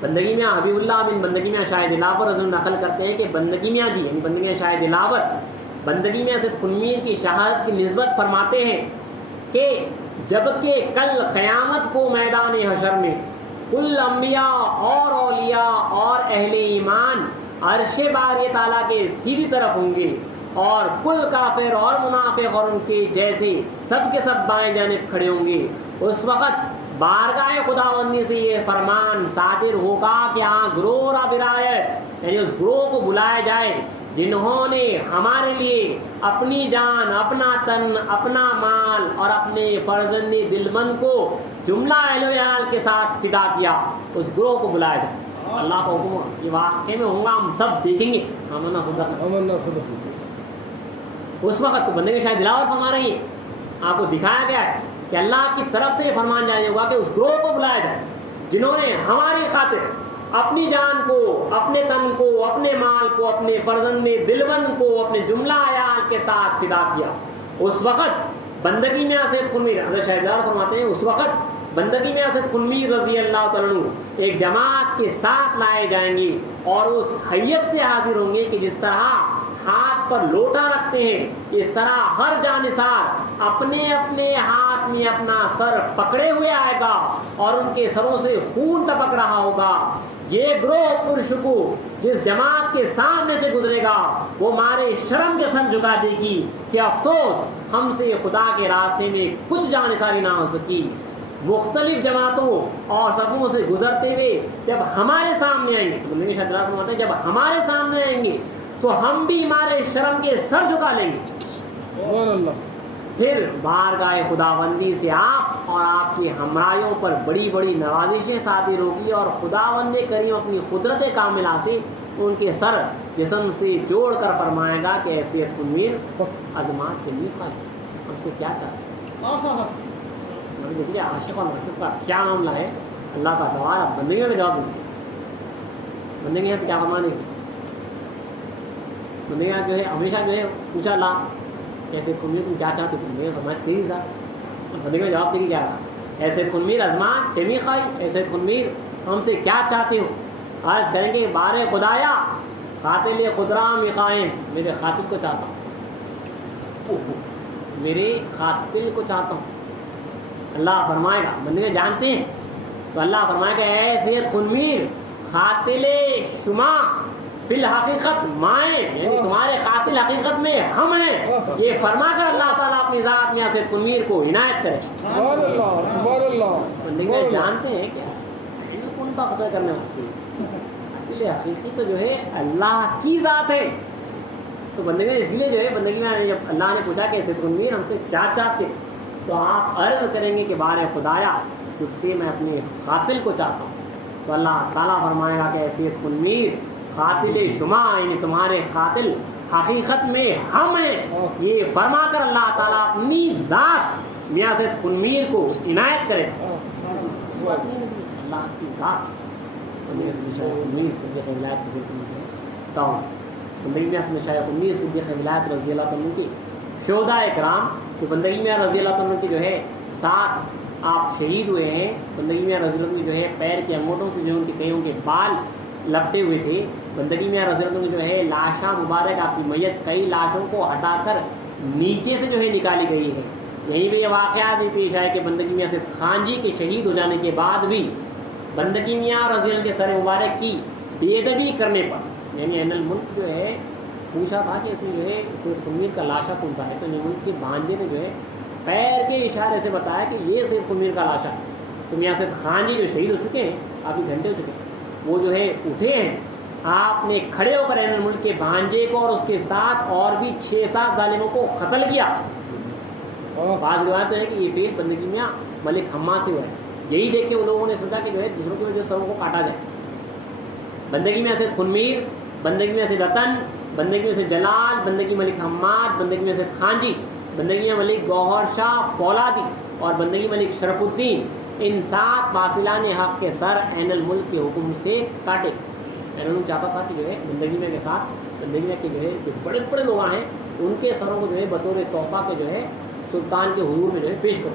بندگی میاں حبیب اللہ بن بندگی میاں شاہ دلاور رضی اللہ نقل کرتے ہیں کہ بندگی میاں جی یعنی بندگی میاں شاہ دلاور بندگی میاں صرف خنمیر کی شہادت کی نسبت فرماتے ہیں کہ جبکہ کل قیامت کو میدان حشر میں کل انبیاء اور اولیاء اور اہل ایمان عرش باری تعالیٰ کے سیدھی طرف ہوں گے، اور کل کافر اور منافق اور ان کے جیسے سب کے سب بائیں جانب کھڑے ہوں گے۔ اس وقت بارگاہ خداوندی سے یہ فرمان صادر ہوگا کہ ہاں گروہ را برایت، یعنی اس گروہ کو بلایا جائے جنہوں نے ہمارے لیے اپنی جان، اپنا تن، اپنا مال اور اپنے فرزند دلمند کو جملہ اہل و عیال کے ساتھ فدا کیا، اس گروہ کو بلایا جائے۔ اللہ کا حکم یہ واقعے میں ہوگا، ہم سب دیکھیں گے۔ آمنا صدق۔ اس وقت بندے کے شاید دلاور فرما رہی ہے، آپ کو دکھایا گیا ہے کہ اللہ کی طرف سے یہ فرمان جاری ہوگا کہ اس گروہ کو بلایا جائے جنہوں نے ہماری خاطر اپنی جان کو، اپنے تن کو، اپنے مال کو، اپنے فرزند دلبند کو اپنے جملہ عیال کے ساتھ فدا کیا۔ اس وقت بندگی میں اسد خنویر، حضرت شہزار فرماتے ہیں اس وقت بندگی میں اسد خنویر رضی اللہ تعالیٰ عنہ ایک جماعت کے ساتھ لائے جائیں گے اور اس حیت سے حاضر ہوں گے کہ جس طرح ہاتھ پر لوٹا رکھتے ہیں، اس طرح ہر جانثار اپنے اپنے ہاتھ میں اپنا سر پکڑے ہوئے آئے گا اور ان کے سروں سے خون ٹپک رہا ہوگا۔ یہ گروہ پرشکو جس جماعت کے سامنے سے گزرے گا وہ مارے شرم کے سر جھکا دے گی کہ افسوس ہم سے خدا کے راستے میں کچھ جانثاری نہ ہو سکی۔ مختلف جماعتوں اور صفوں سے گزرتے ہوئے جب ہمارے سامنے آئیں گے، جب ہمارے سامنے آئیں گے تو ہم بھی ہمارے شرم کے سر جھکا لیں گے۔ پھر بارگاہ خداوندی سے آپ اور آپ کے ہمراہیوں پر بڑی بڑی نوازشیں صادر ہوگی، اور خداوند کریم اپنی قدرت کاملہ سے ان کے سر جسم سے جوڑ کر فرمائے گا کہ ایسے خنویر عظمات چلیے ہم سے کیا چاہتے ہیں۔ دیکھیے عاشق اور معشوق کا کیا معاملہ ہے، اللہ کا سوال اب بندگی میں جواب دیجیے۔ بندگی یہاں پہ کیا فرمانے کی بندے جو ہے ہمیشہ جو ہے پوچھا اللہ ایسے خنویر تم کیا چاہتے تم نے فرمایا تیری ذات۔ بندے کا جواب دیکھیے کیا رہا، ایسے خنویر ازمان چمی خائی، ایسے خنویر ہم سے کیا چاہتے ہو؟ عرض کریں گے بارے خدایا قاتل خدرام قائم، میرے قاتل کو چاہتا ہوں، میرے قاتل کو چاہتا ہوں۔ اللہ فرمائے گا بندے جانتے ہیں تو اللہ فرمائے گا اے سید خنویر قاتل شما فی الحقیقت مائیں، یعنی تمہارے قاتل حقیقت میں ہم ہیں، یہ فرما کر اللہ تعالیٰ اپنی ذات میں سید خنویر کو عنایت کرے۔ بندے جانتے ہیں کیا کون کا قتل کرنے والی قاتل حقیقی تو جو ہے اللہ کی ذات ہے۔ تو بندے اس لیے جو ہے بندگی میں جب اللہ نے پوچھا کہ سید خنویر ہم سے کیا چاہتے تو آپ عرض کریں گے کہ بارے خدایا تجھ سے میں اپنے قاتل کو چاہتا ہوں، تو اللہ تعالیٰ فرمائے گا کہ سید خنویر قاتل شما یعنی تمہارے قاتل حقیقت میں ہم ہیں، یہ فرما کر اللہ تعالیٰ اپنی ذات میاں سید خنویر کو عنایت کرے۔ اللہ کی ذات بندگی میں صدیق ولایت رضی اللہ عنہ کی شہداء اکرام تو بندگی میں رضی اللہ عنہ کی جو ہے ساتھ آپ شہید ہوئے ہیں۔ بندگی میں رضی اللہ عنہ جو ہے پیر کے انگوٹھوں سے جو ان کے کئیوں کے بال لپٹے ہوئے تھے۔ بندگی میں رضی اللہ عنہ جو ہے لاشاں مبارک آپ کی میت کئی لاشوں کو ہٹا کر نیچے سے جو ہے نکالی گئی ہے۔ یہیں پہ یہ واقعات بھی پیش آئے کہ بندگی میاں سے خان جی کے شہید ہو جانے کے بعد بھی بندگی میاں رضی اللہ کے سر مبارک کی بے ادبی کرنے پر یعنی این الملک جو ہے پوچھا تھا کہ اس میں جو ہے سید خنویر کا لاشا کون سا ہے، تو این الملک کے بھانجے نے جو ہے پیر کے اشارے سے بتایا کہ یہ سید خنویر کا لاشا ہے۔ تو میاں سید خان جی جو شہید ہو چکے ہیں کافی گھنٹے ہو چکے ہیں، وہ جو ہے اٹھے ہیں، آپ نے کھڑے ہو کر این الملک کے بھانجے کو اور اس کے ساتھ اور بھی 6-7 ظالموں کو قتل کیا۔ بعض روایت ہے کہ یہ فیل بندگی میاں ملک حماد سے ہوا ہے۔ یہی دیکھ کے ان لوگوں نے سوچا کہ جو ہے دوسروں کی وجہ سے سروں کو کاٹا جائے۔ بندگی میں سید خنویر، بندگی میں سید عطن، بندگی میں سید جلال، بندگی ملک حماد، بندگی میں سید خان جی، بندگی میں ملک گوہر شاہ فولادی اور بندگی ملک شرف الدین، ان 7 واصلان حق کے سر این الملک کے حکم سے کاٹے۔ این الملک چاہتا تھا کہ جو ہے بندگی میں کے ساتھ بندگی میں کے جو ہے جو بڑے بڑے لوگ ہیں ان کے سروں کو جو ہے بطور تحفہ کے جو ہے سلطان کے حضور میں جو ہے پیش کرو،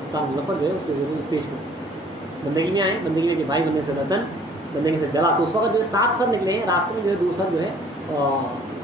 سلطان مظفر جو ہے اس کے حضور میں پیش کرو۔ بندگی میں آئے، بندگی میں کے بھائی بندے سے عطن، بندگی سے جلا، تو اس وقت جو ہے 7 سر نکلے ہیں۔ راستے میں جو ہے دوسرا جو ہے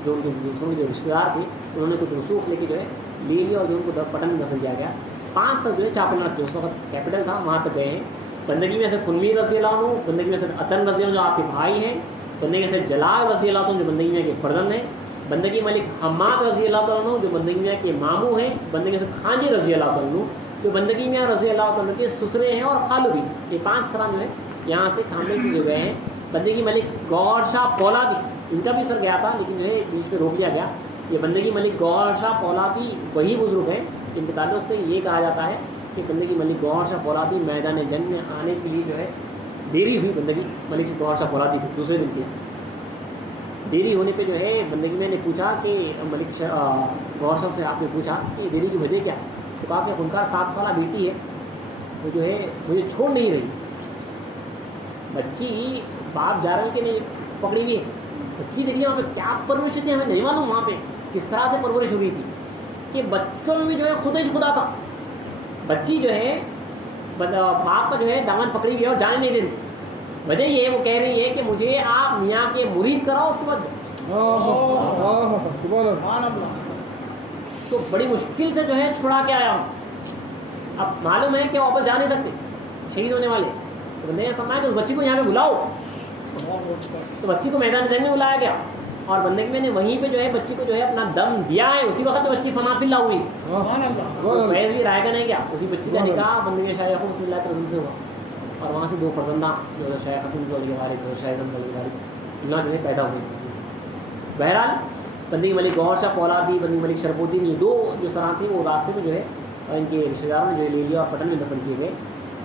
جو ان کے دوسروں کے جو رشتے دار تھے انہوں نے کچھ رسوخ لے کے جو ہے لے لیا اور جو ان کو پٹن میں دفن کیا گیا۔ 5 سر جو ہے چاپلر تھے، اس وقت کیپٹل تھا، وہاں تک گئے ہیں بندگی میں سے خنمیر رضی اللہ عنہ، بندگی میں سے عطن رضی اللہ عنہ جو آپ کے بھائی ہیں، بندگی میں سے جلال رضی اللہ عنہ جو بندگی میں کے فرزند ہیں، بندگی ملک حماد رضی اللہ عنہ جو بندگی میں کے ماموں ہیں، بندگی میں سے خانجی رضی اللہ عنہ جو بندگی میں رضی اللہ عنہ کے سسرے ہیں اور خالو بھی. یہ 5 سران جو ہے یہاں سے خامنے سے جو گئے ہیں. بندگی ملک گوہر شاہ پولادی، ان کا بھی سر گیا تھا لیکن جو ہے بیچ پہ روک دیا گیا. یہ بندگی ملک گوہر شاہ پولادی وہی بزرگ ہیں جن کے تعلق سے یہ کہا جاتا ہے کہ بندگی ملک گوہر شاہ پولادی میدان جنگ میں آنے کے لیے جو ہے دیری ہوئی. بندگی ملک گوہر شاہ پولادی کو دوسرے دن کی دیری ہونے پہ جو ہے بندگی میں نے پوچھا کہ ملک گوہر شاہ سے آپ نے پوچھا کہ دیری کی وجہ کیا؟ تو کہا کہ خنکار 7 سالہ بیٹی ہے وہ جو ہے مجھے چھوڑ نہیں رہی. بچی باپ جارل کے نہیں پکڑی ہوئی ہے. بچی دیکھیے وہاں پہ کیا پرورش تھی ہمیں نہیں معلوم وہاں پہ کس طرح سے پرورش ہوئی تھی کہ بچوں میں جو ہے خدا تھا. بچی جو ہے باپ کا جو ہے دامن پکڑی ہوئی ہے اور جانے نہیں دے رہی. وجہ یہ ہے وہ کہہ رہی ہے کہ مجھے آپ میاں کے مرید کراؤ اس کے بعد تو بڑی مشکل سے جو ہے چھڑا کے آیا ہوں. اب معلوم ہے کہ واپس جا نہیں سکتے شہید ہونے والے. تو بندے نے فرمایا کہ اس بچی کو یہاں پہ بلاؤ. تو بچی کو میدان جنگ میں بلایا گیا اور بندگی میں نے وہیں پہ جو ہے بچی کو جو ہے اپنا دم دیا ہے. اسی وقت بچی فنا فی اللہ ہوئی. فیض بھی رائے کا نہیں گیا. اسی بچی کا نکاح بندگی شاہ بسم اللہ کے رسول سے ہوا اور وہاں سے 2 فرزندہ جو ہے شیخ حسن جو علی والد شاہ اللہ جو ہے پیدا ہوئی. بہرحال بندگی ملک گوہر شاہ پولادی، بندگی ملک شرف الدین، یہ 2 جو سران تھے وہ راستے میں جو ہے ان کے رشتہ داروں نے جو ہے لے لیا اور پٹن میں دفن کیے گئے.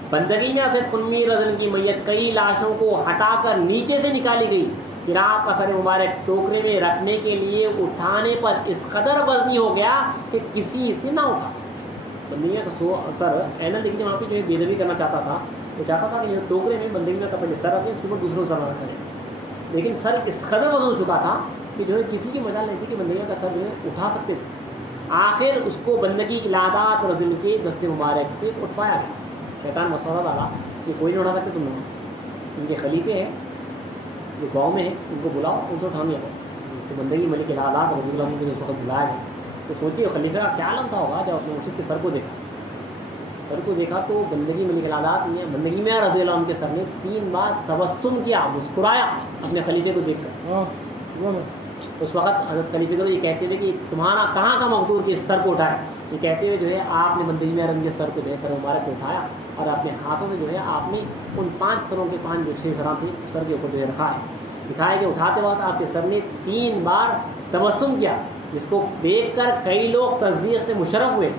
بندگی میں سید خنمیر رضی کی میت کئی لاشوں کو ہٹا کر نیچے سے نکالی گئی. پھر آپ کا سر مبارک ٹوکرے میں رکھنے کے لیے اٹھانے پر اس قدر وزنی ہو گیا کہ کسی سے نہ اٹھا. بندگی کا سر اینل دیکھیے وہاں پہ جو ہے بے ادبی کرنا چاہتا تھا. وہ چاہتا تھا کہ ٹوکرے میں بندگی میں پہلے سر رکھے اس کے اوپر دوسروں سر رکھا جائے. لیکن سر اس قدر وزن ہو چکا تھا کہ جو ہے کسی کی مجال نہیں تھی کہ بندگی کا سر جو ہے اٹھا سکتے تھے. آخر اس کو بندگی کی لادات رضی کے دست مبارک سے اٹھوایا گیا. شیطان مسودہ ڈالا کہ کوئی نہیں اٹھا سکتے تم لوگ. ان کے خلیفے ہیں جو گاؤں میں ہیں ان کو بلاؤ ان سے اٹھا لیا گیا. تو بندگی ملک لادات رضی اللہ کو اس وقت بلایا گیا. تو سوچیے خلیفہ کا کیا لمحہ ہوگا جب اپنے مرشد کے سر کو دیکھا تو بندگی ملک لادات نے بندگی میں رضی اللہ عنہ کے سر نے 3 بار تبسم کیا، مسکرایا اپنے خلیفے کو دیکھ کر. اس وقت حضرت خلیفے کو یہ کہتے تھے کہ تمہارا کہاں کا مقدور کہ اس سر کو اٹھائے. یہ کہتے ہوئے جو ہے آپ نے بندگی میں رنگ کے سر کو جو ہے سر مبارک کو اٹھایا اور اپنے ہاتھوں سے جو ہے آپ نے ان 5 سروں کے 5 جو 6 سران تھے سر کے اوپر جو ہے رکھا ہے. دکھایا کہ اٹھاتے وقت آپ کے سر نے 3 بار تبسم کیا جس کو دیکھ کر کئی لوگ تصدیق سے مشرف ہوئے.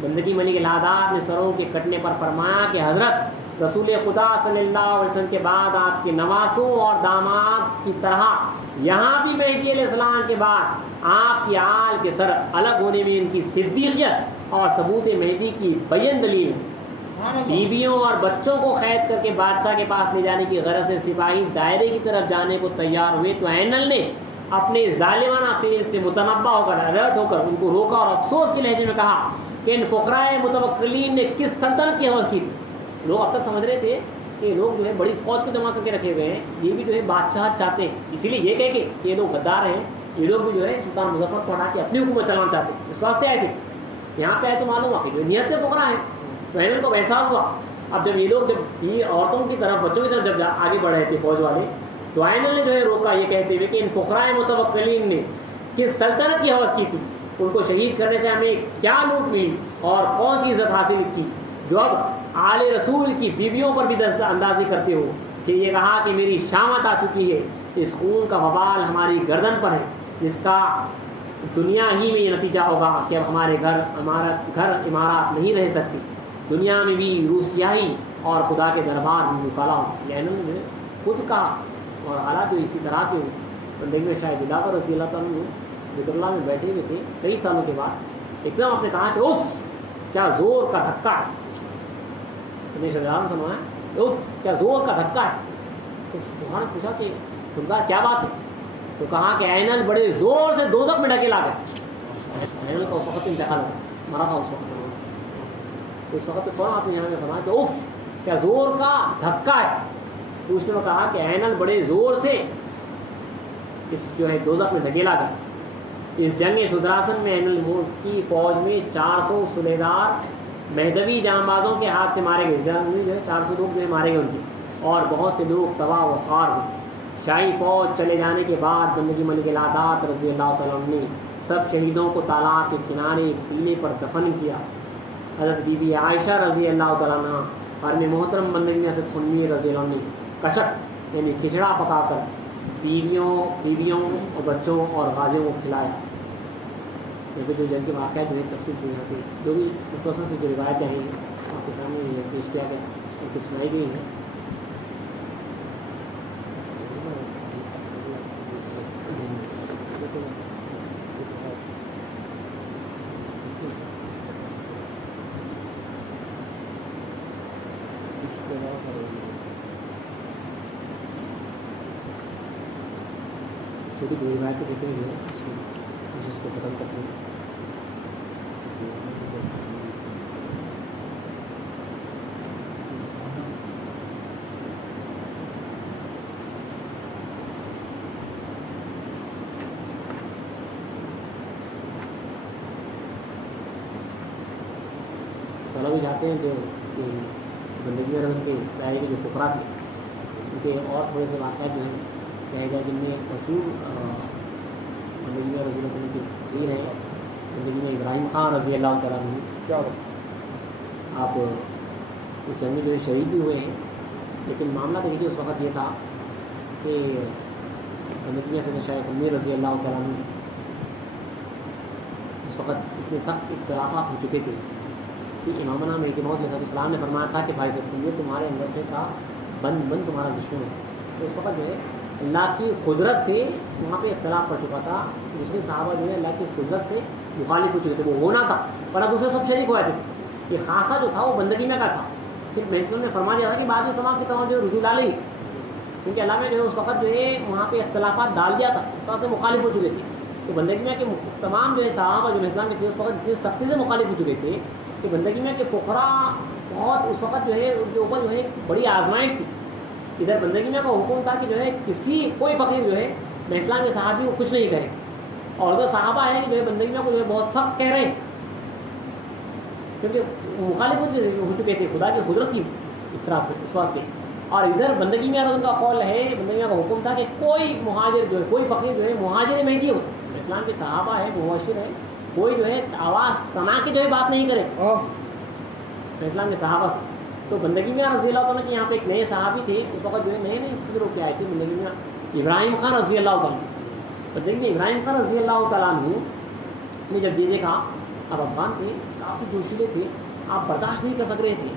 بندگی ملک لادات نے سروں کے کٹنے پر فرمایا کہ حضرت رسول خدا صلی اللہ علیہ وسلم کے بعد آپ کے نواسوں اور داماد کی طرح یہاں بھی مہدی علیہ السلام کے بعد آپ کی آل کے سر الگ ہونے میں ان کی صدیقیت اور ثبوت مہدی کی بین دلیل ہے. بیویوں اور بچوں کو قید کر کے بادشاہ کے پاس لے جانے کی غرض سے سپاہی دائرے کی طرف جانے کو تیار ہوئے تو اینل نے اپنے ظالمانہ فعل سے متنبہ ہو کر الرٹ ہو کر ان کو روکا اور افسوس کے لہجے میں کہا کہ ان فقراء متوکلین نے کس سلطنت کی حوث کی تھی. لوگ اب تک سمجھ رہے تھے کہ لوگ جو ہے بڑی فوج کو جمع کر کے رکھے ہوئے ہیں، یہ بھی جو ہے بادشاہ چاہتے ہیں، اسی لیے یہ کہہ کے کہ یہ لوگ غدار ہیں، یہ لوگ بھی جو ہے سلطان مظفر کو ہٹا کے اپنی حکومت چلانا چاہتے ہیں. اس واسطے آئے تھے. یہاں پہ آئے تو معلوم ہوا کہ جو نیت کے فقراء ہیں تو اینل کو احساس ہوا. اب جب یہ لوگ جب یہ عورتوں کی طرف بچوں کی طرف جب آگے بڑھ رہے تھے فوج والے تو اینل نے جو ہے روکا یہ کہتے ہوئے کہ ان فقراء متوکلین نے کس سلطنت کی حوث کی تھی، ان کو شہید کرنے سے ہمیں کیا لوٹ ملی اور کون سی عزت حاصل کی جو اب آل رسول کی بیویوں پر بھی دست اندازی کرتے ہو. کہ یہ کہا کہ میری شامت آ چکی ہے، اس خون کا وبال ہماری گردن پر ہے جس کا دنیا ہی میں یہ نتیجہ ہوگا کہ اب ہمارے گھر عمارات نہیں رہ سکتی. دنیا میں بھی روسیائی اور خدا کے دربار میں مکالا ہو. لینن نے خود کہا اور حالات جو اسی طرح کے بندگی میں شاید دلاور رضی اللہ تعالیٰ ذکر اللہ میں بیٹھے ہوئے تھے کئی سالوں کے بعد ایک دم آپ نے کہا کہ اف کیا زور کا دھکا ہے. اف کیا زور کا دھکا ہے. تو نے پوچھا کہ تم کا کیا بات ہے. تو کہا کہ اینل بڑے زور سے دوزخ میں ڈھکیلا گیا. اینل کا اس وقت انتقال ہوا، مرا تھا اس وقت. تو اس وقت فوراً آپ نے یہاں میں فرمایا کہ اف کیا زور کا دھکا ہے. تو اس نے کہا کہ اینل بڑے زور سے اس جو ہے دوزخ میں ڈھکیلا گیا. اس جنگ سدراسن میں اینل کی فوج میں 400 سلیدار مہدوی جہاں بازوں کے ہاتھ سے مارے گئے، جو ہے 400 لوگ جو ہے مارے گئے ان کے، اور بہت سے لوگ تباہ و خوار ہوئے۔ شاہی فوج چلے جانے کے بعد بندگی ملک العادات رضی اللہ تعالیٰ عنہ نے سب شہیدوں کو تالاب کے کنارے ٹیلے پر دفن کیا۔ حضرت بی بی عائشہ رضی اللہ تعالیٰ عنہ حرم محترم بندگی میں اسد خنوی رضی اللہ عنہ نے کشک یعنی کھچڑا پکا کر بیویوں اور بچوں اور غازیوں کو کھلایا۔ کیونکہ جو جنگ کے واقعات جو ہے تفصیل سے یہاں پہ جو بھی مختصر سے جو روایتیں ہیں آپ کے سامنے پیش کیا گیا ان کی سنائی گئی ہیں۔ چھوٹی دو روایتیں دیکھیں گے جس کو ختم کرتے ہیں۔ طلبا بھی جاتے ہیں جو بندگی میں رہنے کے دائرے کے جو فقراء تھے ان کے اور تھوڑے سے واقعات جو ہیں کہے گئے جن میں مشہور بندگی میں رضی اللہ عنہ کی تقریر ہے۔ بندگی میں ابراہیم خان رضی اللہ تعالیٰ عنہ کیا آپ اس جنگ میں جو ہے شہید بھی ہوئے ہیں، لیکن معاملہ تو دیکھیے اس وقت یہ تھا کہ بندگی میں سید شاہ خنوی رضی اللہ تعالیٰ عنہ اس وقت اس میں سخت اختلافات ہو چکے تھے کہ امامنا مہدی موعود علیہ السلام نے فرمایا تھا کہ بھائی سید خنوی تمہارے اندر سے کا بند تمہارا دشمن ہے۔ تو اس وقت جو ہے اللہ کی قدرت سے وہاں پہ اختلاف پڑ چکا تھا، دوسرے صحابہ جو ہے اللہ کی قدرت سے مخالف ہو چکے تھے، وہ ہونا تھا پر دوسرے سب شریک ہوئے تھے۔ یہ خاصہ جو تھا وہ بندگی میں کا تھا۔ پھر محسوس نے فرما دیا تھا کہ بعد میں تمام کے تمام جو ہے رجوع ڈالیں، کیونکہ اللہ نے جو ہے اس وقت جو ہے وہاں پہ اختلافات ڈال دیا تھا، اس وقت سے مخالف ہو چکے تھے۔ تو بندگی میں کہ تمام جو ہے صحابہ جو اسلام کے اس وقت اتنی سختی سے مخالف ہو چکے تھے کہ بندگی میں کہ فقراء بہت اس وقت جو ہے ان کے اوپر جو ہے بڑی آزمائش تھی۔ ادھر بندگی میں کا حکم تھا کہ جو ہے کوئی فقیر جو ہے میں اسلام کے صحابی کو کچھ نہیں کرے، اور ادھر صحابہ ہے کہ جو ہے بندگی میں کو جو ہے بہت سخت کہہ رہے ہیں کیونکہ مخالف ہو چکے تھے، خدا کی قدرت تھی اس طرح سے اس واسطے۔ اور ادھر بندگی میں ان کا قول ہے، بندگی میں کا حکم تھا کہ کوئی مہاجر جو ہے کوئی فقیر جو ہے مہاجر مہدی ہو، اسلام کے صحابہ ہے مبشر ہے، کوئی جو ہے آواز تنا کے جو ہے بات نہیں کرے اسلام کے صحابہ سے۔ تو بندگی میں رضی اللہ تعالیٰ کے یہاں پہ ایک نئے صحابی تھے اس وقت جو ہے نئے فکر ہو کے آئے تھے بندگی میں ابراہیم خان رضی اللہ تعالیٰ۔ بندگی میں ابراہیم خان رضی اللہ تعالیٰ نے جب یہ دیکھا، اب افغان تھے کافی جوشیلے تھے، آپ برداشت نہیں کر سک رہے تھے۔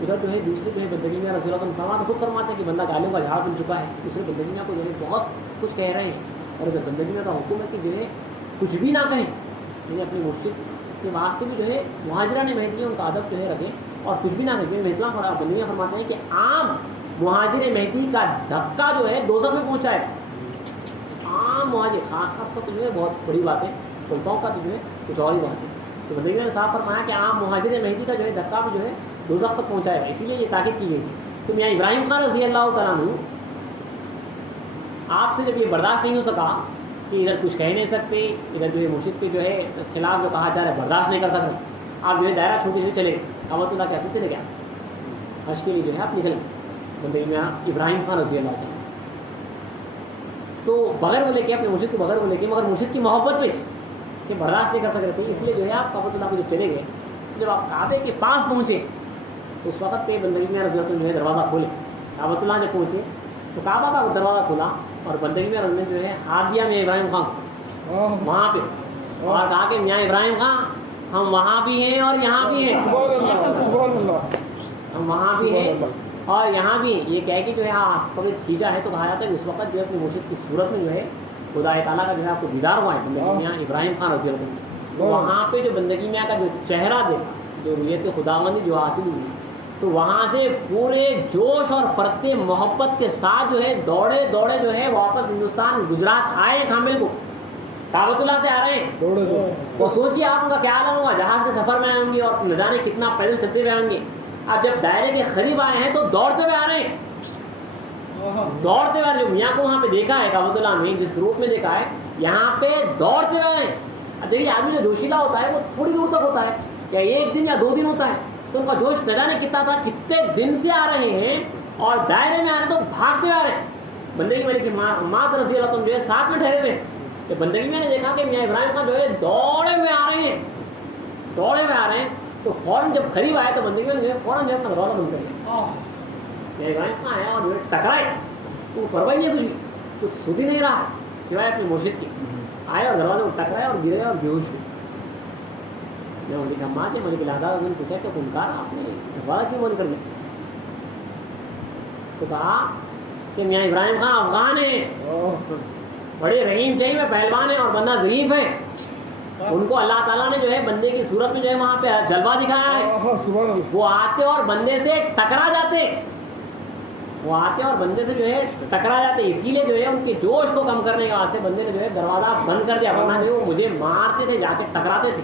ادھر جو ہے دوسرے جو ہے بندگی میں رضی اللہ تعالیٰ فرماتے خود فرماتے ہیں کہ بندہ گالیوں کا جھاڑ بن چکا ہے، دوسرے بندگی میں کو جو ہے بہت کچھ کہہ رہے ہیں، اور ادھر بندگی میں کا حکم ہے کہ جو ہے کچھ بھی نہ کہیں، یعنی اپنی مرشد کے واسطے بھی جو ہے مہاجرہ نے مہدی ان کا ادب جو ہے رکھیں اور کچھ بھی نہ کہیں۔ اسلام بندگی فرماتے ہیں کہ عام مہاجر مہدی کا دھکا جو ہے دوزخ میں پہنچا ہے۔ عام مہاجر خاص کا تو جو ہے بہت بڑی بات ہے، خلفاؤں کا تو جو ہے کچھ اور ہی بات ہے۔ تو بندگی نے صاحب فرمایا کہ عام مہاجر مہدی کا جو ہے دھکا بھی جو ہے دوزخ تک پہنچائے گا، اسی لیے یہ تاکید کی گئی۔ تو میاں ابراہیم خان رضی اللہ تعالیٰ عنہ آپ سے جب یہ برداشت نہیں ہو سکا کہ ادھر کچھ کہہ نہیں سکتے، ادھر جو ہے مرشد کے جو ہے خلاف جو کہا جا رہا ہے برداشت نہیں کر سک رہے، آپ جو ہے دائرہ چھوٹے ہوئے چلے گئے، کعبۃ اللہ کیسے چلے گیا حج کے لیے جو ہے آپ نکلیں بندگی میں ابراہیم خان رضی اللہ تعالیٰ۔ تو بغیر وہ لے کے اپنے مرشد کو بغیر وہ لے کے مگر مرشد کی محبت میں کہ برداشت نہیں کر سک رہے تھے، اس لیے جو ہے آپ کعبۃ اللہ کو جب چلے گئے، جب آپ کعبے کے پاس پہنچے اس وقت پہ بندگی میں رضی اللہ عنہ جو ہے دروازہ کھولے، کعبۃ اللہ جب پہنچے تو کعبہ کا دروازہ کھولا اور بندگی میں رضی جو ہے ہاتھ دیا میاں ابراہیم خان وہاں پہ، اور کہا کہ میاں ابراہیم خان ہم وہاں بھی ہیں اور یہاں بھی ہیں، ہم وہاں بھی ہیں اور یہاں بھی ہیں۔ یہ کہہ کے جو ہے کبھی کھینچا ہے تو کہا جاتا ہے کہ اس وقت جو ہے اپنے مرشد کی صورت میں جو ہے خدا تعالیٰ کا جو ہے آپ کو دیدار ہوا ہے بندگی میاں ابراہیم خان رضی اللہ عنہ۔ تو وہاں پہ جو بندگی میاں کا جو چہرہ دیکھا، جو رویت خداوندی جو حاصل ہوئی، تو وہاں سے پورے جوش اور فرت محبت کے ساتھ جو ہے دوڑے جو ہے واپس ہندوستان گجرات آئے کامل کو، کعبۃ اللہ سے آ رہے ہیں۔ تو سوچیے آپ ان کا کیا عالم ہوا، جہاز کے سفر میں آئیں گے اور نہ جانے کتنا پیدل چلتے ہوئے آئیں گے۔ اب جب دائرے کے قریب آئے ہیں تو دوڑتے ہوئے آ رہے ہیں، دوڑتے ہوئے جو میاں کو وہاں پہ دیکھا ہے کعبۃ اللہ میں جس روپ میں دیکھا ہے، یہاں پہ دوڑتے ہوئے آ رہے ہیں۔ اب دیکھیے آدمی جو جوشیلا ہوتا ہے وہ تھوڑی دور تک ہوتا ہے، کیا ایک دن یا 2 دن ہوتا ہے؟ تو ان کا جوش نہ جانے کتنا تھا، کتنے دن سے آ رہے ہیں اور دائرے میں آ رہے تو بھاگتے آ رہے ہیں. بندگی میں کی ماں رضی اللہ عنہ جو ہے ساتھ میں ٹھہرے ہوئے. کہ بندگی میں نے دیکھا کہ میاں ابراہیم خان جو ہے دوڑے ہوئے آ رہے ہیں، دوڑے ہوئے آ رہے ہیں. تو فوراً جب قریب آئے تو بندگی میں جو ہے فوراً جو ہے اپنا دروازہ بند کر لیا. میاں ابراہیم خان آیا اور جو ہے ٹکرائے، تو پرواہ نہیں ہے کچھ سود ہی نہیں رہا سوائے اپنے مرشد کی. آئے اور دروازے کو ٹکرائے اور گرے اور بیہوش ہوئے. میں انہوں نے کہا ماں کے ملک الہداد نے پوچھا کہ انکار آپ نے دروازہ کیوں بند کر لیا؟ تو کہا کہ میاں ابراہیم خان افغان ہیں، بڑے رحیم چاہیے میں پہلوان ہیں اور بندہ ضعیف ہے. ان کو اللہ تعالیٰ نے جو ہے بندے کی صورت میں جو ہے وہاں پہ جلوہ دکھایا ہے. وہ آتے اور بندے سے ٹکرا جاتے، وہ آتے اور بندے سے جو ہے ٹکرا جاتے. اسی لیے جو ہے ان کے جوش کو کم کرنے کے واسطے بندے نے جو ہے دروازہ بند کر دیا، ورنہ جو وہ مجھے مارتے تھے، جا کے ٹکراتے تھے.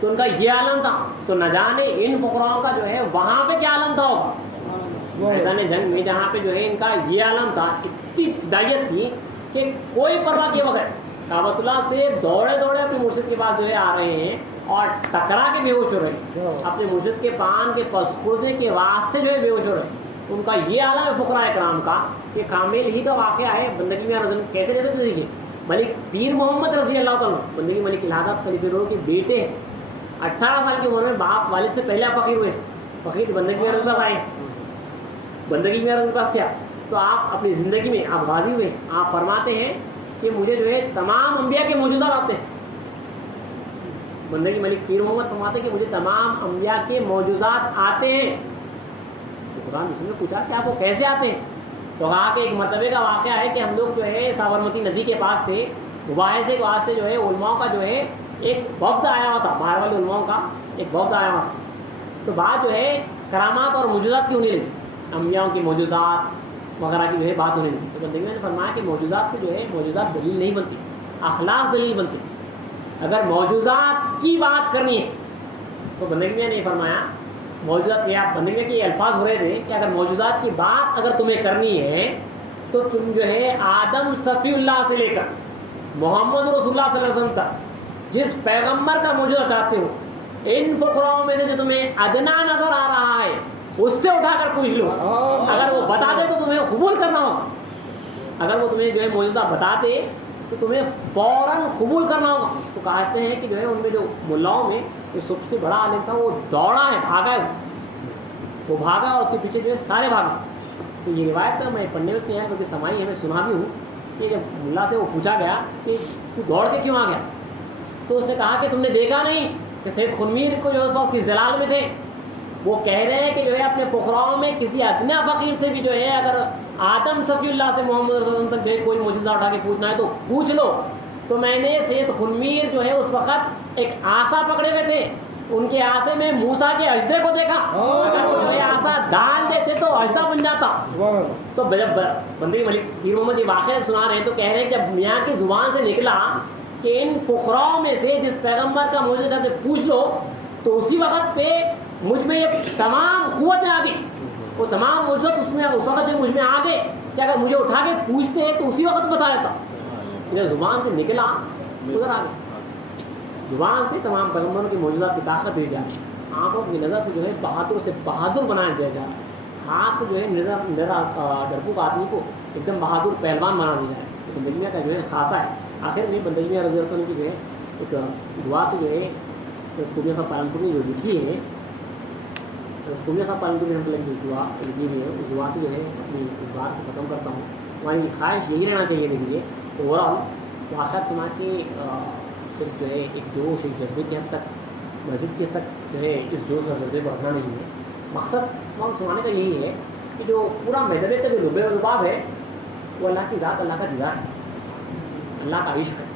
تو ان کا یہ عالم تھا. تو نہ جانے ان فقراؤں کا جو ہے وہاں پہ کیا عالم تھا ہوگا میدان جنگ میں، جہاں پہ جو ہے ان کا یہ عالم تھا. اتنی دائیت تھی کہ کوئی پرواہ کیے بغیر کعبۃ اللہ سے دوڑے دوڑے اپنے مرشد کے پاس جو ہے آ رہے ہیں اور ٹکرا کے بے ہوش ہو رہے ہیں. اپنے مرشد کے پان کے پسپردے کے واسطے جو ہے بے ہوش ہو رہے ہیں. ان کا یہ عالم ہے فقراء کرام کا کہ کامل ہی کا واقعہ ہے. بندگی میں رضی کیسے کیسے دیکھیے ملک پیر محمد رضی اللہ عنہ بندگی ملک الہداد خلیفہ روح کے بیٹے ہیں. 18 سال کی عمر میں باپ والد سے پہلے فقیر ہوئے. فقیر بندگی میں رضی آئے، بندگی میں رضی پاس تھا. تو آپ اپنی زندگی میں آپ غازی ہوئے. آپ فرماتے ہیں کہ مجھے جو ہے تمام انبیاء کے معجزات آتے ہیں. بندگی ملک پیر محمد فرماتے ہیں کہ مجھے تمام انبیاء کے معجزات آتے ہیں. قرآن نے پوچھا کہ آپ کو کیسے آتے ہیں؟ تو کہا کہ ایک مرتبے کا واقعہ ہے کہ ہم لوگ جو ہے سابرمتی ندی کے پاس تھے. مباحثے کے واسطے جو ہے علماء کا جو ہے ایک وفد آیا ہوا تھا، باہر والے علماء کا ایک وفد آیا ہوا تھا. تو بات جو ہے کرامات اور معجزات کی ہونے لگی، انبیاء کی معجزات وغیرہ کی جو ہے بات ہونے لگی. تو بندگی نے فرمایا کہ معجزات سے جو ہے معجزات دلیل نہیں بنتی، اخلاق دلیل بنتی. اگر معجزات کی بات کرنی ہے تو بندگی نے فرمایا معجزات یہ آپ بندگی کے الفاظ ہو رہے تھے کہ اگر معجزات کی بات اگر تمہیں کرنی ہے تو تم جو ہے آدم صفی اللہ سے لے کر محمد رسول اللہ صلی اللہ علیہ وسلم تک جس پیغمبر کا معجزہ چاہتے ہو، ان فقراؤں میں سے جو تمہیں ادنا نظر آ رہا ہے اس سے اٹھا کر پوچھ لو. اگر وہ بتا دے تو تمہیں قبول کرنا ہوگا. اگر وہ تمہیں جو ہے معجزہ بتا دے تو تمہیں فوراً قبول کرنا ہوگا. تو کہتے ہیں کہ جو ہے ان میں جو ملاؤں میں جو سب سے بڑا عالم تھا وہ دوڑا ہے، بھاگا ہے، وہ بھاگا اور اس کے پیچھے جو ہے سارے بھاگا. تو یہ روایت تو میں پڑھنے میں نہیں آیا کیونکہ سمائی ہمیں سنا بھی ہوں کہ جب ملا سے وہ پوچھا گیا کہ تو دوڑ کے کیوں آ گیا، تو اس نے کہا کہ تم نے دیکھا نہیں کہ سید خنمیر کو جو اس وقت کس جلال میں تھے، وہ کہہ رہے ہیں کہ جو ہے اپنے فقراؤں میں کسی ادنا فقیر سے بھی جو ہے اگر آدم صفی اللہ سے محمد رسول اللہ تک جو ہے کوئی معجزہ اٹھا کے پوچھنا ہے تو پوچھ لو. تو میں نے سید خنمیر جو ہے اس وقت ایک آسا پکڑے ہوئے تھے، ان کے آسے میں موسیٰ کے اجدے کو دیکھا. اگر وہ جو ہے آسا ڈال دیتے تو اجدہ بن جاتا. تو جب بندگی ملک پیر محمد یہ واقعہ سنا رہے ہیں تو کہہ رہے ہیں جب میاں کی زبان سے نکلا کہ ان فقراؤں میں سے جس پیغمبر کا معجزہ تھا پوچھ لو، تو اسی وقت پہ مجھ میں یہ تمام قوتیں آ گئی. وہ تمام معجزات اس میں اس وقت جو مجھ میں آ گئے کہ اگر مجھے اٹھا کے پوچھتے تو اسی وقت بتا دیتا. جب زبان سے نکلا ادھر آ گئے. زبان سے تمام پیغمبروں کی معجزات کی طاقت دی جائے، آنکھوں کی نظر سے جو ہے بہادر سے بہادر بنایا دیا جائے، ہاتھ سے جو ہے نرا ڈرپوک آدمی کو ایک دم بہادر پہلوان بنا دیا جائے. بندگی کا جو ہے خاصا ہے. آخر میں بندگی رضی اللہ عنہ کی جو ہے ایک دعا سے جو ہے خوبیہ صاحب پالنپور نے جو لکھی ہے، خوبیہ صاحب پالنپور نے جو دعا لکھی ہوئی ہے اس دعا سے جو ہے اپنی اس بات کو ختم کرتا ہوں. ہماری خواہش یہی رہنا چاہیے دیکھیے اوور آل واقعات سنا کے صرف جو ہے ایک جوش ایک جذبے کی حد تک مسجد کی حد تک جو ہے اس جوش اور جذبے کو رکھنا نہیں ہے. مقصد تمام سنانے کا یہی ہے کہ جو پورا مدرے کا جو لبے و لباب ہے وہ اللہ کی ذات، اللہ کا دیدار ہے، اللہ کا عشق ہے،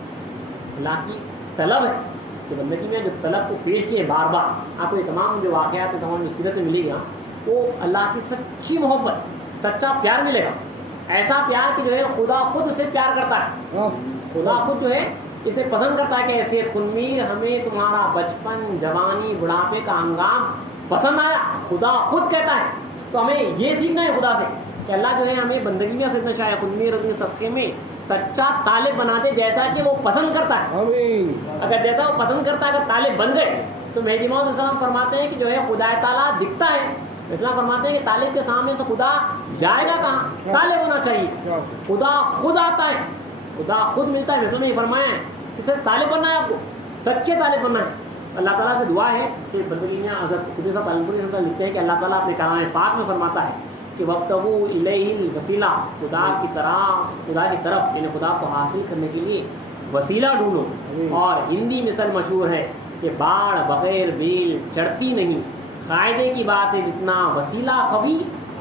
اللہ کی طلب ہے. کہ بندگی میں جو طلب کو پیش کیے بار بار آپ کو یہ تمام جو واقعات تمام جو سیرت میں ملے گا وہ اللہ کی سچی محبت، سچا پیار ملے گا. ایسا پیار کہ جو ہے خدا خود اسے پیار کرتا ہے، خدا خود جو ہے اسے پسند کرتا ہے کہ ایسے خنمیر ہمیں تمہارا بچپن جوانی بڑھاپے کا ہنگام پسند آیا. خدا خود کہتا ہے. تو ہمیں یہ سیکھنا ہے خدا سے کہ اللہ جو ہے ہمیں بندگی میں سیکھنا چاہے خنمیر اپنے صدقے میں سچا طالب بنا دے جیسا کہ وہ پسند کرتا ہے. اگر جیسا وہ پسند کرتا ہے اگر طالب بن گئے تو مہدی موعود علیہ السلام فرماتے ہیں کہ جو ہے خدا تعالیٰ دکھتا ہے. اسلام فرماتے ہیں کہ طالب کے سامنے سے خدا جائے گا کہاں؟ طالب ہونا چاہیے. خدا خود آتا ہے, خدا خود ملتا ہے. اسلام نے فرمایا ہے کہ صرف طالب بننا ہے, آپ کو سچے طالب بننا ہے. اللہ تعالیٰ سے دعا ہے کہ بندگیاں حضرت خدیجہ صاحب علیہ لکھتے ہیں کہ اللہ تعالیٰ اپنے کلام پاک میں فرماتا ہے کہ وابتغوا الیہ الوسیلہ, خدا کی طرف یعنی خدا کو حاصل کرنے کے لیے وسیلہ ڈھونڈو. اور ہندی مثل مشہور ہے کہ باڑ بغیر بیل چڑھتی نہیں. قاعدے کی بات ہے جتنا وسیلہ قوی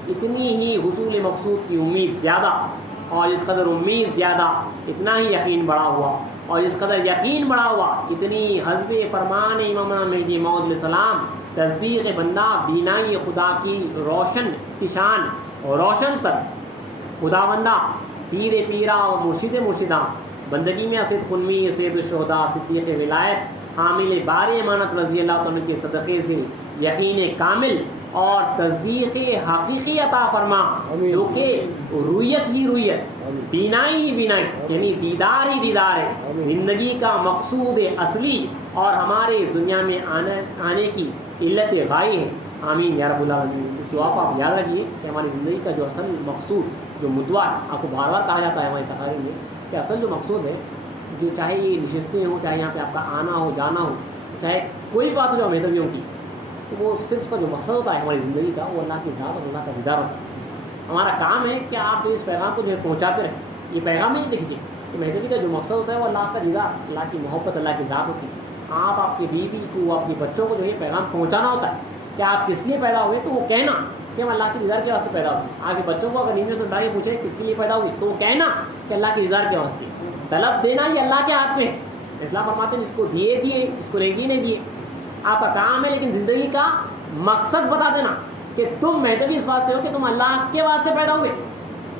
اتنی ہی حصول مقصود کی امید زیادہ, اور اس قدر امید زیادہ اتنا ہی یقین بڑا ہوا, اور اس قدر یقین بڑا ہوا اتنی حسب فرمان امام مہدی موعود علیہ السلام تصدیق بندہ بینائی خدا کی روشن کی شان اور روشن تر خدا بندہ پیر پیرا اور مرشد مرشدہ بندگی میں اسد قنوی سید الشہداء صدیق ولایت حامل بار امانت رضی اللہ عنہ کے صدقے سے یقین کامل اور تصدیق حقیقی عطا فرما, جو کہ رویت ہی رویت, بینائی ہی بینائی یعنی دیدار ہی دیدار ہے, زندگی کا مقصود اصلی اور ہمارے دنیا میں آنے کی علت غائی ہے. آمین یا رب العالمین. اس دعا کو آپ یاد رکھیے کہ ہماری زندگی کا جو اصل مقصود جو مدعا آپ کو بار بار کہا جاتا ہے ہماری تقاریر میں کہ اصل جو مقصود ہے, جو چاہے یہ نشستیں ہوں, چاہے یہاں پہ آپ کا آنا ہو جانا ہو, چاہے کوئی بات ہو جو مہدویوں کی, تو وہ صرف اس کا جو مقصد ہوتا ہے ہماری زندگی کا وہ اللہ کی ذات اور اللہ کا دیدار ہوتا ہے. ہمارا کام ہے کہ آپ اس پیغام کو جو ہے پہنچاتے رہیں. یہ پیغام ہی دیکھیے کہ مہدوی کا جو مقصد ہوتا ہے وہ اللہ کا دیدار, اللہ کی محبت, اللہ کی ذات ہوتی ہے. آپ کی بیوی کو, آپ کے بچوں کو جو ہے پیغام پہنچانا ہوتا ہے کہ آپ کس لیے پیدا ہوئے, تو وہ کہنا کہ ہم اللہ کے دیدار کے واسطے پیدا ہوئے. آپ کے بچوں کو اگر نیند میں سے اٹھا کے پوچھیں کس کے لیے پیدا ہوئے, تو وہ کہنا کہ اللہ کے دیدار کے واسطے. طلب دینا یہ اللہ کے ہاتھ میں. اسلام فرماتے ہیں جس کو دیے, اس کو نہیں دیے, آپ کا کام ہے, لیکن زندگی کا مقصد بتا دینا کہ تم مہدوی اس واسطے ہو کہ تم اللہ کے واسطے پیدا ہوئے.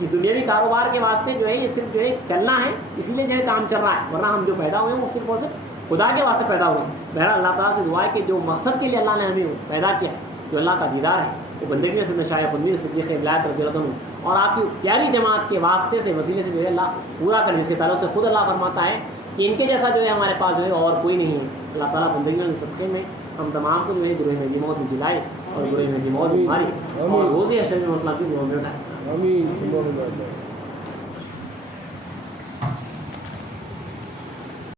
یہ دنیاوی کاروبار کے واسطے جو ہے یہ صرف جو ہے چلنا ہے, اسی لیے جو ہے کام چل رہا ہے, ورنہ ہم جو پیدا ہوئے ہیں وہ صرف اور صرف خدا کے واسطے پیدا ہوئے. بہرحال اللہ تعالیٰ سے دعا ہے کہ جو مقصد کے لیے اللہ نے ہمیں پیدا کیا, جو اللہ کا دیدار ہے, وہ بندگی میں سے مشائخ خنوی صدیق ولایت رضی اللہ عنہ اور آپ کی پیاری جماعت کے واسطے سے وسیلے سے جو ہے اللہ پورا کرے, جس کے تعلق سے خود اللہ فرماتا ہے کہ ان کے جیسا جو ہے ہمارے پاس جو ہے اور کوئی نہیں ہے. اللہ تعالیٰ بندگی میں صدقے میں ہم تمام کو جو ہے گروہ مہدی موعود میں جلائے اور گروہ مہدی موعود میں ماری اور روزی حشر میں مسئلہ کی دعا میں اٹھائے.